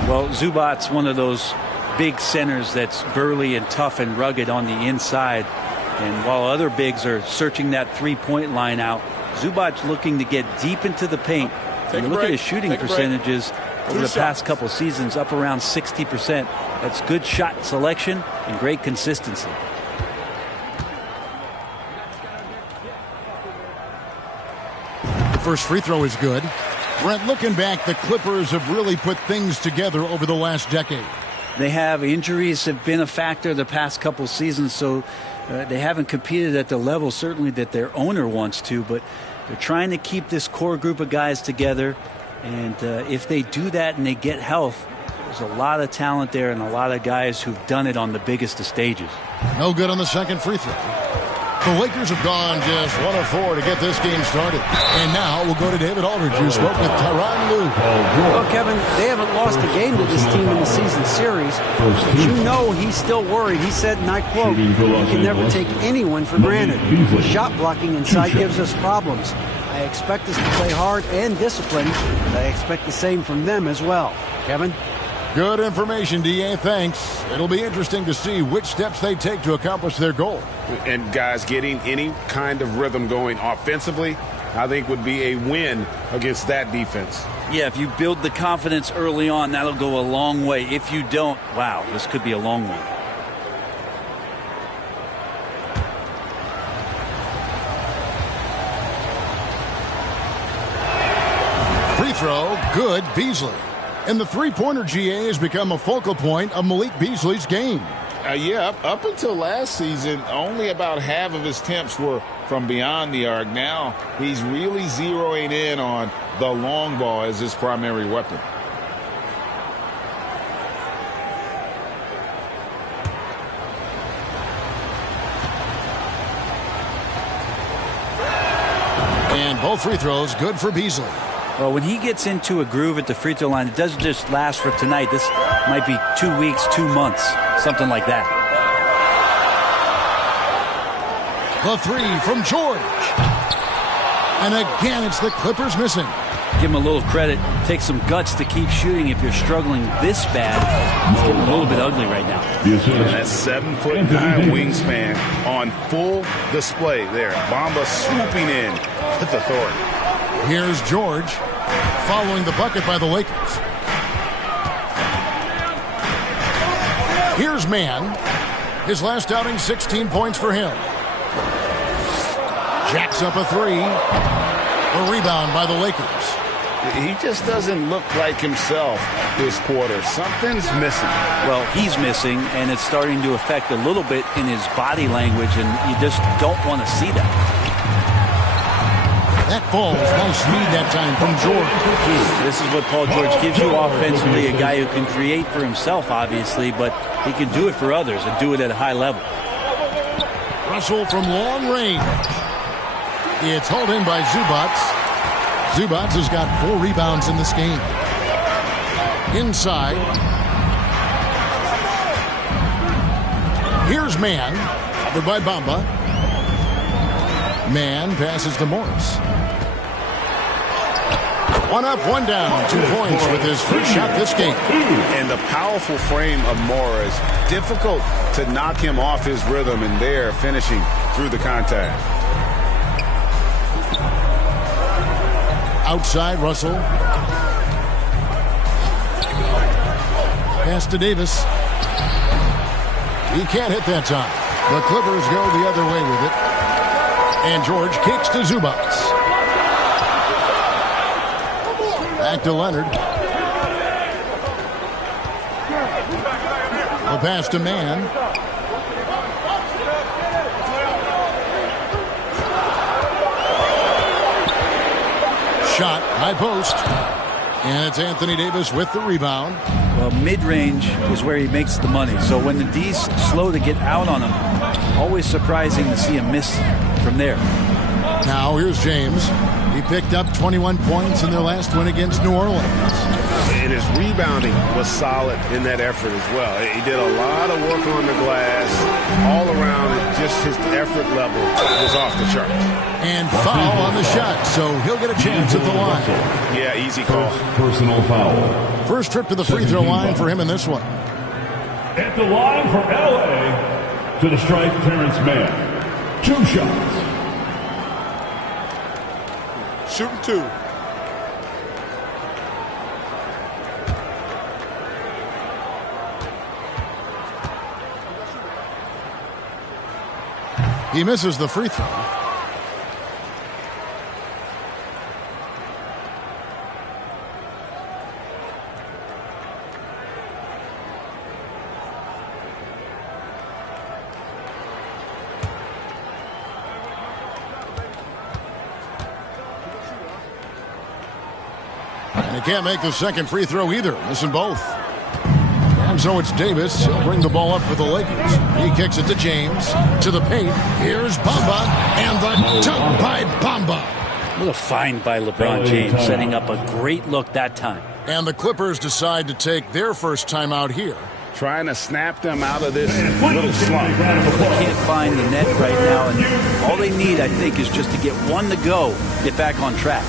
Well, Zubac's one of those big centers that's burly and tough and rugged on the inside. And while other bigs are searching that three-point line out, Zubac's looking to get deep into the paint. And look at his shooting percentages over the past couple seasons, up around 60%. That's good shot selection and great consistency. The first free throw is good. Brent, looking back, the Clippers have really put things together over the last decade. They have. Injuries have been a factor the past couple seasons, so they haven't competed at the level certainly that their owner wants to, but they're trying to keep this core group of guys together. And if they do that and they get health, there's a lot of talent there and a lot of guys who've done it on the biggest of stages. No good on the second free throw. The Lakers have gone just 1 of 4 to get this game started. And now we'll go to David Aldridge, who spoke with Tyronn Lue. Well, Kevin, they haven't lost a game to this team in the season series. But you know he's still worried. He said, and I quote, "You can never take anyone for granted. Shot blocking inside gives us problems. I expect us to play hard and disciplined, but I expect the same from them as well." Kevin? Good information, D.A. Thanks. It'll be interesting to see which steps they take to accomplish their goal. And guys, getting any kind of rhythm going offensively, I think would be a win against that defense. Yeah, if you build the confidence early on, that'll go a long way. If you don't, wow, this could be a long one. Free throw, good, Beasley. And the three-pointer, GA, has become a focal point of Malik Beasley's game. Yeah, up until last season, only about half of his attempts were from beyond the arc. Now he's really zeroing in on the long ball as his primary weapon. And both free throws good for Beasley. Well, when he gets into a groove at the free throw line, it doesn't just last for tonight. This might be 2 weeks, 2 months, something like that. The three from George. And again, it's the Clippers missing. Give him a little credit. Take some guts to keep shooting if you're struggling this bad. It's getting a little bit ugly right now. That 7'9" wingspan on full display there. Bamba swooping in with authority. Here's George following the bucket by the Lakers. Here's Mann. His last outing, 16 points for him. Jacks up a three. A rebound by the Lakers. He just doesn't look like himself this quarter. Something's missing. Well, he's missing, and it's starting to affect a little bit in his body language, and you just don't want to see that. That falls. Nice speed that time from George. This is what Paul George gives you offensively, a guy who can create for himself, obviously, but he can do it for others and do it at a high level. Russell from long range. It's hauled in by Zubats. Zubats has got 4 rebounds in this game. Inside. Here's Mann, covered by Bamba. Mann passes to Morris. 1 up, 1 down. 2 points with his first shot this game. And the powerful frame of Morris, difficult to knock him off his rhythm, and there finishing through the contact. Outside, Russell. Pass to Davis. He can't hit that time. The Clippers go the other way with it. And George kicks to Zubats. Back to Leonard. The pass to Mann. Shot, high post. And it's Anthony Davis with the rebound. Well, mid-range is where he makes the money. So when the D's slow to get out on him, always surprising to see him miss from there. Now here's James. He picked up 21 points in their last win against New Orleans. And his rebounding was solid in that effort as well. He did a lot of work on the glass. All around, just his effort level was off the charts. And foul on the shot, so he'll get a chance at the line. Yeah, easy call. Personal foul. First trip to the free throw line for him in this one. At the line for L.A. to the strike, Terrence Mann. 2 shots. Shooting 2. He misses the free throw. And he can't make the second free throw either, missing both. And so it's Davis. He'll bring the ball up for the Lakers. He kicks it to James. To the paint. Here's Bamba. And the dunk by Bamba. What a find by LeBron James, setting up a great look that time. And the Clippers decide to take their first time out here. Trying to snap them out of this little slump. They can't find the net right now, and all they need, I think, is just to get one to go, get back on track.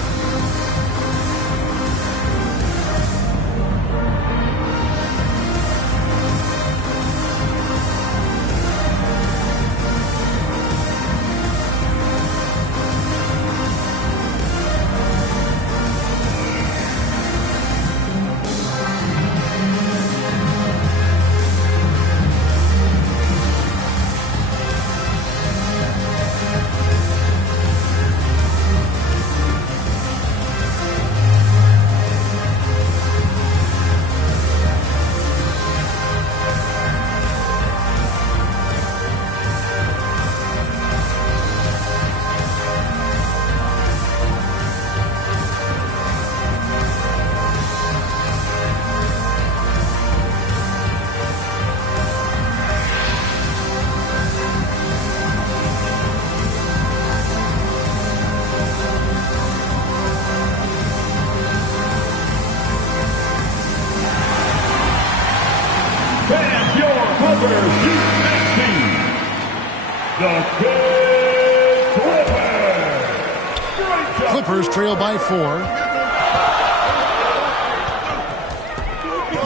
Clippers trail by 4.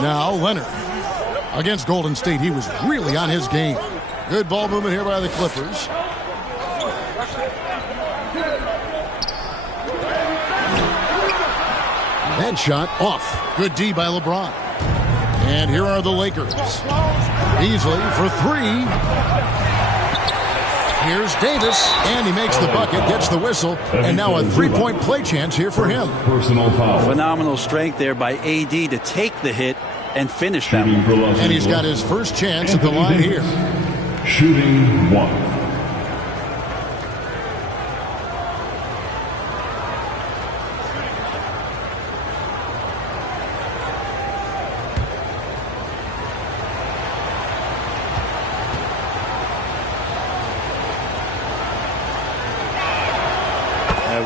Now Leonard. Against Golden State, he was really on his game. Good ball movement here by the Clippers. That shot off. Good D by LeBron. And here are the Lakers. Beasley for 3. Here's Davis, and he makes the bucket, gets the whistle, and now a 3-point play chance here for him. Personal foul. Phenomenal strength there by AD to take the hit and finish that one. And he's got his first chance at the line here. Shooting 1.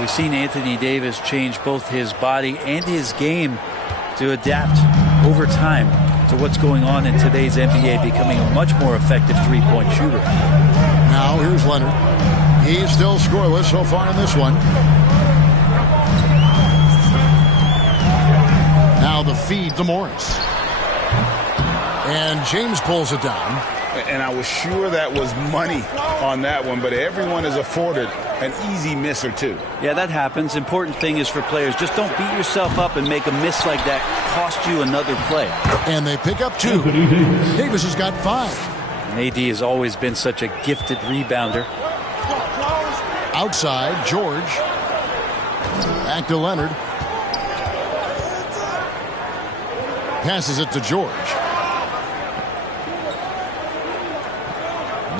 we've seen Anthony Davis change both his body and his game to adapt over time to what's going on in today's NBA, becoming a much more effective three-point shooter. Now here's Leonard. He's still scoreless so far in this one. Now the feed to Morris. And James pulls it down. And I was sure that was money on that one, but everyone is afforded an easy miss or two. Yeah, that happens. Important thing is for players, just don't beat yourself up and make a miss like that cost you another play. And they pick up 2. Davis has got 5. And AD has always been such a gifted rebounder. Outside, George. Back to Leonard. Passes it to George.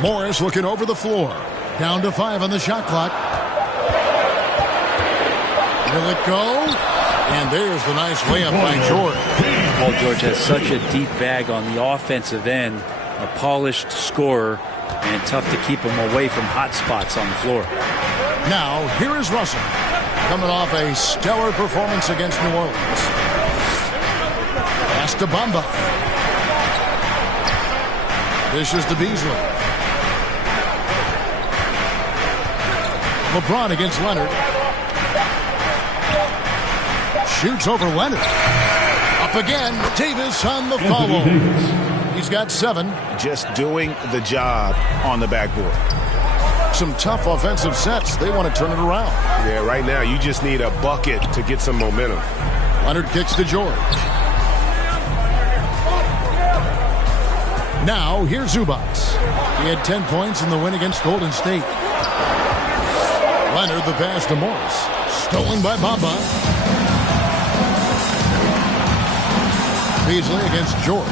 Morris looking over the floor. Down to 5 on the shot clock. Will it go? And there's the nice layup by George. Paul George has such a deep bag on the offensive end. A polished scorer, and tough to keep him away from hot spots on the floor. Now, here is Russell, coming off a stellar performance against New Orleans. Pass to Bamba. Dishes to Beasley. LeBron against Leonard. Shoots over Leonard. Up again. Davis on the follow. He's got 7. Just doing the job on the backboard. Some tough offensive sets. They want to turn it around. Yeah, right now you just need a bucket to get some momentum. Leonard kicks to George. Now, here's Zubac. He had 10 points in the win against Golden State. Leonard, the pass to Morris. Stolen by Bamba. Beasley against George.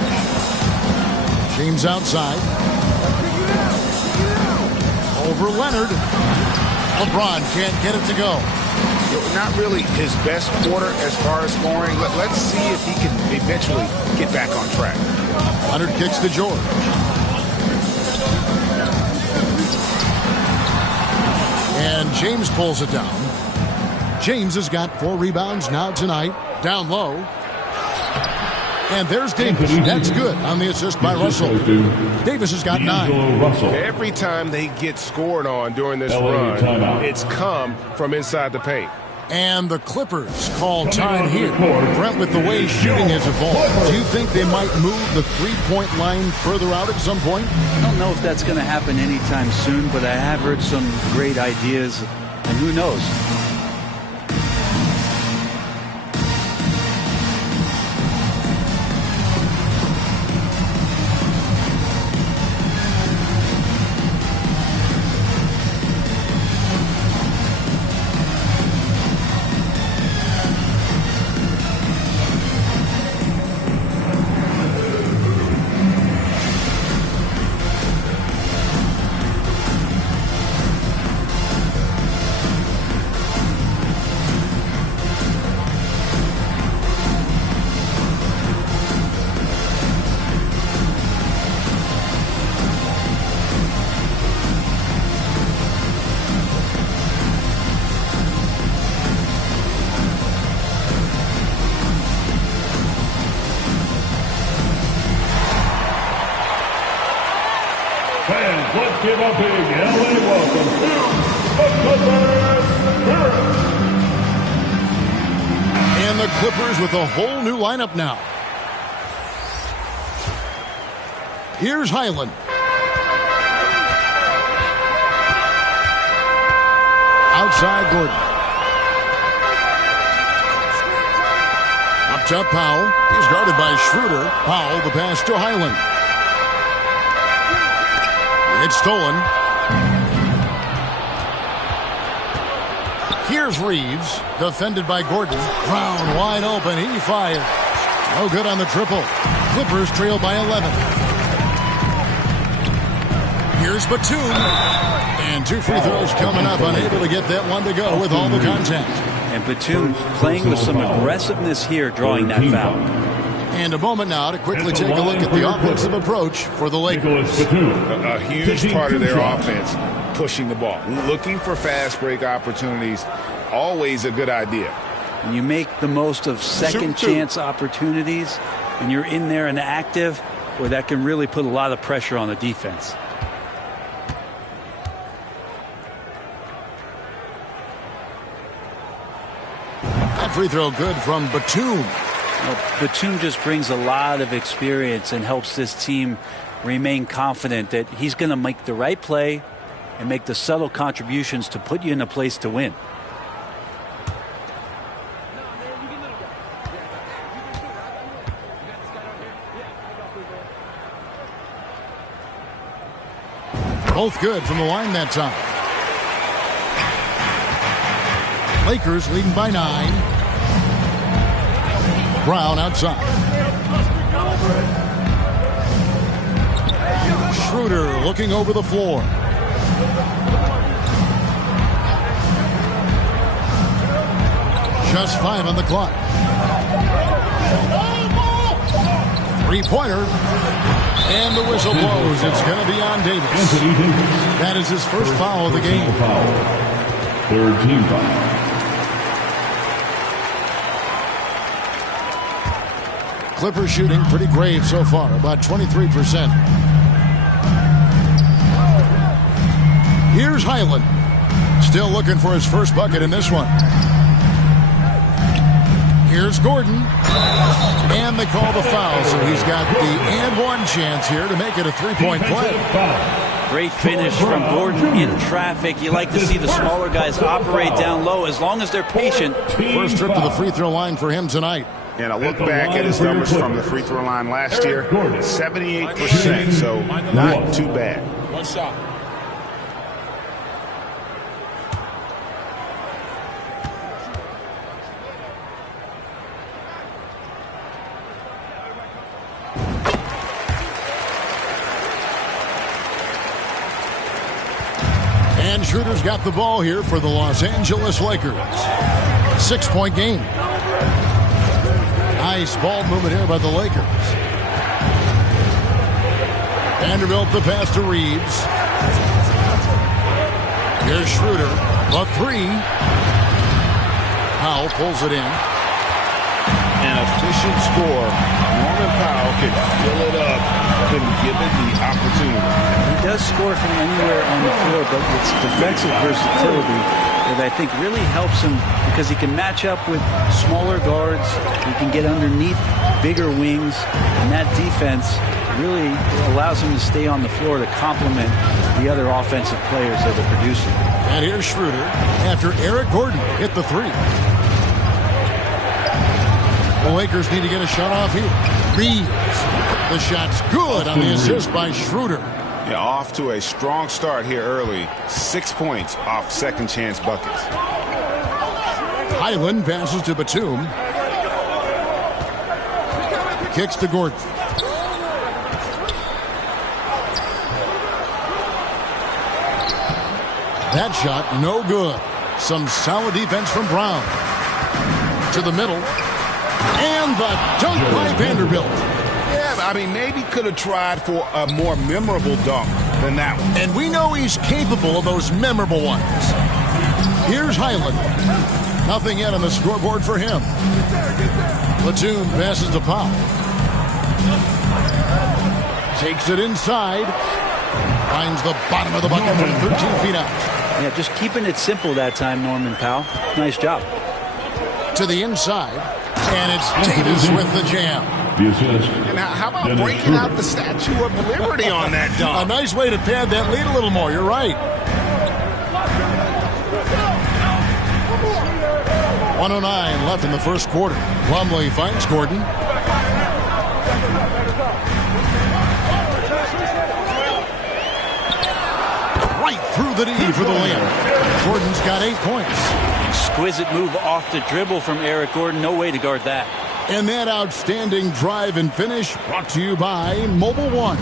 James outside. Over Leonard. LeBron can't get it to go. Not really his best quarter as far as scoring. Let's see if he can eventually get back on track. Leonard kicks to George. And James pulls it down. James has got 4 rebounds now tonight. Down low. And there's Davis. That's good on the assist by Russell. Davis has got 9. Every time they get scored on during this run, it's come from inside the paint. And the Clippers call time here. Brent, with the way shooting has evolved, do you think they might move the three-point line further out at some point? I don't know if that's going to happen anytime soon, but I have heard some great ideas, and who knows? Let's give a big LA welcome to the Clippers. And the Clippers with a whole new lineup now. Here's Highland. Outside Gordon. Up top Powell. He's guarded by Schroeder. Powell, the pass to Highland. It's stolen. Here's Reeves, defended by Gordon. Brown wide open. He fired. No good on the triple. Clippers trail by 11. Here's Batum. And 2 free throws coming up. Unable to get that one to go with all the contact. And Batum playing with some aggressiveness here, drawing that foul. And a moment now to quickly take a look at the offensive approach for the Lakers. A huge part of their offense, pushing the ball, looking for fast break opportunities, always a good idea. When you make the most of second chance opportunities and you're in there and active, boy, that can really put a lot of pressure on the defense. That free throw good from Batum. Well, Batum just brings a lot of experience and helps this team remain confident that he's going to make the right play and make the subtle contributions to put you in a place to win. Both good from the line that time. Lakers leading by 9. Brown outside. Schroeder looking over the floor. Just 5 on the clock. Three-pointer. And the whistle blows. It's going to be on Davis. That is his first foul of the game. Third team foul. Clippers shooting pretty grave so far, about 23%. Here's Highland. Still looking for his first bucket in this one. Here's Gordon. And they call the foul, so he's got the and one chance here to make it a three-point play. Great finish from Gordon in traffic. You like to see the smaller guys operate down low as long as they're patient. First trip to the free throw line for him tonight. And I look back at his numbers from the free throw line last year, 78%, so not too bad. One shot. And Schroeder's got the ball here for the Los Angeles Lakers. 6-point game. Nice ball movement here by the Lakers. Vanderbilt the pass to Reeves. Here's Schroeder. The three. Powell pulls it in. An efficient score. Norman Powell can fill it up when given the opportunity. He does score from anywhere on the floor, but it's defensive versatility that I think really helps him because he can match up with smaller guards. He can get underneath bigger wings, and that defense really allows him to stay on the floor to complement the other offensive players that are producing. And here's Schroeder after Eric Gordon hit the three. The Lakers need to get a shot off here. Reeves. The shot's good on the assist by Schroeder. Yeah, off to a strong start here early. 6 points off second chance buckets. Highland passes to Batum. Kicks to Gordon. That shot, no good. Some solid defense from Brown. To the middle. And the dunk by Vanderbilt. Yeah, I mean, maybe could have tried for a more memorable dunk than that one. And we know he's capable of those memorable ones. Here's Highland. Nothing yet on the scoreboard for him. Platoon passes to Powell. Takes it inside. Finds the bottom of the bucket from 13 feet out. Yeah, just keeping it simple that time, Norman Powell. Nice job. To the inside. And it's Davis with the jam. And how about breaking out the Statue of Liberty on that dunk? A nice way to pad that lead a little more. You're right. 1:09 left in the first quarter. Plumlee finds Gordon. Right through the knee for the layup. Gordon's got 8 points. Exquisite move off the dribble from Eric Gordon. No way to guard that. And that outstanding drive and finish brought to you by Mobile One.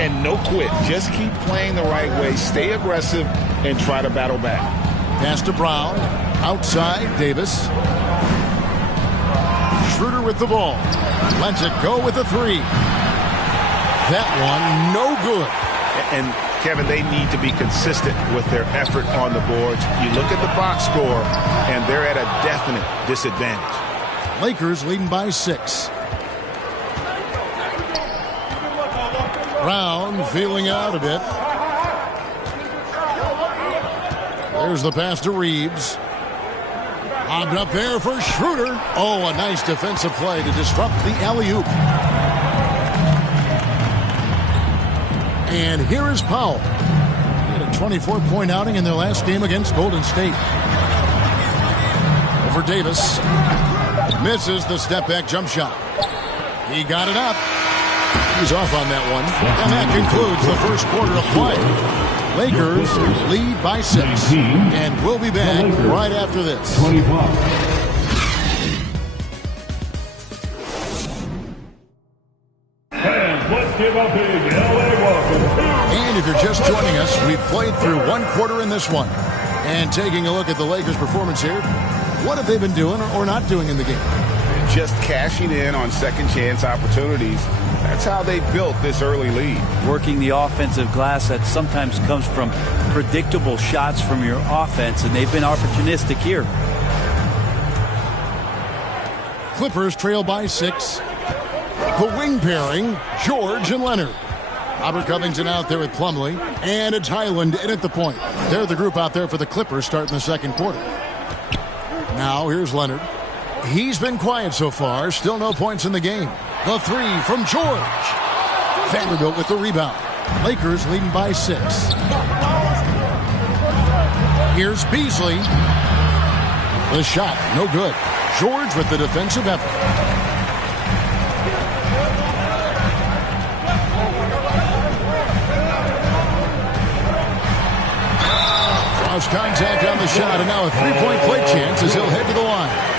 And no quit. Just keep playing the right way. Stay aggressive and try to battle back. Pass to Brown. Outside, Davis. Schroeder with the ball. Lets it go with a three. That one, no good. And Kevin, they need to be consistent with their effort on the boards. You look at the box score, and they're at a definite disadvantage. Lakers leading by 6. Brown feeling out a bit. There's the pass to Reeves. Lobbed up there for Schroeder. Oh, a nice defensive play to disrupt the alley-oop. And here is Powell. He had a 24-point outing in their last game against Golden State. Over Davis. Misses the step-back jump shot. He got it up. He's off on that one. And that concludes the first quarter of play. Lakers lead by 6. And we'll be back right after this. 25. And let's give a big LA welcome. And if you're just joining us, we've played through one quarter in this one. And taking a look at the Lakers' performance here, what have they been doing or not doing in the game? Just cashing in on second chance opportunities. That's how they built this early lead. Working the offensive glass that sometimes comes from predictable shots from your offense, and they've been opportunistic here. Clippers trail by 6. The wing pairing, George and Leonard. Robert Covington out there with Plumlee, and it's Highland in at the point. They're the group out there for the Clippers starting the second quarter. Now here's Leonard. He's been quiet so far. Still no points in the game. The 3 from George. Vanderbilt with the rebound. Lakers leading by 6. Here's Beasley. The shot, no good. George with the defensive effort. Cross contact on the shot, and now a three-point play chance as he'll head to the line.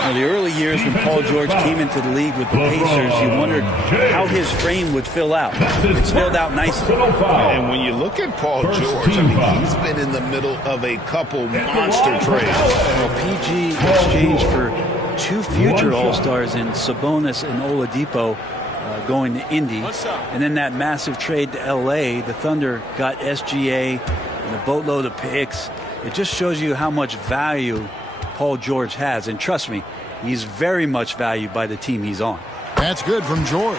Now, the early years when Paul George came into the league with the Pacers, you wondered how his frame would fill out. It's filled out nicely. And when you look at Paul George, I mean, he's been in the middle of a couple monster trades. Well, PG exchanged for 2 future All-Stars in Sabonis and Oladipo going to Indy. And then that massive trade to L.A., the Thunder got SGA and a boatload of picks. It just shows you how much value Paul George has, and trust me, he's very much valued by the team he's on. That's good from George.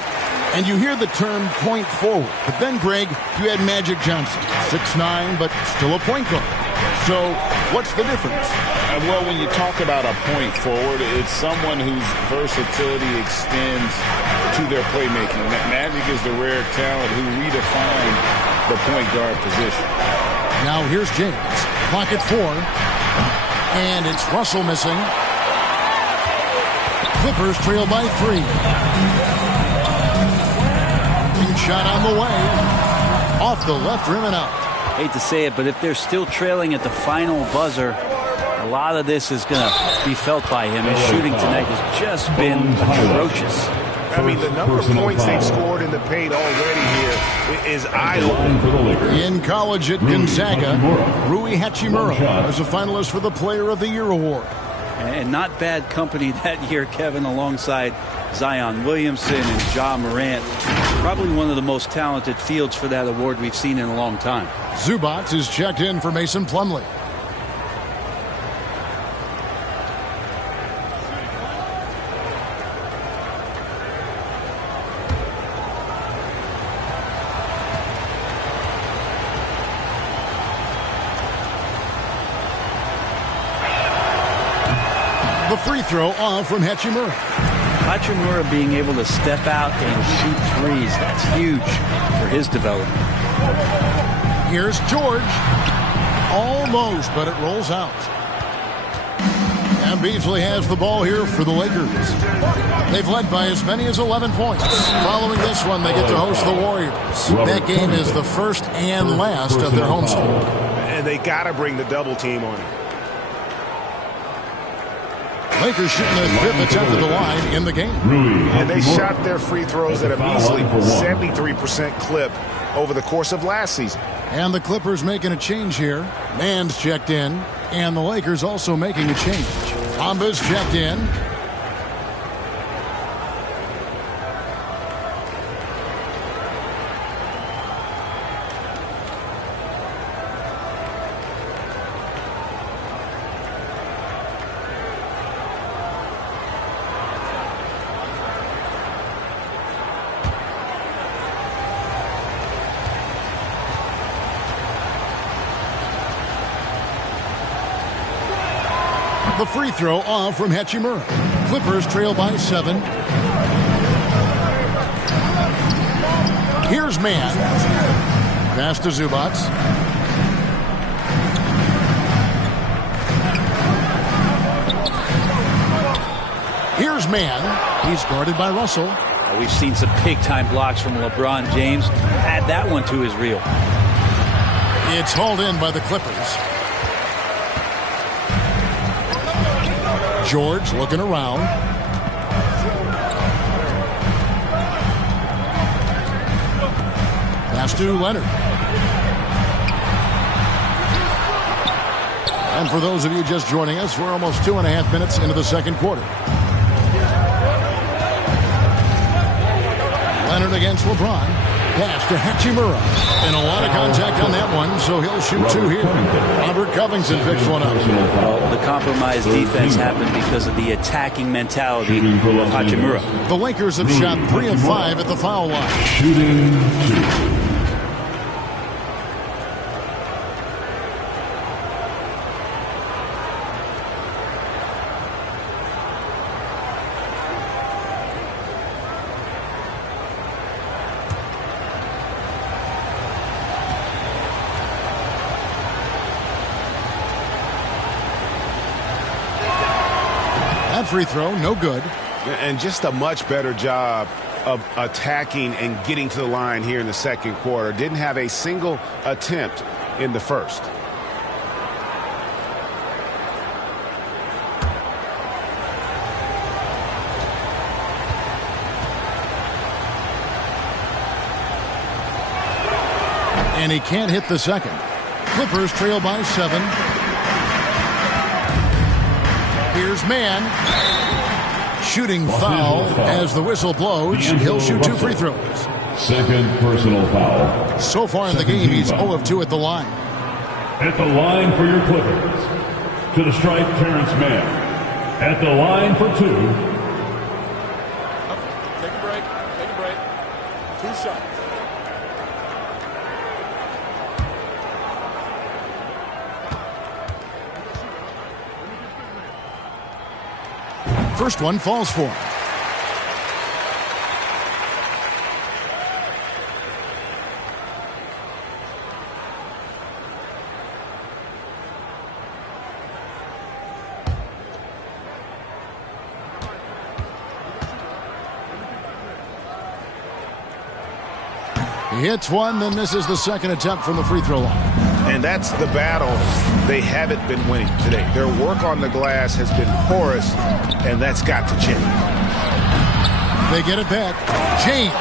And you hear the term point forward. But then, Greg, you had Magic Johnson, 6'9", but still a point guard. So what's the difference? Well, when you talk about a point forward, it's someone whose versatility extends to their playmaking. Magic is the rare talent who redefined the point guard position. Now here's James. Clock at 4. And it's Russell missing. Clippers trail by 3. Big shot on the way. Off the left rim and out. Hate to say it, but if they're still trailing at the final buzzer, a lot of this is going to be felt by him. His shooting tonight has just been atrocious. I mean, the number of points they've scored in the paint already here is eye-opening. In college at Gonzaga, Rui Hachimura was a finalist for the Player of the Year award. And not bad company that year, Kevin, alongside Zion Williamson and Ja Morant. Probably one of the most talented fields for that award we've seen in a long time. Zubac is checked in for Mason Plumlee. The free throw off from Hachimura. Hachimura being able to step out and shoot threes, that's huge for his development. Here's George. Almost, but it rolls out. And Beasley has the ball here for the Lakers. They've led by as many as 11 points. Following this one, they get to host the Warriors. That game is the first and last of their homestand. And they got to bring the double team on it. Lakers shooting their 5th attempt at the line in the game. And they shot their free throws at a measly 73% clip over the course of last season. And the Clippers making a change here. Mann's checked in. And the Lakers also making a change. Amba's checked in. The free throw off from Hachimura. Clippers trail by 7. Here's Mann. Pass to Zubats. Here's Mann. He's guarded by Russell. We've seen some big-time blocks from LeBron James. Add that one to his reel. It's hauled in by the Clippers. George looking around. Pass to Leonard. And for those of you just joining us, we're almost 2.5 minutes into the second quarter. Leonard against LeBron. Pass to Hachimura. And a lot of contact on that one, so he'll shoot 2 here. Robert Covington picks one up. Well, the compromised defense happened because of the attacking mentality of Hachimura. The Lakers have shot 3 of 5 at the foul line. Shooting 2. Free throw, no good. And just a much better job of attacking and getting to the line here in the second quarter. Didn't have a single attempt in the first. And he can't hit the second. Clippers trail by 7. Here's Mann. Shooting foul as the whistle blows. He'll shoot 2 free throws. Second personal foul. So far in the game, he's 0 of 2 at the line. At the line for your Clippers. To the stripe, Terrence Mann. At the line for 2. Take a break. Take a break. 2 shots. First one falls for him. He hits one, then misses the second attempt from the free throw line. And that's the battle they haven't been winning today. Their work on the glass has been porous, and that's got to change. They get it back. James.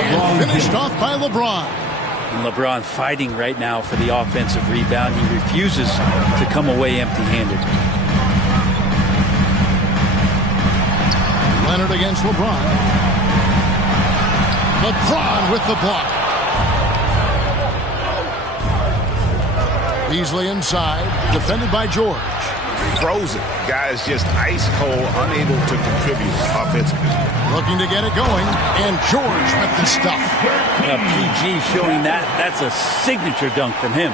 And finished off by LeBron. And LeBron fighting right now for the offensive rebound. He refuses to come away empty-handed. Leonard against LeBron. LeBron with the block. Beasley inside, defended by George. Frozen. Guys just ice cold, unable to contribute offensively. Looking to get it going, and George with the stuff. PG showing that. That's a signature dunk from him.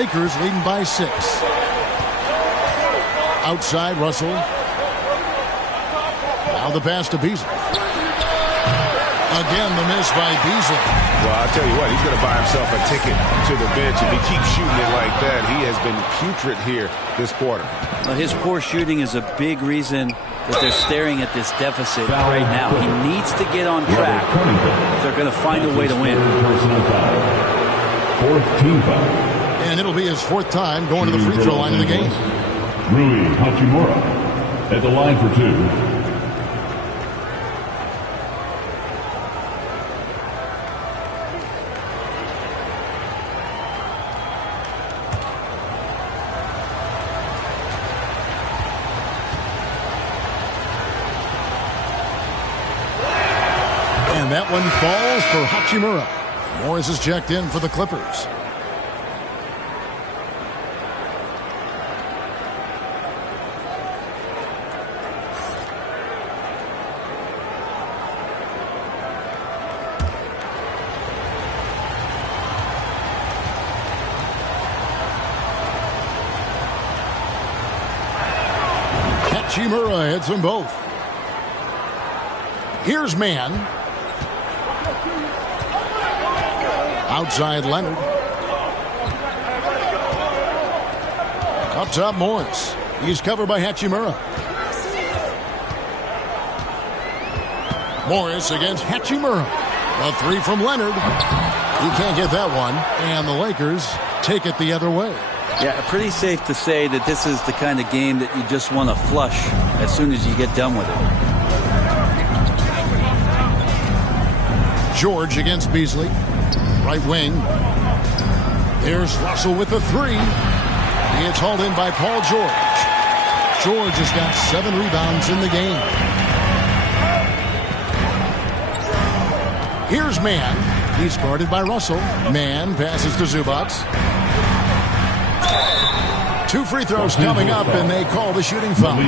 Lakers leading by 6. Outside, Russell. Now the pass to Beasley. Again, the miss by Beasley. Well, I'll tell you what, he's going to buy himself a ticket to the bench. If he keeps shooting it like that, he has been putrid here this quarter. Well, his poor shooting is a big reason that they're staring at this deficit right now. He needs to get on track if they're going to find a way to win. Fourth team foul. And it'll be his 4th time going to the free throw line of the game. Rui Hachimura at the line for 2. That one falls for Hachimura. Morris is checked in for the Clippers. Hachimura hits them both. Here's Mann. Outside Leonard. Up top Morris. He's covered by Hachimura. Morris against Hachimura. A three from Leonard. He can't get that one. And the Lakers take it the other way. Yeah, pretty safe to say that this is the kind of game that you just want to flush as soon as you get done with it. George against Beasley. Right wing. There's Russell with the three. He gets hauled in by Paul George. George has got 7 rebounds in the game. Here's Mann. He's guarded by Russell. Mann passes to Zubac. 2 free throws coming up, and they call the shooting foul.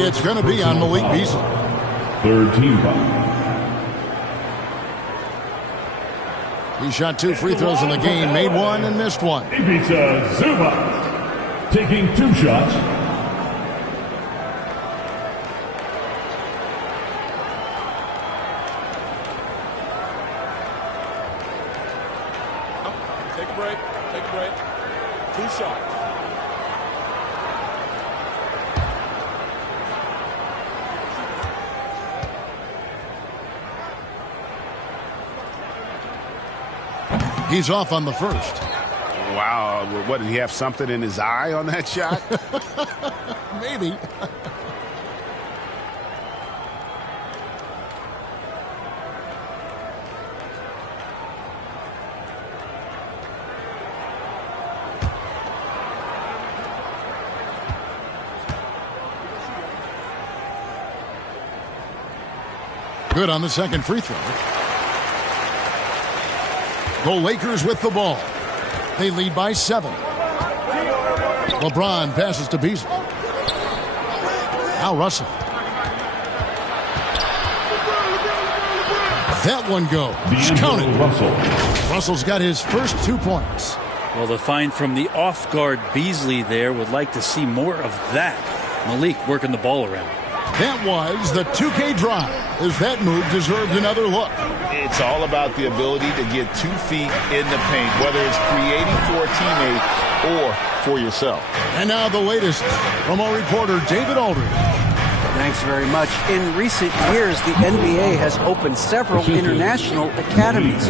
It's going to be on Malik Beasley. Third team foul. He shot 2 free throws in the game, made 1 and missed 1. Ivica Zubac taking 2 shots. Take a break. Take a break. 2 shots. He's off on the first. Wow. What, did he have something in his eye on that shot? Maybe. Good on the second free throw. The Lakers with the ball. They lead by 7. LeBron passes to Beasley. Now Russell. That one goes. Counted. Russell's got his first 2 points. Well, the find from the off-guard Beasley there would like to see more of that. Malik working the ball around. That was the 2K drive, as that move deserved another look. It's all about the ability to get 2 feet in the paint, whether it's creating for a teammate or for yourself. And now the latest from our reporter, David Aldridge. Thanks very much. In recent years, the NBA has opened several international academies.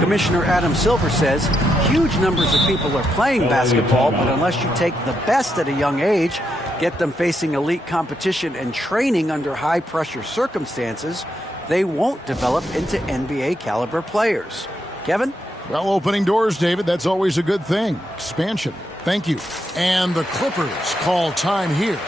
Commissioner Adam Silver says huge numbers of people are playing basketball, but unless you take the best at a young age, get them facing elite competition and training under high-pressure circumstances, they won't develop into NBA-caliber players. Kevin? Well, opening doors, David, that's always a good thing. Expansion. Thank you. And the Clippers call time here.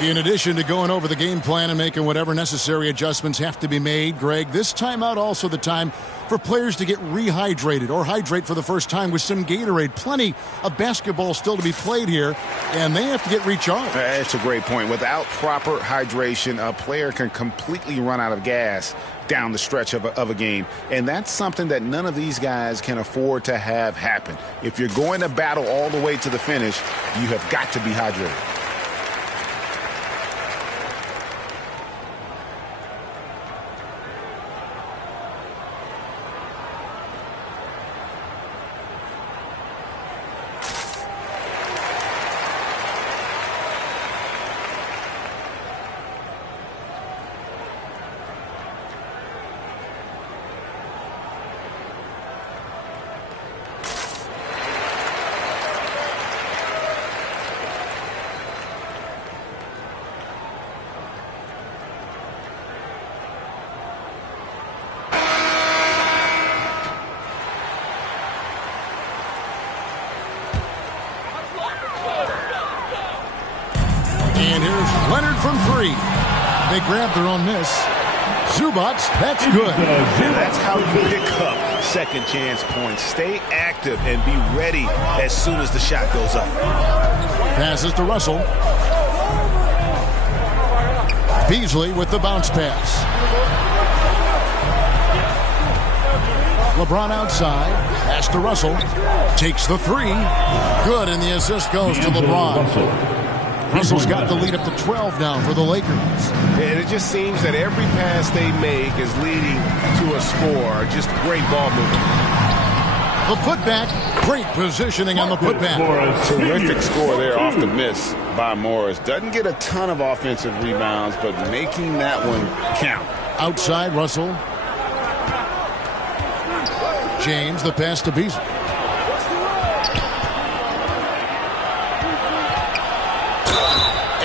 In addition to going over the game plan and making whatever necessary adjustments have to be made, Greg, this timeout also the time for players to get rehydrated or hydrate for the first time with some Gatorade. Plenty of basketball still to be played here, and they have to get recharged. That's a great point. Without proper hydration, a player can completely run out of gas down the stretch of a game. And that's something that none of these guys can afford to have happen. If you're going to battle all the way to the finish, you have got to be hydrated. They grab their own miss. Zubac, that's good. And that's how you pick up second chance points. Stay active and be ready as soon as the shot goes up. Passes to Russell. Beasley with the bounce pass. LeBron outside. Pass to Russell. Takes the 3. Good, and the assist goes to LeBron. Russell's got the lead up to 12 now for the Lakers. And it just seems that every pass they make is leading to a score. Just great ball movement. The putback, great positioning on the putback. Terrific score there off the miss by Morris. Doesn't get a ton of offensive rebounds, but making that one count. Outside, Russell. James, the pass to Beasley.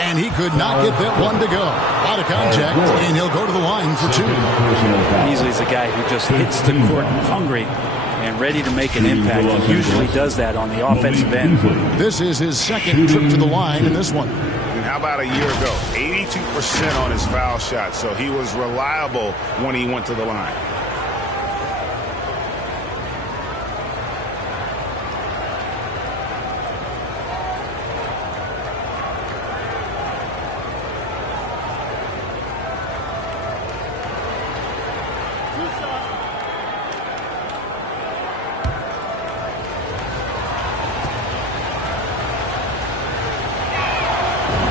And he could not get that one to go. Out of contact, and he'll go to the line for two. Beasley's a guy who just hits the court hungry and ready to make an impact. He usually does that on the offensive end. This is his second trip to the line in this one. And how about a year ago? 82% on his foul shot, so he was reliable when he went to the line.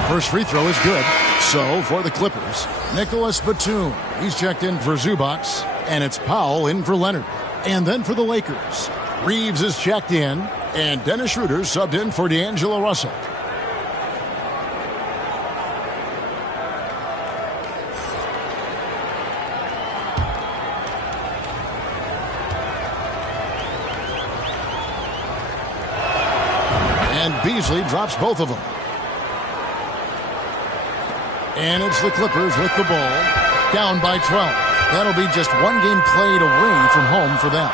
First free throw is good. So, for the Clippers, Nicholas Batum. He's checked in for Zubac, and it's Powell in for Leonard. And then for the Lakers, Reeves is checked in, and Dennis Schroeder subbed in for D'Angelo Russell. And Beasley drops both of them. And it's the Clippers with the ball, down by 12. That'll be just one game played away from home for them.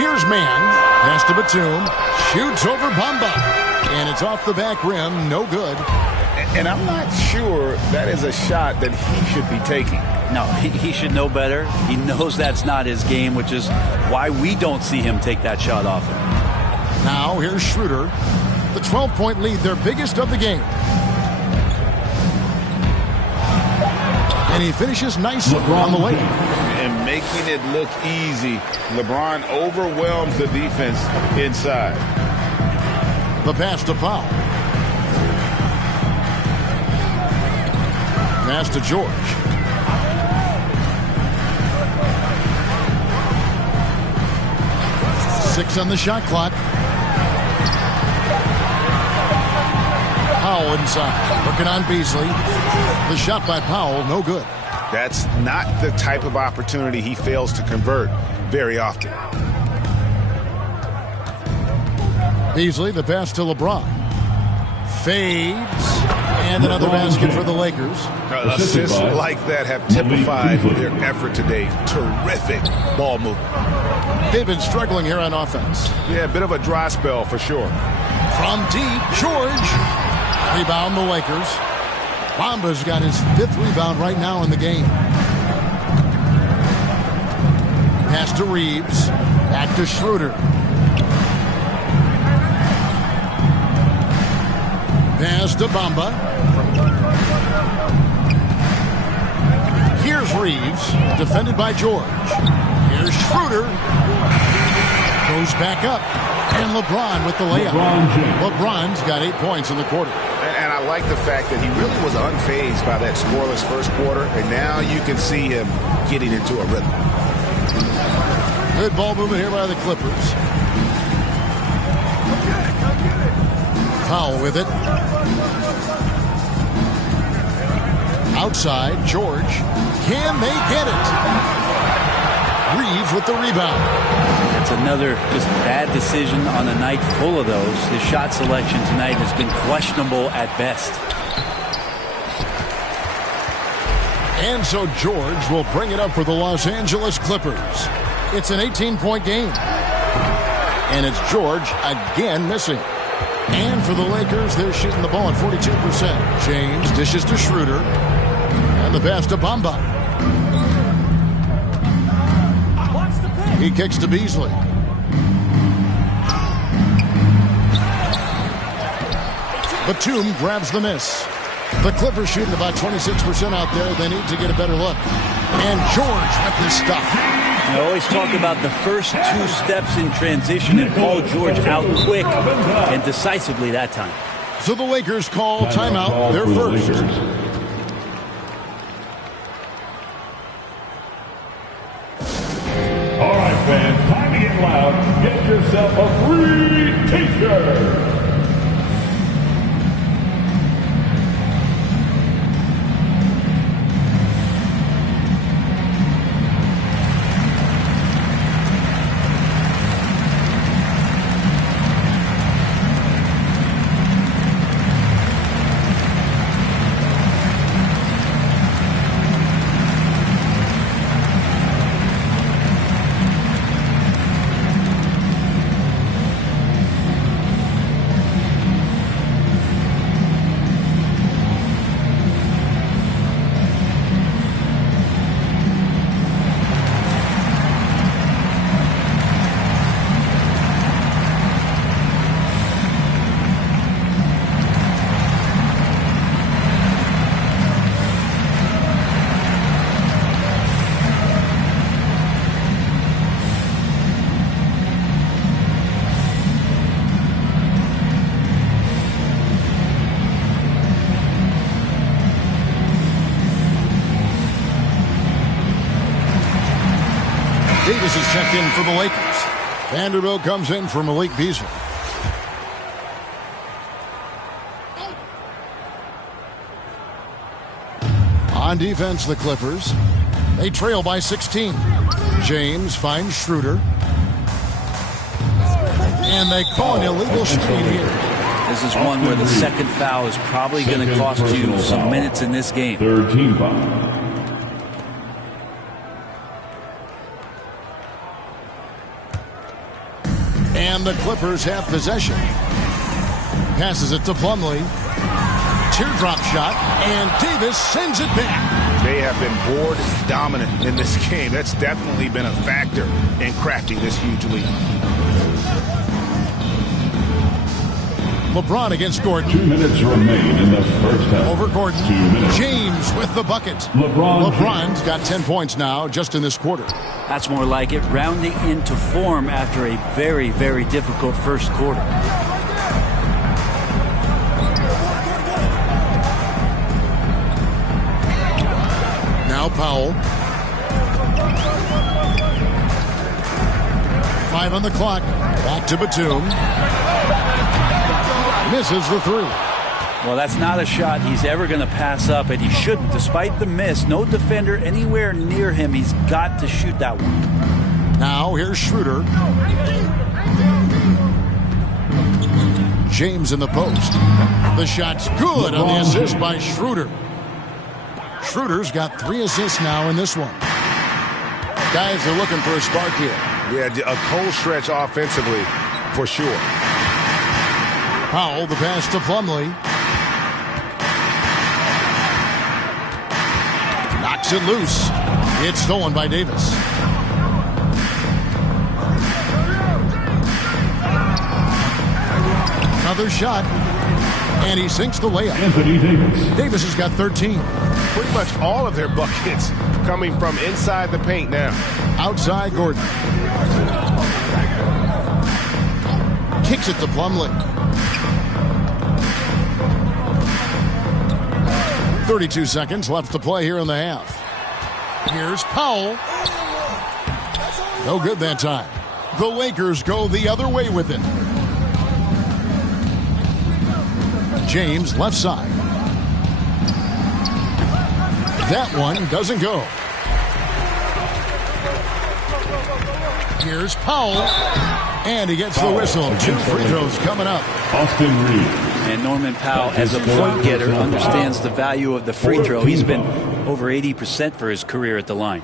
Here's Mann, pass to Batum, shoots over Bamba, and it's off the back rim, no good. And I'm not sure that is a shot that he should be taking. No, he should know better. He knows that's not his game, which is why we don't see him take that shot often. Now here's Schroeder. The 12-point lead, their biggest of the game. And he finishes nicely on the way. And making it look easy. LeBron overwhelms the defense inside. The pass to Powell. Pass to George. Six on the shot clock. Powell inside, working on Beasley. The shot by Powell, no good. That's not the type of opportunity he fails to convert very often. Beasley, the pass to LeBron. Fades. And another basket for the Lakers. Assists like that have typified their effort today. Terrific ball movement. They've been struggling here on offense. Yeah, a bit of a dry spell for sure. From deep, George. Rebound the Lakers. Bamba's got his 5th rebound right now in the game. Pass to Reeves. Back to Schroeder. Pass to Bamba. Here's Reeves. Defended by George. Here's Schroeder. Goes back up. And LeBron with the layup. LeBron's got 8 points in the quarter. And I like the fact that he really was unfazed by that scoreless first quarter. And now you can see him getting into a rhythm. Good ball movement here by the Clippers. Powell with it. Outside, George. Can they get it? Reeves with the rebound. It's another just bad decision on a night full of those. His shot selection tonight has been questionable at best. And so George will bring it up for the Los Angeles Clippers. It's an 18-point game. And it's George again missing. And for the Lakers, they're shooting the ball at 42%. James dishes to Schroeder. And the pass to Bamba. He kicks to Beasley. Batum grabs the miss. The Clippers shooting about 26% out there. They need to get a better look. And George with the stop. I always talk about the first 2 steps in transition, and Paul George out quick and decisively that time. So the Lakers call timeout, their first. All right, fans, time to get loud. Get yourself a free T-shirt. Davis is checked in for the Lakers. Vanderbilt comes in for Malik Beasley. On defense, the Clippers. They trail by 16. James finds Schroeder. And they call an illegal screen here. This is one where the second foul is probably going to cost you some minutes in this game. Third team foul. And the Clippers have possession. Passes it to Plumlee. Teardrop shot, and Davis sends it back. They have been board dominant in this game. That's definitely been a factor in crafting this huge lead. LeBron against Gordon. 2 minutes remain in the first half. Over Gordon. 2 minutes. James with the bucket. LeBron's got 10 points now just in this quarter. That's more like it, rounding into form after a very, very difficult first quarter. Now Powell. 5 on the clock. Back to Batum. Misses the 3. Well, that's not a shot he's ever going to pass up, and he shouldn't. Despite the miss, no defender anywhere near him. He's got to shoot that one. Now here's Schroeder. James in the post. The shot's good on the assist by Schroeder. Schroeder's got 3 assists now in this one. Guys are looking for a spark here. Yeah, a cold stretch offensively for sure. Powell, the pass to Plumlee. Knocks it loose. It's stolen by Davis. Another shot. And he sinks the layup. Anthony Davis. Davis has got 13. Pretty much all of their buckets coming from inside the paint now. Outside Gordon. Kicks it to Plumlee. 32 seconds left to play here in the half. Here's Powell. No good that time. The Lakers go the other way with it. James left side. That one doesn't go. Here's Powell. And he gets the whistle. 2 free throws coming up. Austin Reed. And Norman Powell, as a point getter, understands the value of the free throw. He's been over 80% for his career at the line.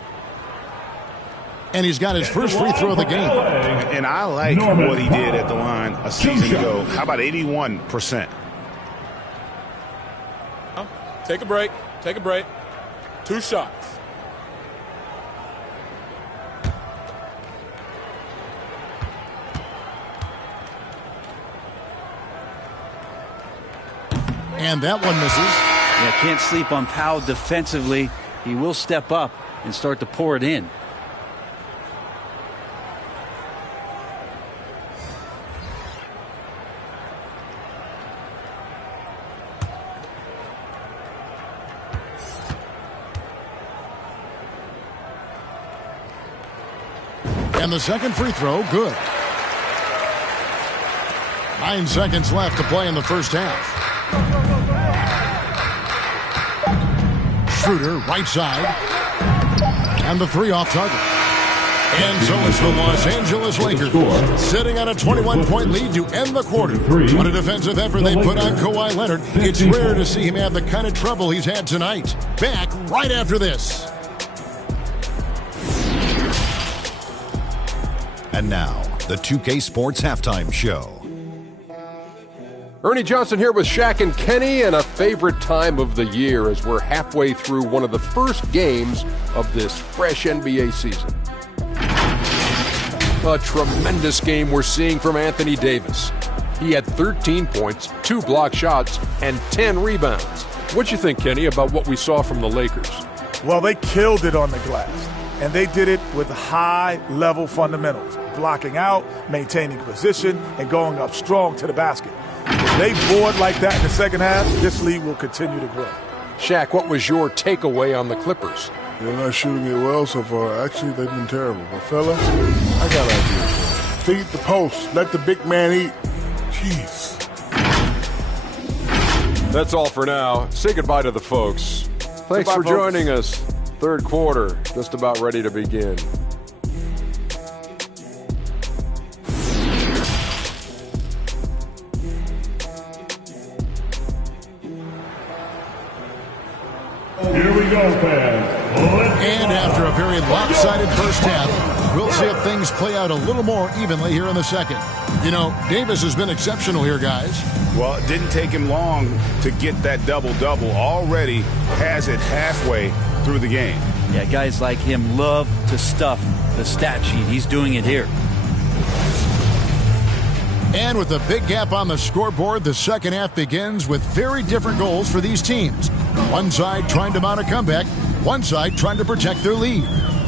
And he's got his first free throw of the game. And I like what he did at the line a season ago. How about 81%? Take a break. Take a break. 2 shots. And that one misses. Yeah, can't sleep on Powell defensively. He will step up and start to pour it in. And the second free throw, good. 9 seconds left to play in the first half. Schroeder, right side. And the three off target. And so it's the Los Angeles Lakers sitting on a 21-point lead to end the quarter. What a defensive effort they put on Kawhi Leonard. It's rare to see him have the kind of trouble he's had tonight. Back right after this. And now, the 2K Sports Halftime Show. Ernie Johnson here with Shaq and Kenny, and a favorite time of the year as we're halfway through one of the first games of this fresh NBA season. A tremendous game we're seeing from Anthony Davis. He had 13 points, 2 block shots, and 10 rebounds. What you think, Kenny, about what we saw from the Lakers? Well, they killed it on the glass, and they did it with high-level fundamentals, blocking out, maintaining position, and going up strong to the basket. If they board like that in the second half, this lead will continue to grow. Shaq, what was your takeaway on the Clippers? They're not shooting it well so far. Actually, they've been terrible. But, fella, I got ideas. Feed the post. Let the big man eat. Jeez. That's all for now. Say goodbye to the folks. Thanks for joining us. Third quarter, just about ready to begin. Here we go, fans. And after a very lopsided first half, we'll see if things play out a little more evenly here in the second. You know, Davis has been exceptional here, guys. Well, it didn't take him long to get that double-double. Already has it halfway through the game. Yeah, guys like him love to stuff the stat sheet. He's doing it here. And with a big gap on the scoreboard, the second half begins with very different goals for these teams. One side trying to mount a comeback, one side trying to protect their lead.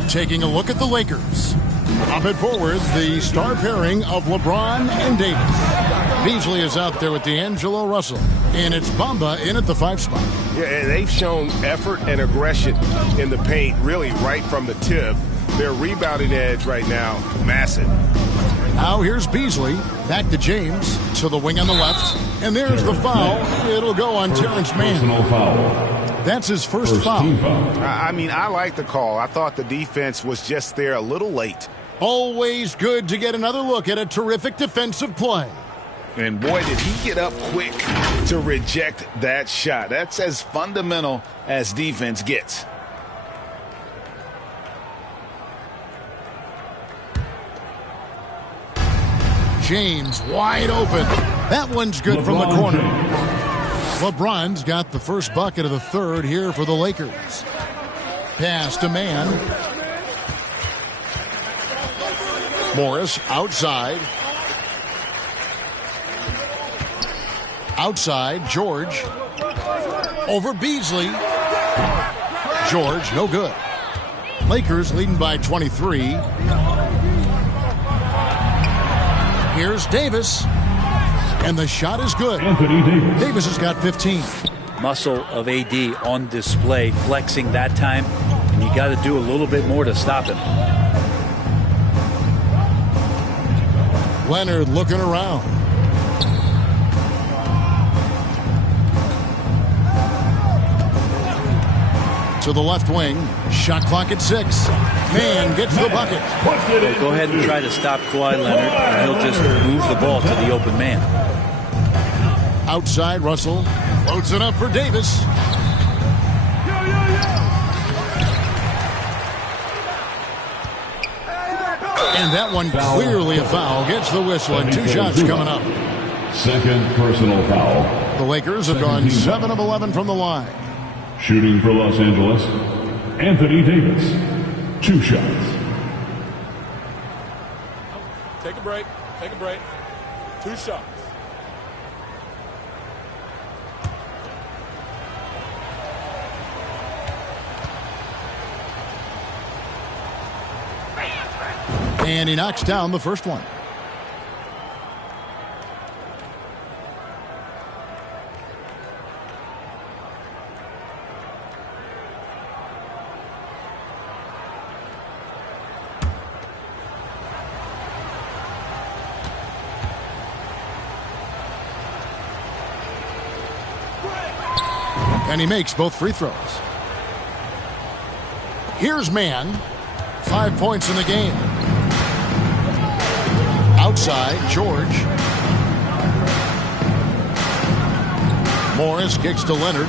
Taking a look at the Lakers. Up and forward, the star pairing of LeBron and Davis. Beasley is out there with D'Angelo Russell. And it's Bamba in at the 5 spot. Yeah, and they've shown effort and aggression in the paint, really right from the tip. Their rebounding edge right now, massive. Now here's Beasley, back to James, to the wing on the left. And there's the foul. It'll go on Terrence Mann. Personal foul. That's his first foul. I mean, I like the call. I thought the defense was just there a little late. Always good to get another look at a terrific defensive play. And boy, did he get up quick to reject that shot. That's as fundamental as defense gets. James wide open. That one's good from the corner. LeBron's got the first bucket of the third here for the Lakers. Pass to Mann. Morris outside. Outside, George. Over Beasley. George, no good. Lakers leading by 23. Here's Davis. And the shot is good. Anthony Davis. Davis has got 15. Muscle of AD on display, flexing that time. And you got to do a little bit more to stop him. Leonard looking around. To the left wing. Shot clock at 6. Mann gets the bucket. Well, go ahead and try to stop Kawhi Leonard, and he'll just move the ball to the open man. Outside, Russell loads it up for Davis. And that one clearly a foul. Gets the whistle, and 2 shots coming up. Second personal foul. The Lakers have gone 7 of 11 from the line. Shooting for Los Angeles, Anthony Davis. 2 shots. Take a break. Take a break. 2 shots. And he knocks down the first one. And he makes both free throws. Here's Mann. 5 points in the game. Outside, George. Morris kicks to Leonard.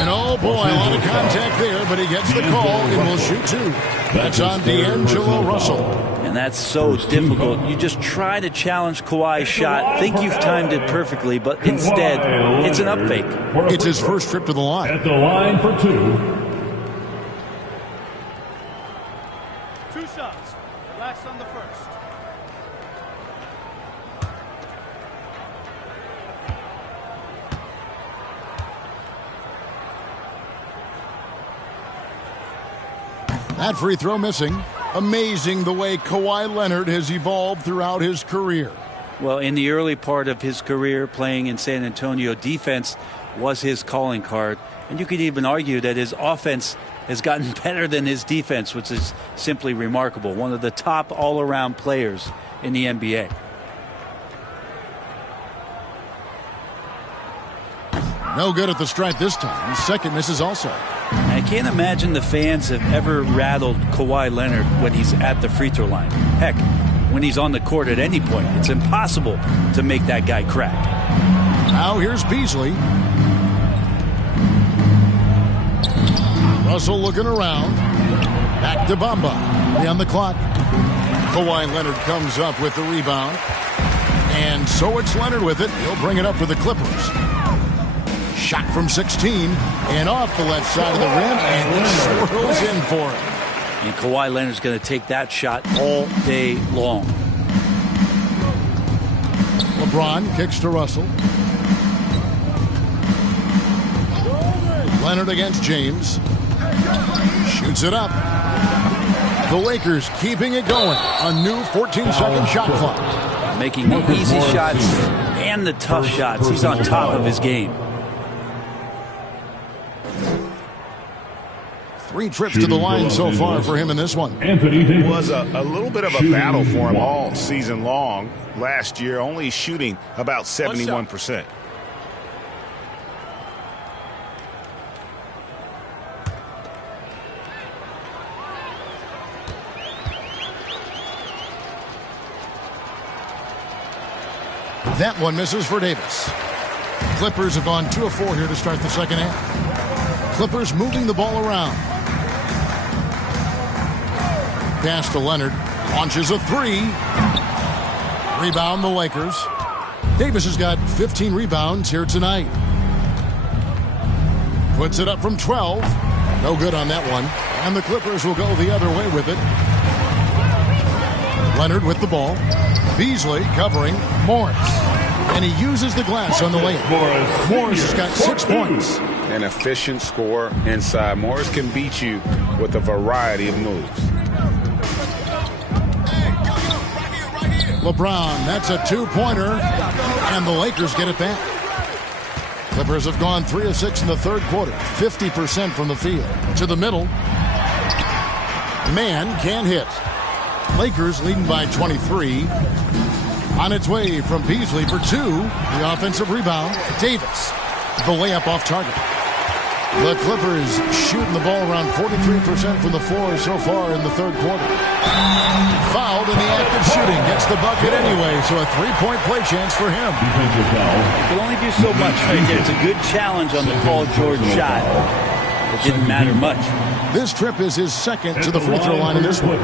And oh boy, a lot of contact there, but he gets the call and will shoot two. That's on D'Angelo Russell. And that's so difficult. You just try to challenge Kawhi's shot, think you've timed it perfectly, but instead, it's an up fake. It's his first trip to the line. At the line for two. Two shots. Relax on the first. That free throw missing. Amazing the way Kawhi Leonard has evolved throughout his career. Well, in the early part of his career playing in San Antonio, defense was his calling card. And you could even argue that his offense has gotten better than his defense, which is simply remarkable. One of the top all-around players in the NBA. No good at the stripe this time. Second misses also. I can't imagine the fans have ever rattled Kawhi Leonard when he's at the free throw line. Heck, when he's on the court at any point, it's impossible to make that guy crack. Now here's Beasley. Russell looking around. Back to Bamba. On the clock. Kawhi Leonard comes up with the rebound. And so it's Leonard with it. He'll bring it up for the Clippers. Shot from 16 and off the left side of the rim, and it swirls in for him. And Kawhi Leonard's going to take that shot all day long. LeBron kicks to Russell. Leonard against James. Shoots it up. The Lakers keeping it going. A new 14-second shot clock. Making the easy shots and the tough shots. He's on top of his game. 3 trips to the line so far for him in this one. It was a little bit of a battle for him all season long. Last year, only shooting about 71%. That one misses for Davis. Clippers have gone 2 of 4 here to start the second half. Clippers moving the ball around. Pass to Leonard. Launches a 3. Rebound the Lakers. Davis has got 15 rebounds here tonight. Puts it up from 12. No good on that one. And the Clippers will go the other way with it. Leonard with the ball. Beasley covering Morris. And he uses the glass on the layup. Morris has got 6 points. An efficient scorer inside. Morris can beat you with a variety of moves. LeBron, that's a 2-pointer. And the Lakers get it back. Clippers have gone 3 of 6 in the third quarter. 50% from the field. To the middle. Man can't hit. Lakers leading by 23. On its way from Beasley for 2. The offensive rebound. Davis. The layup off target. The Clippers shooting the ball around 43% from the floor so far in the third quarter. Fouled in the act of shooting. Gets the bucket anyway, so a 3-point play chance for him. He can only do so much right there. It's a good challenge on the Paul George shot. It didn't matter much. This trip is his second to the free throw line in this one.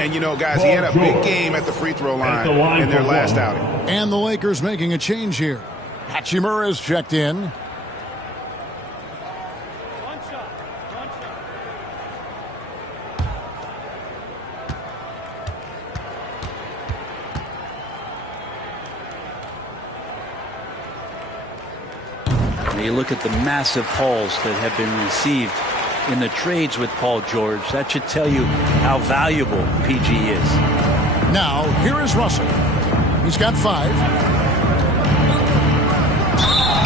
And, you know, guys, he had a big game at the free throw line in their last outing. And the Lakers making a change here. Hachimura is checked in. You look at the massive hauls that have been received in the trades with Paul George. That should tell you how valuable PG is. Now, here is Russell. He's got 5.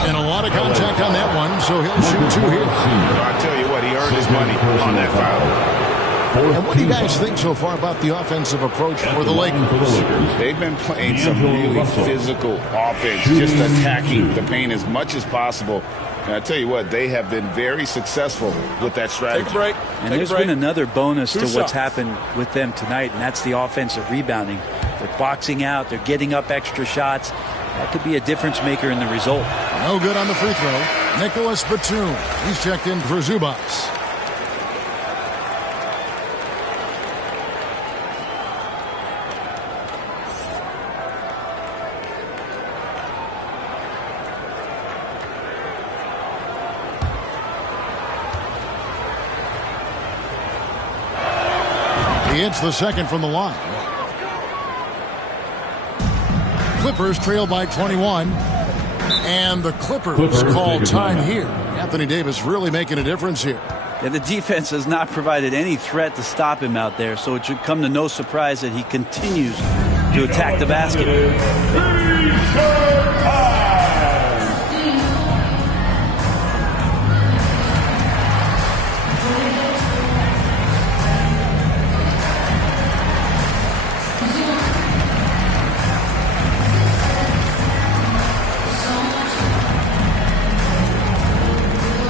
And a lot of contact on that one, so he'll shoot 2 here. I tell you what, he earned his money on that foul. And what do you guys think so far about the offensive approach for the Lakers? They've been playing some really physical offense, just attacking the paint as much as possible. And I tell you what, they have been very successful with that strategy. Take a break. And there's been another bonus to what's happened with them tonight, and that's the offensive rebounding. They're boxing out. They're getting up extra shots. That could be a difference maker in the result. No good on the free throw. Nicholas Batum. He's checked in for Zubats. He hits the second from the line. Clippers trail by 21. And the Clippers call time here. Anthony Davis really making a difference here. Yeah, the defense has not provided any threat to stop him out there, so it should come to no surprise that he continues to attack the basket.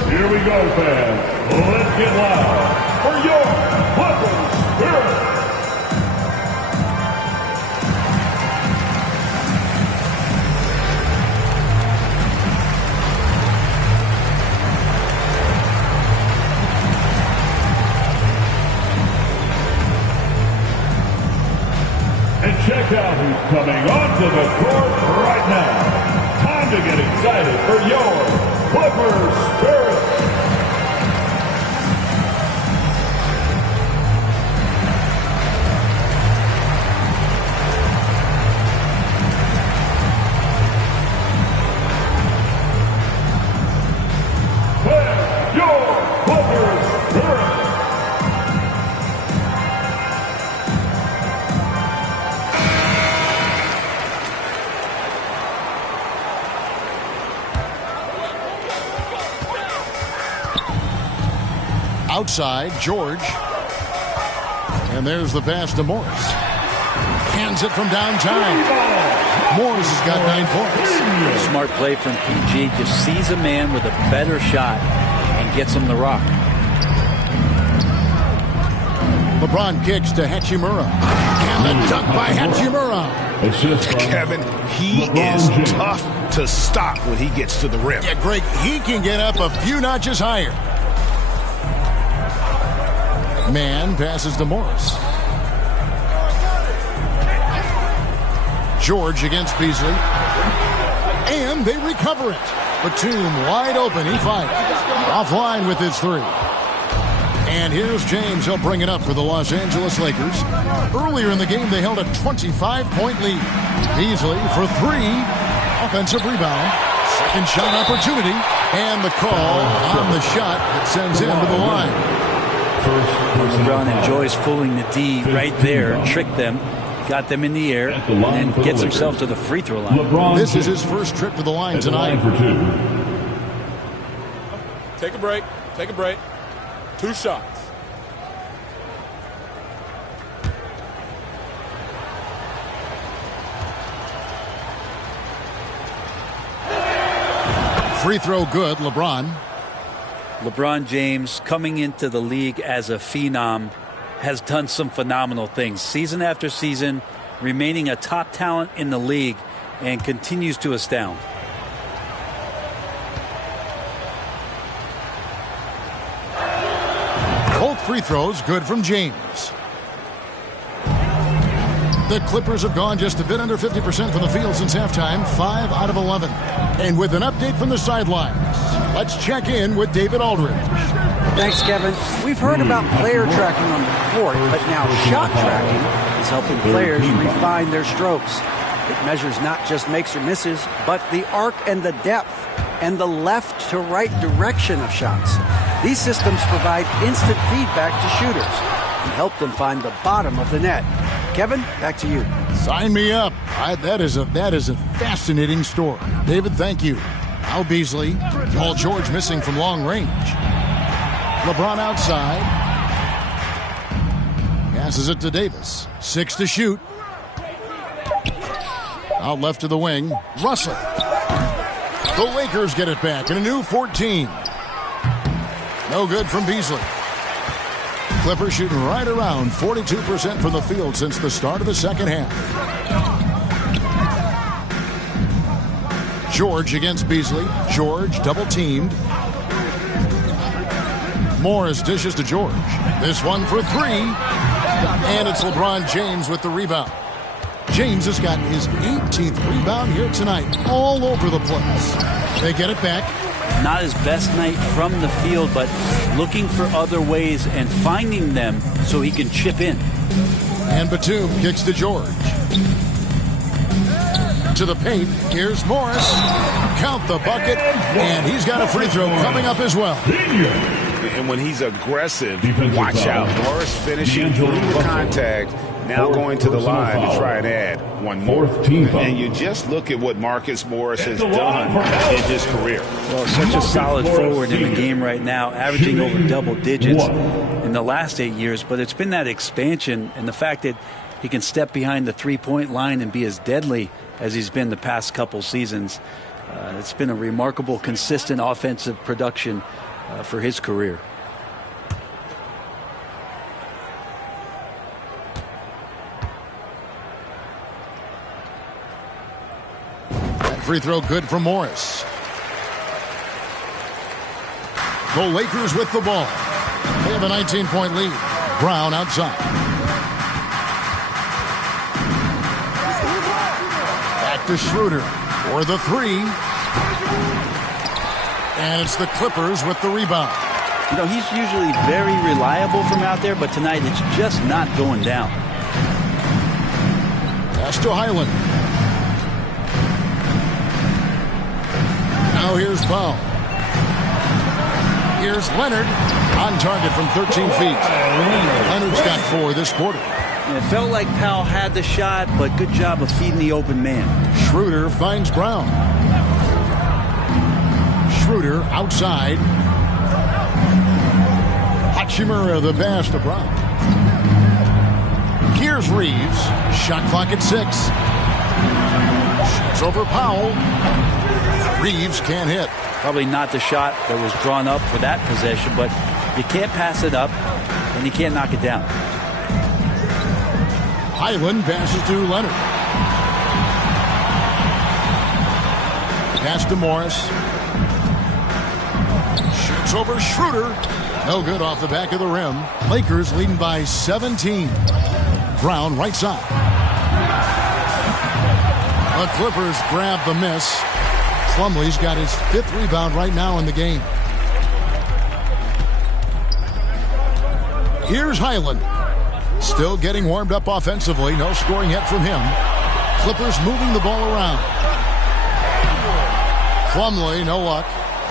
Here we go, fans. Let's get loud for your Clippers Spirit. And check out who's coming onto the court right now. Time to get excited for your Clippers Spirit. Outside, George. And there's the pass to Morris. Hands it from downtown. Morris has got 9 points. Smart play from PG. Just sees a man with a better shot and gets him the rock. LeBron kicks to Hachimura. And the dunk by Hachimura. Kevin, he is tough to stop when he gets to the rim. Yeah, Greg, he can get up a few notches higher. Man passes to Morris. George against Beasley. And they recover it. Batum wide open. He fires. Offline with his 3. And here's James. He'll bring it up for the Los Angeles Lakers. Earlier in the game, they held a 25-point lead. Beasley for 3. Offensive rebound. Second shot opportunity. And the call on the shot that sends him to the line. LeBron enjoys fooling the D right there, tricked them, got them in the air, and then gets himself to the free throw line. This is his first trip to the line tonight. Take a break. Take a break. 2 shots. Free throw good, LeBron. LeBron James, coming into the league as a phenom, has done some phenomenal things. Season after season, remaining a top talent in the league, and continues to astound. Both free throws good from James. The Clippers have gone just a bit under 50% from the field since halftime, 5 out of 11. And with an update from the sidelines, let's check in with David Aldridge. Thanks, Kevin. We've heard about player tracking on the court, but now shot tracking is helping players refine their strokes. It measures not just makes or misses, but the arc and the depth and the left to right direction of shots. These systems provide instant feedback to shooters and help them find the bottom of the net. Kevin, back to you. Sign me up. That is a fascinating story. David, thank you. Al Beasley. Paul George missing from long range. LeBron outside. Passes it to Davis. 6 to shoot. Out left to the wing. Russell. The Lakers get it back in a new 14. No good from Beasley. Clippers shooting right around 42% from the field since the start of the second half. George against Beasley. George double teamed. Morris dishes to George. This one for 3. And it's LeBron James with the rebound. James has gotten his 18th rebound here tonight, all over the place. They get it back. Not his best night from the field, but looking for other ways and finding them so he can chip in. And Batum kicks to George. To the paint. Here's Morris. Count the bucket. And he's got a free throw coming up as well. And when he's aggressive, watch out. Morris finishing through the contact. Now going to the line to try and add one more. And you just look at what Marcus Morris has done in his career. Well, such a solid forward in the game right now, averaging over double digits in the last 8 years. But it's been that expansion and the fact that he can step behind the three-point line and be as deadly as he's been the past couple seasons. It's been a remarkable, consistent offensive production for his career. Free throw good for Morris. The Lakers with the ball. They have a 19-point lead. Brown outside. Back to Schroeder for the 3. And it's the Clippers with the rebound. You know, he's usually very reliable from out there, but tonight it's just not going down. Pass to Highland. Now here's Powell. Here's Leonard on target from 13 feet. Leonard's got 4 this quarter. And it felt like Powell had the shot, but good job of feeding the open man. Schroeder finds Brown. Schroeder outside. Hachimura the pass to Brown. Here's Reeves. Shot clock at 6. Shoots over Powell. Reeves can't hit. Probably not the shot that was drawn up for that possession, but you can't pass it up and you can't knock it down. Highland passes to Leonard. Pass to Morris. Shoots over Schroeder. No good off the back of the rim. Lakers leading by 17. Brown right side. The Clippers grab the miss. Plumlee's got his 5th rebound right now in the game. Here's Highland. Still getting warmed up offensively. No scoring yet from him. Clippers moving the ball around. Plumlee, no luck.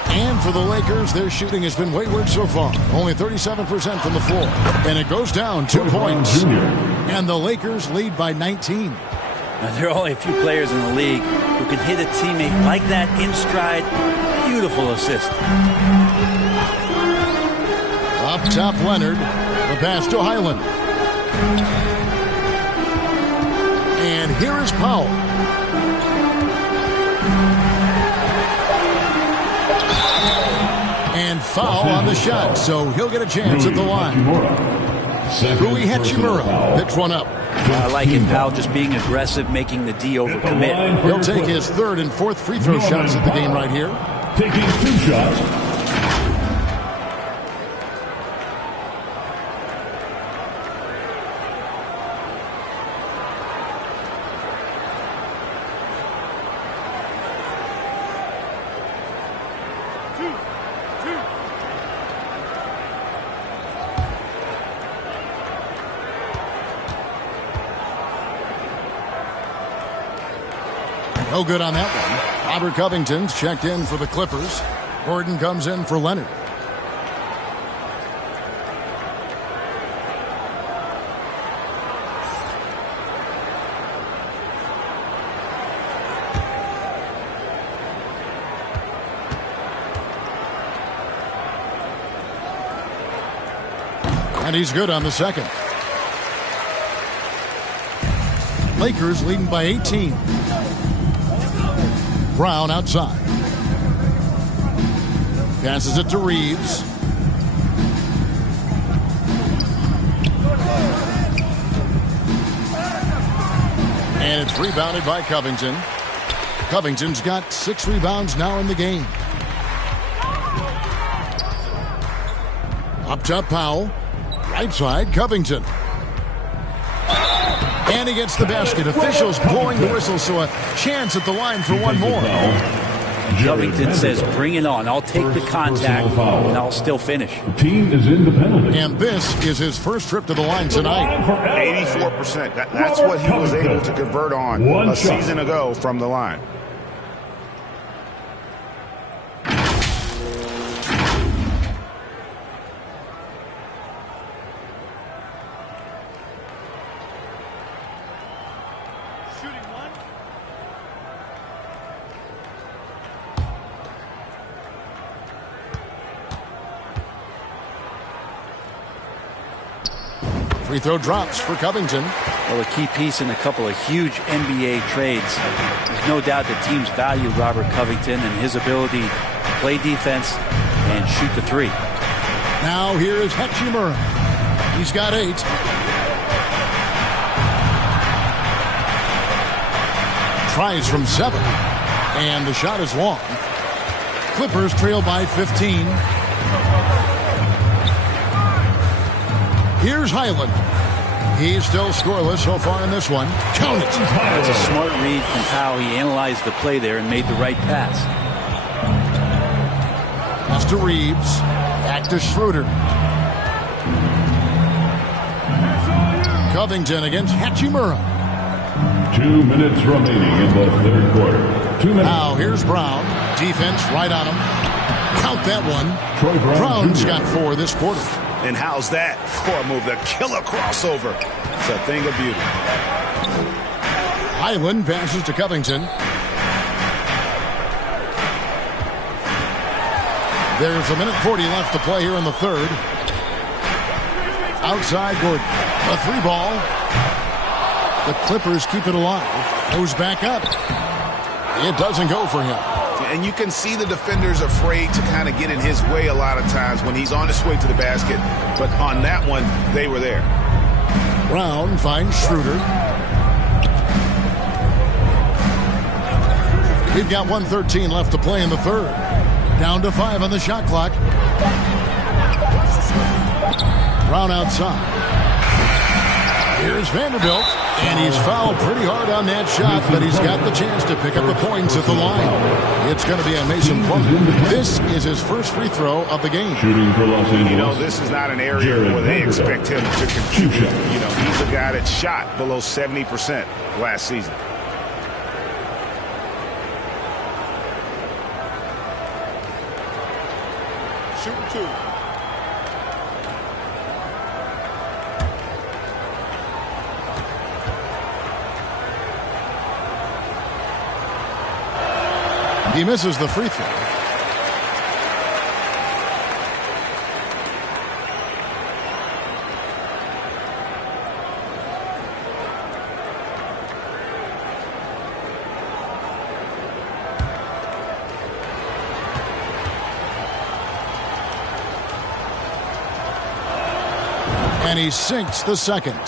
And for the Lakers, their shooting has been wayward so far. Only 37% from the floor. And it goes down 2 points. And the Lakers lead by 19. Now, there are only a few players in the league who can hit a teammate like that in stride. Beautiful assist. Up top, Leonard. The pass to Highland. And here is Powell. And foul on the shot, so he'll get a chance at the line. Rui Hachimura picks one up. I like it, Powell just being aggressive, making the D overcommit. He'll take his 3rd and 4th free throw shots at the game right here. Taking 2 shots. No good on that one. Robert Covington's checked in for the Clippers. Gordon comes in for Leonard. And he's good on the second. Lakers leading by 18. Brown outside. Passes it to Reeves. And it's rebounded by Covington. Covington's got 6 rebounds now in the game. Up top, Powell. Right side, Covington. And he gets the basket. Officials blowing the whistle, so a chance at the line for one more. Covington says, bring it on. I'll take the contact, and I'll still finish. The team is in the penalty. And this is his first trip to the line tonight. 84%. That's what he was able to convert on a season ago from the line. Free throw drops for Covington. Well, a key piece in a couple of huge NBA trades. There's no doubt that teams value Robert Covington and his ability to play defense and shoot the three. Now here is Hachimura. He's got 8. Tries from 7. And the shot is long. Clippers trail by 15. Here's Highland. He's still scoreless so far in this one. Count it. That's a smart read from Powell. He analyzed the play there and made the right pass. Pass to Reeves. Back to Schroeder. Covington against Hachimura. 2 minutes remaining in the third quarter. 2 minutes. Now here's Brown. Defense right on him. Count that one. Brown's got 4 this quarter. And how's that for a move? The killer crossover. It's a thing of beauty. Highland passes to Covington. There's 1:40 left to play here in the third. Outside Gordon. A 3-ball. The Clippers keep it alive. Goes back up. It doesn't go for him. And you can see the defenders afraid to kind of get in his way a lot of times when he's on his way to the basket. But on that one, they were there. Brown finds Schroeder. We've got 1:13 left to play in the third. Down to 5 on the shot clock. Brown outside. Here's Vanderbilt. And he's fouled pretty hard on that shot, but he's got the chance to pick up the points at the line. It's going to be a Mason Plumlee. This is his first free throw of the game. Shooting for Los Angeles. You know, this is not an area where they expect him to contribute. You know, he's a guy that shot below 70% last season. Shooting 2. He misses the free throw. And he sinks the second.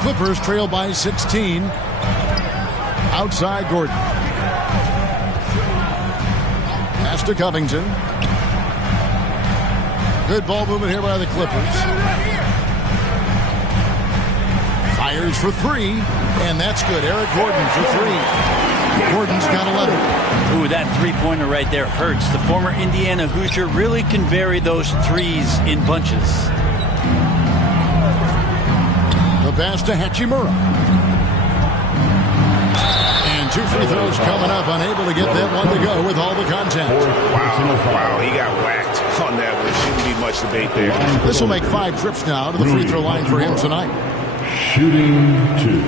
Clippers trail by 16. Outside Gordon. Pass to Covington. Good ball movement here by the Clippers. Fires for 3, and that's good. Eric Gordon for 3. Gordon's got 11. Ooh, that three-pointer right there hurts. The former Indiana Hoosier really can vary those threes in bunches. The pass to Hachimura. And 2 free throws coming up. Unable to get that one to go with all the contact. Wow, he got whacked on that one. Shouldn't be much debate there. This will make 5 trips now to the free throw line for him tonight. Shooting 2.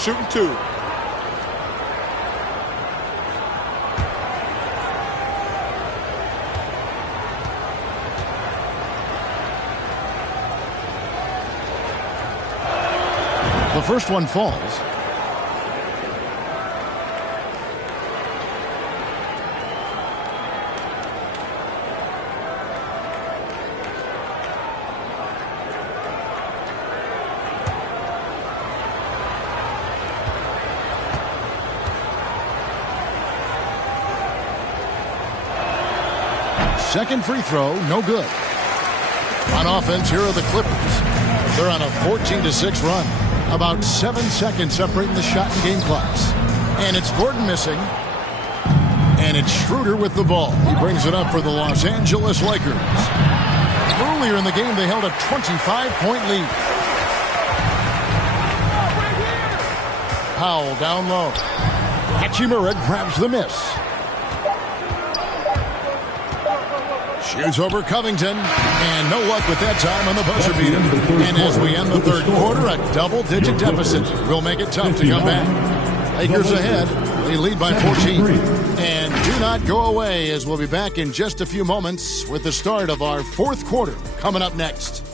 Shooting 2. The first one falls. Second free throw, no good. On offense, here are the Clippers. They're on a 14-6 run. About 7 seconds separating the shot and game clocks. And it's Gordon missing. And it's Schroeder with the ball. He brings it up for the Los Angeles Lakers. Earlier in the game, they held a 25-point lead. Powell down low. Hachimura grabs the miss. Shoots over Covington, and no luck with that time on the buzzer beater. And as we end the third quarter, a double-digit deficit will make it tough to come back. Lakers ahead. They lead by 14. And do not go away, as we'll be back in just a few moments with the start of our fourth quarter coming up next.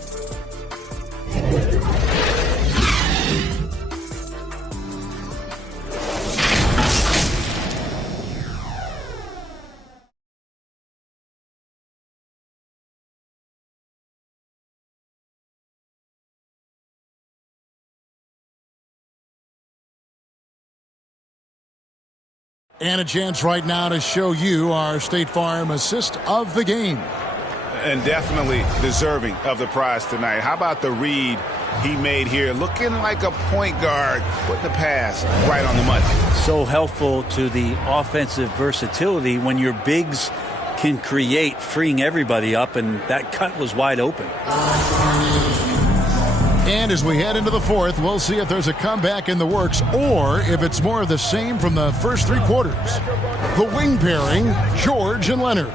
And a chance right now to show you our State Farm assist of the game. And definitely deserving of the prize tonight. How about the read he made here? Looking like a point guard, putting the pass right on the money. So helpful to the offensive versatility when your bigs can create, freeing everybody up, and that cut was wide open. And as we head into the fourth, we'll see if there's a comeback in the works or if it's more of the same from the first three quarters. The wing pairing, George and Leonard.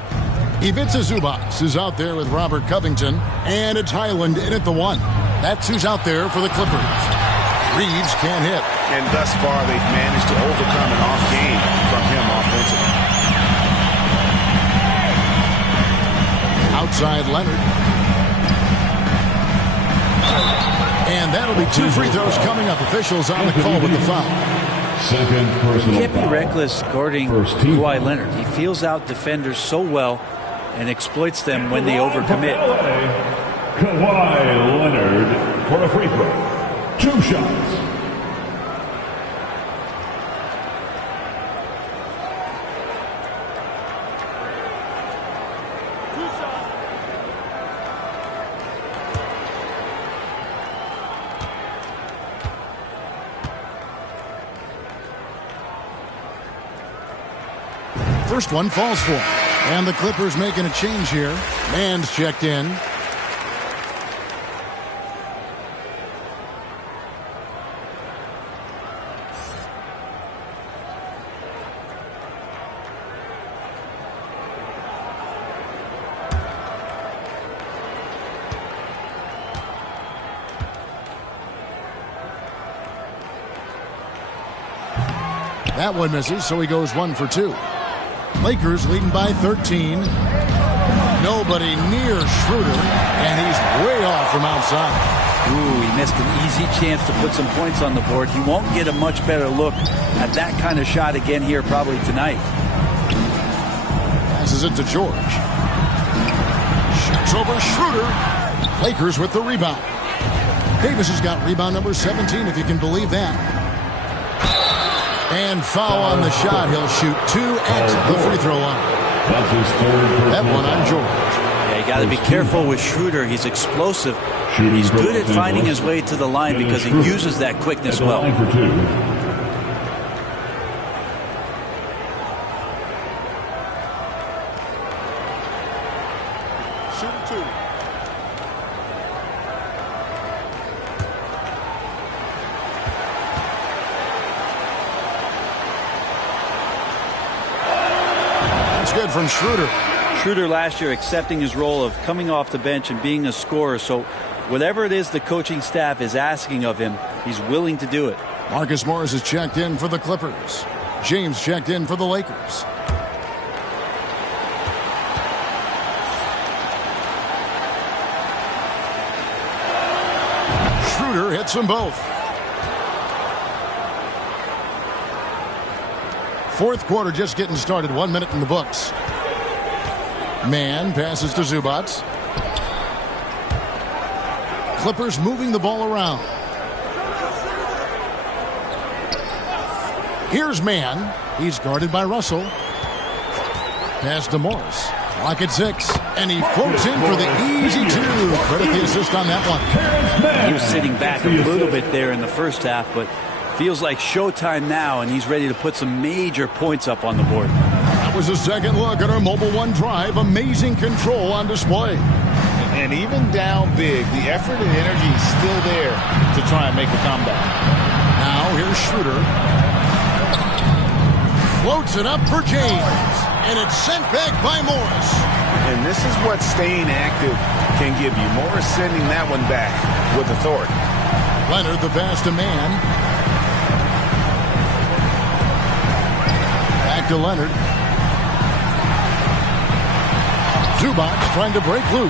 Ivica Zubac is out there with Robert Covington, and it's Highland in at the 1. That's who's out there for the Clippers. Reeves can't hit. And thus far, they've managed to overcome an off game from him offensively. Outside Leonard. And that'll be 2 free throws coming up. Officials on the call with the foul. Second personal Can't be foul. reckless guarding Kawhi Leonard. He feels out defenders so well and exploits them when they overcommit. Kawhi Leonard for a free throw. 2 shots. First one falls for him. And the Clippers making a change here. Mann's checked in. That one misses, so he goes 1 for 2. Lakers leading by 13. Nobody near Schroeder, and he's way off from outside. Ooh, he missed an easy chance to put some points on the board. He won't get a much better look at that kind of shot again here probably tonight. Passes it to George. Shoots over Schroeder. Lakers with the rebound. Davis has got rebound number 17, if you can believe that. And foul on the shot. He'll shoot 2 at the free throw line. That's his third. That one on George. Yeah, you got to be careful with Schroeder. He's explosive. He's good at finding his way to the line because he uses that quickness well. For 2. Shooting 2. Good from Schroeder. Schroeder last year accepting his role of coming off the bench and being a scorer. So whatever it is the coaching staff is asking of him, he's willing to do it. Marcus Morris is checked in for the Clippers. James checked in for the Lakers. Schroeder hits them both. Fourth quarter just getting started. 1 minute in the books. Mann passes to Zubac. Clippers moving the ball around. Here's Mann. He's guarded by Russell. Pass to Morris. Clock at 6. And he floats in for the easy two. Credit the assist on that one. He was sitting back a little bit there in the first half, but feels like showtime now, and he's ready to put some major points up on the board. That was a second look at our Mobile One drive. Amazing control on display. And even down big, the effort and energy is still there to try and make a comeback. Now here's Schroeder. Floats it up for James. And it's sent back by Morris. And this is what staying active can give you. Morris sending that one back with authority. Leonard, the pass to Mann. Back to Leonard. Zubac trying to break loose.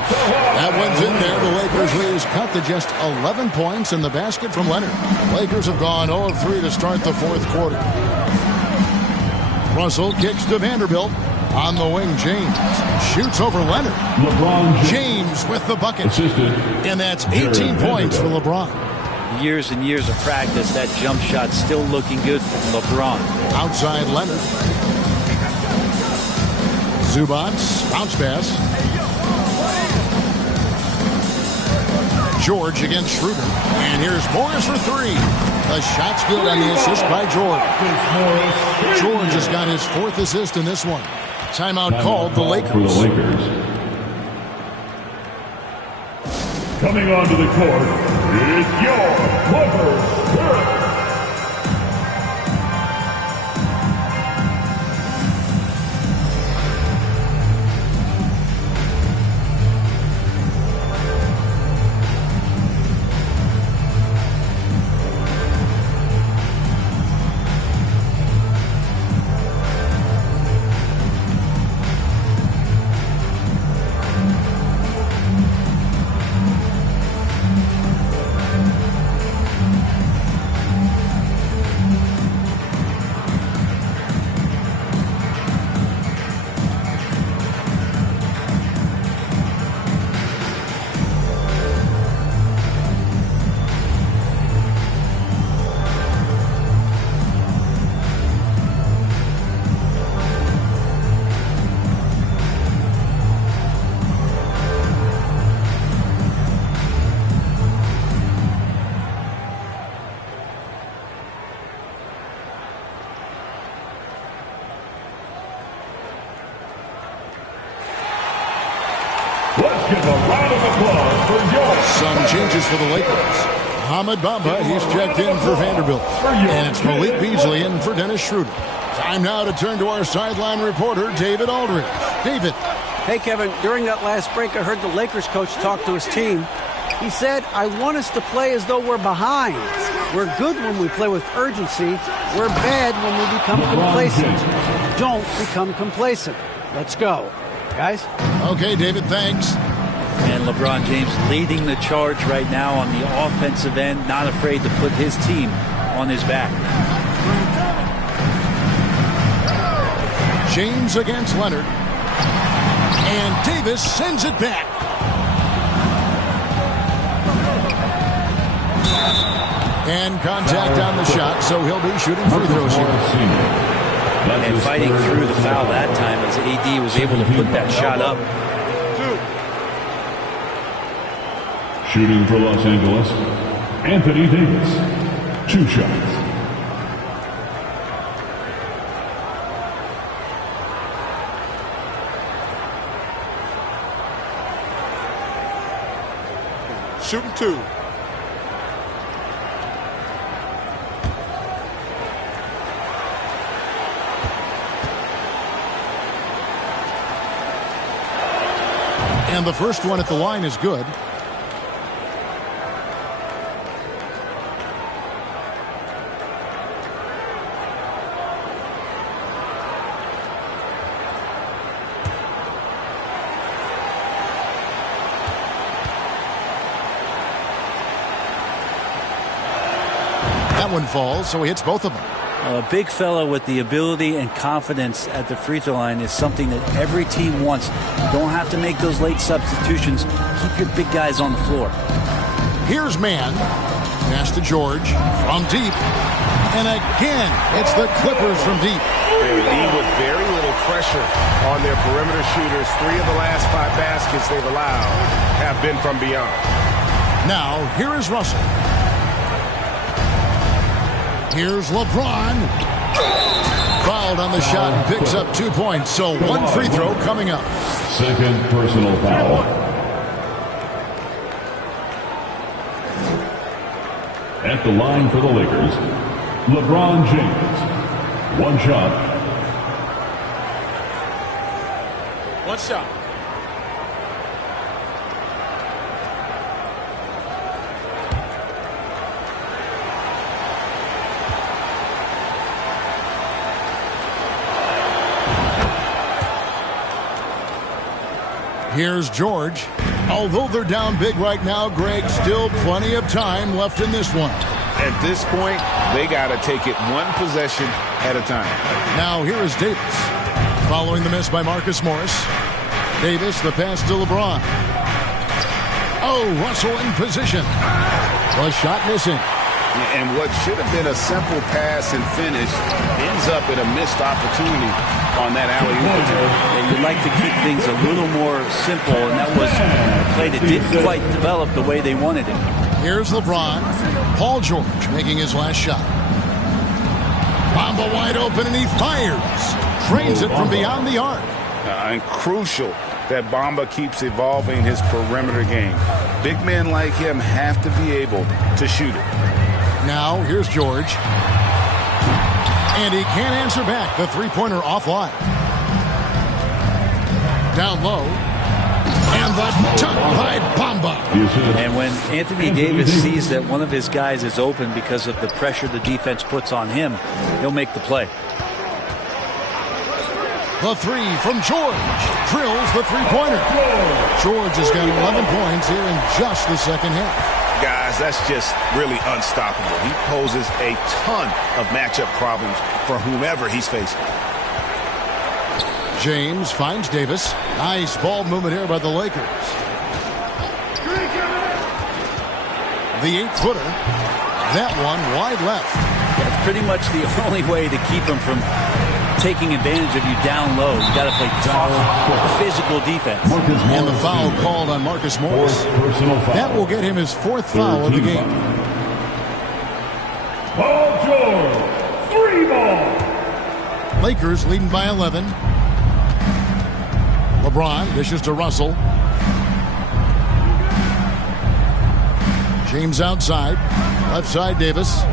That one's in there. The Lakers lead is cut to just 11 points in the basket from Leonard. Lakers have gone 0 of 3 to start the fourth quarter. Russell kicks to Vanderbilt. On the wing, James shoots over Leonard. LeBron James with the bucket. Assisted. And that's 18 points for LeBron. Years and years of practice, that jump shot still looking good from LeBron. Outside Leonard. Zubac, bounce pass. George against Schroeder. And here's Morris for 3. The shot's good on the assist by George. George has got his 4th assist in this one. Timeout called the Lakers. For the Lakers. Coming onto the court, it's your Clippers. Some changes for the Lakers. Hamid Bamba, he's checked in for Vanderbilt. And it's Malik Beasley in for Dennis Schroeder. Time now to turn to our sideline reporter, David Aldridge. David. Hey, Kevin, during that last break, I heard the Lakers coach talk to his team. He said, I want us to play as though we're behind. We're good when we play with urgency. We're bad when we become complacent. Don't become complacent. Let's go. Guys? Okay, David, thanks. And LeBron James leading the charge right now on the offensive end, not afraid to put his team on his back. James against Leonard. And Davis sends it back. And contact on the shot, so he'll be shooting free throws here. And fighting through the foul that time as AD was able to put that shot up. Shooting for Los Angeles, Anthony Davis. 2 shots. Shooting 2. And the first one at the line is good. That one falls, so he hits both of them. A big fella with the ability and confidence at the free throw line is something that every team wants. Don't have to make those late substitutions. Keep your big guys on the floor. Here's Mann. Pass to George from deep. And again, it's the Clippers from deep. They lead with very little pressure on their perimeter shooters. 3 of the last 5 baskets they've allowed have been from beyond. Now, here is Russell. Here's LeBron. Fouled on the shot and picks up 2 points. So 1 free throw coming up. Second personal foul. At the line for the Lakers, LeBron James. 1 shot. 1 shot. Here's George. Although they're down big right now, Greg, still plenty of time left in this one. At this point, they got to take it 1 possession at a time. Now here is Davis. Following the miss by Marcus Morris. Davis, the pass to LeBron. Oh, Russell in position. The shot missing. And what should have been a simple pass and finish ends up in a missed opportunity on that alley-oop. And you'd like to keep things a little more simple, and that was a play that didn't quite develop the way they wanted it. Here's LeBron. Paul George making his last shot. Bamba wide open, and he fires. Trains it from beyond the arc. And crucial that Bamba keeps evolving his perimeter game. Big men like him have to be able to shoot it. Now, here's George. And he can't answer back. The three-pointer offline. Down low. And the dunk by Bamba. And when Anthony Davis sees that one of his guys is open because of the pressure the defense puts on him, he'll make the play. The 3 from George. Drills the three-pointer. George has got 11 points here in just the second half. Guys, that's just really unstoppable. He poses a ton of matchup problems for whomever he's facing. James finds Davis. Nice ball movement here by the Lakers. The 8-footer. That one wide left. That's pretty much the only way to keep him from taking advantage of you down low. You got to play tough, physical defense. And the foul called on Marcus Morris. That will get him his 4th foul of the game. Paul George, 3 ball. Lakers leading by 11. LeBron dishes to Russell. James outside. Left side, Davis.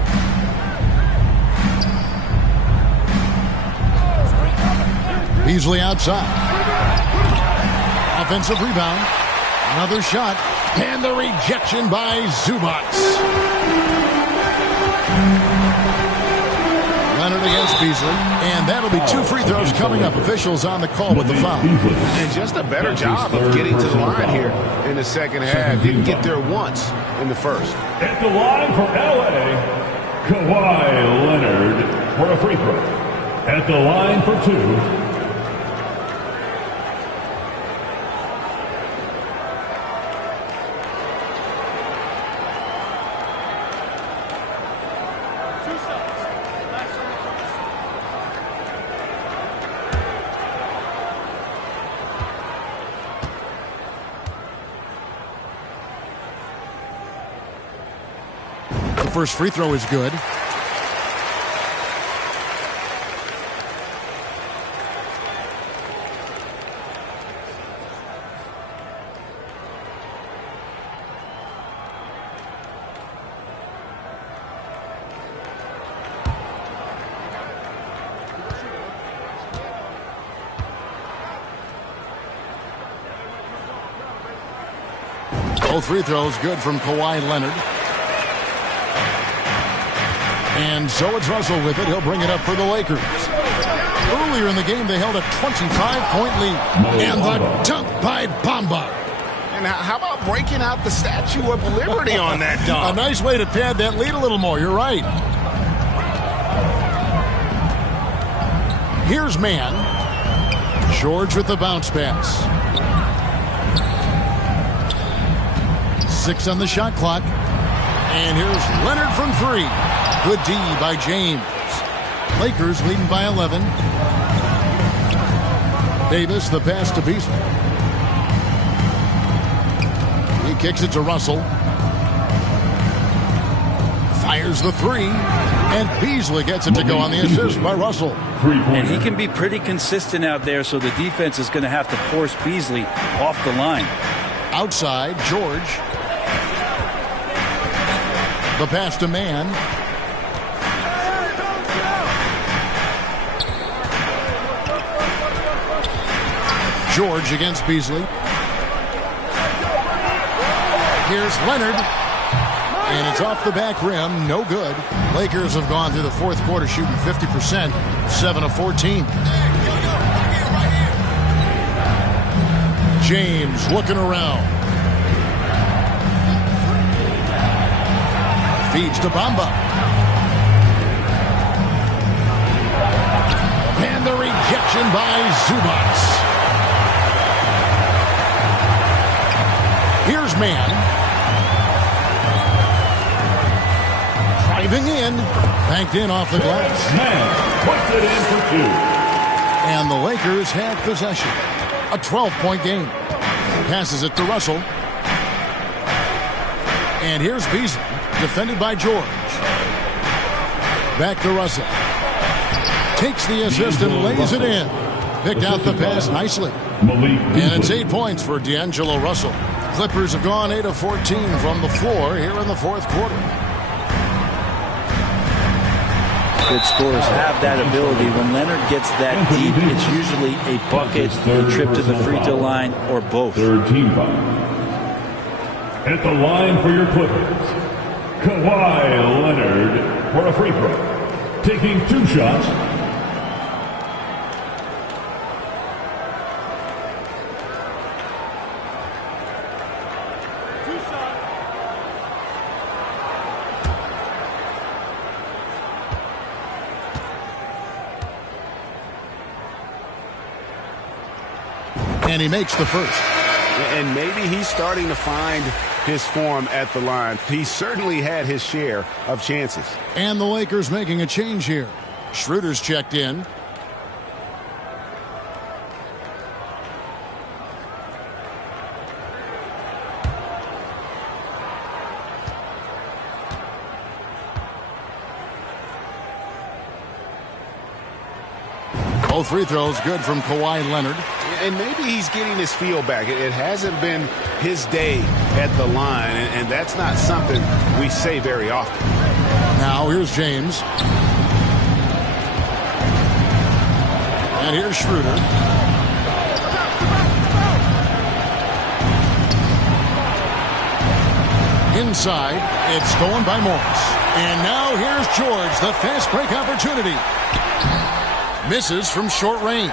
Beasley outside. Offensive rebound. Another shot. And the rejection by Zubac. Leonard against Beasley. And that'll be 2 free throws coming up. Officials on the call with the foul. And just a better job of getting to the line here in the second half. Didn't get there once in the first. At the line for L.A., Kawhi Leonard for a free throw. At the line for 2. First free throw is good. Both free throws good from Kawhi Leonard. And so it's Russell with it. He'll bring it up for the Lakers. Earlier in the game, they held a 25-point lead. And the dunk by Bamba. And how about breaking out the Statue of Liberty on that dunk? A nice way to pad that lead a little more. You're right. Here's Mann. George with the bounce pass. 6 on the shot clock. And here's Leonard from 3. Good D by James. Lakers leading by 11. Davis, the pass to Beasley. He kicks it to Russell. Fires the 3. And Beasley gets it to go on the assist by Russell. And he can be pretty consistent out there, so the defense is going to have to force Beasley off the line. Outside, George. The pass to Mann. George against Beasley. Here's Leonard. And it's off the back rim. No good. Lakers have gone through the fourth quarter shooting 50%. 7 of 14. James looking around. Feeds to Bamba. And the rejection by Zubats. Here's Mann. Driving in. Banked in off the glass. Mann puts it in for 2. And the Lakers have possession. A 12-point game. Passes it to Russell. And here's Beasley. Defended by George. Back to Russell. Takes the assist and lays it in. Picked out the pass nicely. And it's 8 points for D'Angelo Russell. Clippers have gone 8 of 14 from the floor here in the fourth quarter. Good scorers have that ability. When Leonard gets that deep, it's usually a bucket, a trip to the free throw line, or both. Third team foul. At the line for your Clippers, Kawhi Leonard for a free throw. Taking 2 shots. And he makes the first. And maybe he's starting to find his form at the line. He certainly had his share of chances. And the Lakers making a change here. Schroeder's checked in. Both free throws good from Kawhi Leonard. And maybe he's getting his feel back. It hasn't been his day at the line, and that's not something we say very often. Now here's James. And here's Schroeder. Inside, it's stolen by Morris. And now here's George, the fast break opportunity. Misses from short range.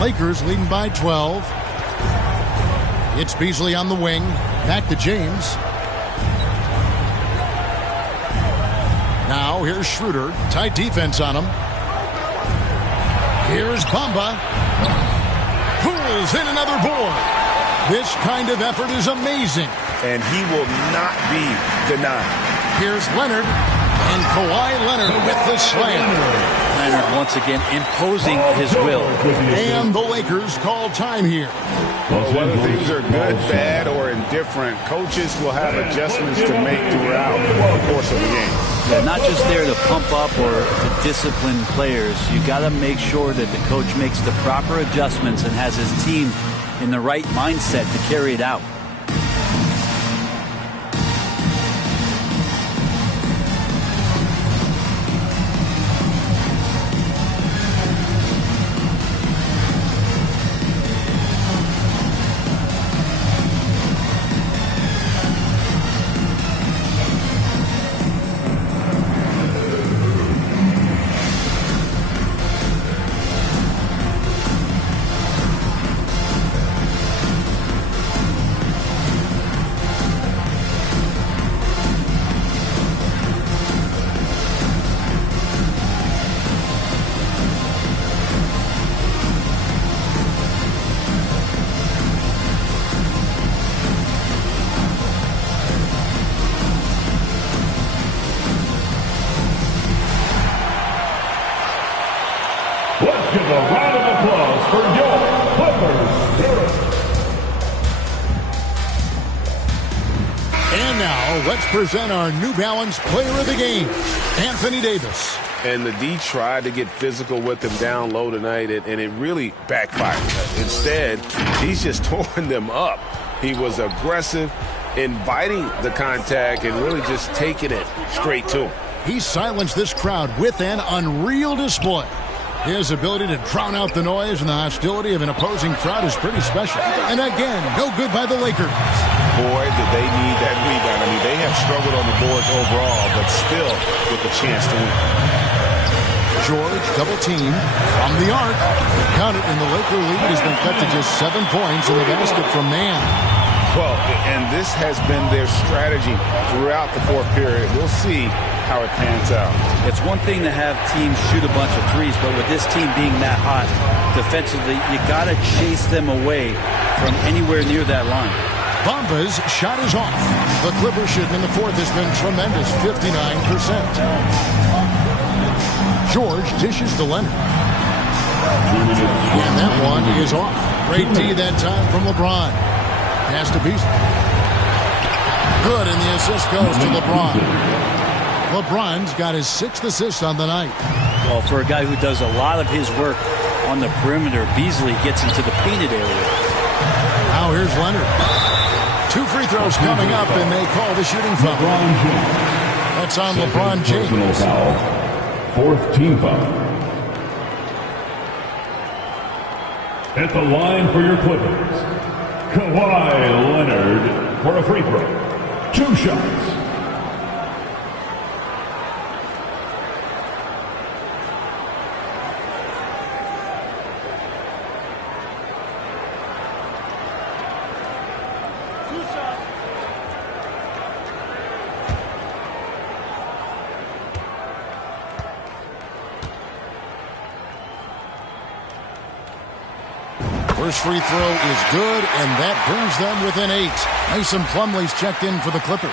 Lakers leading by 12. It's Beasley on the wing. Back to James. Now here's Schroeder. Tight defense on him. Here's Bamba. Pulls in another board. This kind of effort is amazing. And he will not be denied. Here's Leonard. And Kawhi Leonard with the slam. Leonard once again imposing his will. And the Lakers call time here. Well, whether things are good, bad, or indifferent, coaches will have adjustments to make throughout the course of the game. They're not just there to pump up or to discipline players. You got to make sure that the coach makes the proper adjustments and has his team in the right mindset to carry it out. And now, let's present our New Balance Player of the Game, Anthony Davis. And the D tried to get physical with him down low tonight, and it really backfired. Instead, he's just tore them up. He was aggressive, inviting the contact, and really just taking it straight to him. He silenced this crowd with an unreal display. His ability to drown out the noise and the hostility of an opposing crowd is pretty special. And again, no good by the Lakers. Boy, did they need that rebound. I mean, they have struggled on the boards overall, but still with a chance to win. George double team from the arc. Count it, and the Laker lead has been cut to just 7 points in the basket from Mann. Well, and this has been their strategy throughout the fourth period. We'll see how it pans out. It's one thing to have teams shoot a bunch of threes, but with this team being that hot defensively, you got to chase them away from anywhere near that line. Bamba's shot is off. The Clippers shooting in the fourth has been tremendous, 59%. George dishes to Leonard. And that one is off. Great D that time from LeBron. Pass to Beasley. Good, and the assist goes to LeBron. LeBron's got his 6th assist on the night. Well, for a guy who does a lot of his work on the perimeter, Beasley gets into the painted area. Now here's Leonard. 2 free throws coming up, and they call the shooting foul. That's on LeBron James. Personal foul. 4th team foul. At the line for your Clippers, Kawhi Leonard for a free throw. 2 shots. First free throw is good, and that brings them within 8. Mason Plumlee's checked in for the Clippers.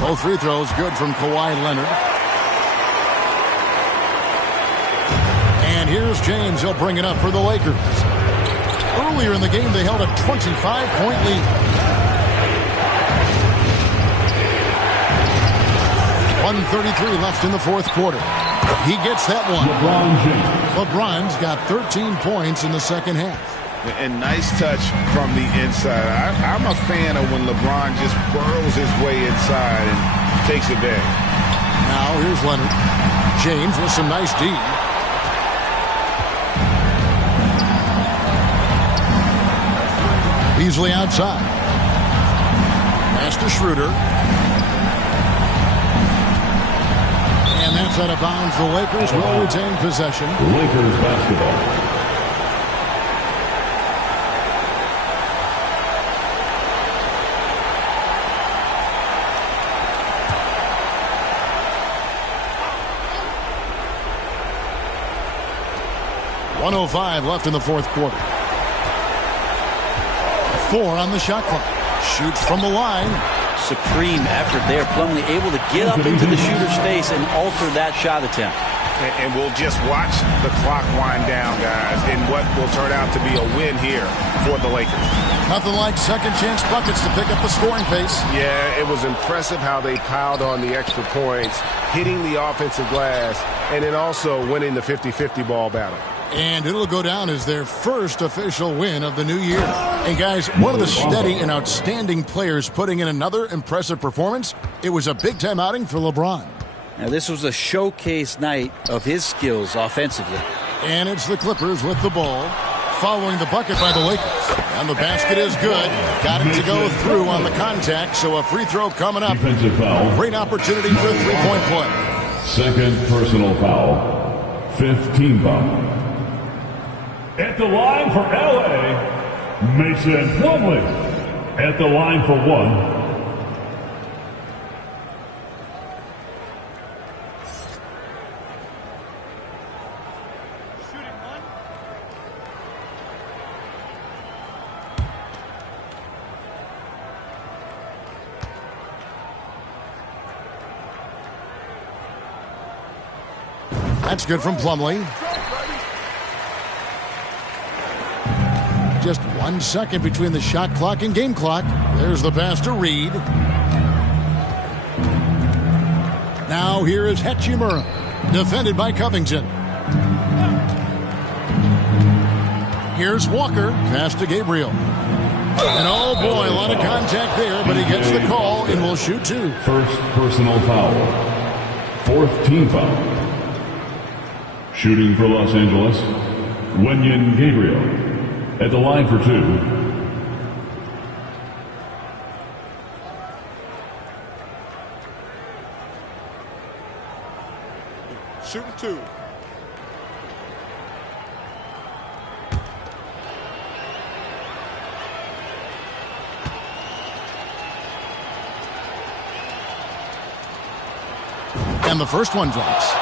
Both free throws good from Kawhi Leonard. And here's James. He'll bring it up for the Lakers. Earlier in the game, they held a 25-point lead. 1:33 left in the fourth quarter. He gets that one. LeBron's got 13 points in the second half. And nice touch from the inside. I'm a fan of when LeBron just burrows his way inside and takes it back. Now here's Leonard. James with some nice D. Beasley outside. Pass to Schroeder. And that's out of bounds. The Lakers will retain possession. Lakers basketball. .105 left in the fourth quarter. 4 on the shot clock. Shoots from the line. Supreme effort there. Plumlee able to get up into the shooter's face and alter that shot attempt. And we'll just watch the clock wind down, guys, in what will turn out to be a win here for the Lakers. Nothing like second chance buckets to pick up the scoring pace. Yeah, it was impressive how they piled on the extra points, hitting the offensive glass, and then also winning the 50-50 ball battle. And it'll go down as their first official win of the new year. And guys, one of the steady and outstanding players putting in another impressive performance. It was a big-time outing for LeBron. Now, this was a showcase night of his skills offensively. And it's the Clippers with the ball, following the bucket by the Lakers. And the basket is good. Got it to go through on the contact, so a free throw coming up. Defensive foul. Great opportunity for a three-point play. Second personal foul. 5th team foul. At the line for LA, Mason Plumlee. At the line for 1. That's good from Plumlee. Just 1 second between the shot clock and game clock. There's the pass to Reed. Now here is Hachimura, defended by Covington. Here's Walker, pass to Gabriel. And oh boy, a lot of contact there, but he gets the call and will shoot two. First personal foul. Fourth team foul. Shooting for Los Angeles, Wenyen Gabriel. At the line for two. Shooting two. And the first one drops.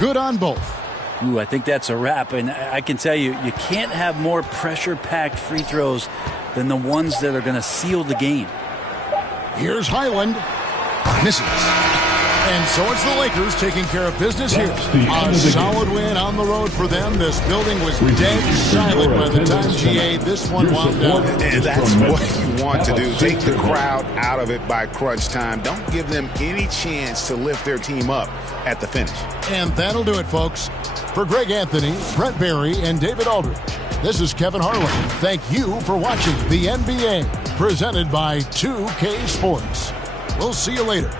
Good on both. Ooh, I think that's a wrap. And I can tell you, you can't have more pressure-packed free throws than the ones that are going to seal the game. Here's Highland. Misses. And so it's the Lakers taking care of business here. A solid win on the road for them. This building was dead silent by the time GA this one wound down. And that's what you want to do. Take the crowd out of it by crunch time. Don't give them any chance to lift their team up at the finish. And that'll do it, folks. For Greg Anthony, Brett Barry, and David Aldridge, this is Kevin Harlan. Thank you for watching the NBA, presented by 2K Sports. We'll see you later.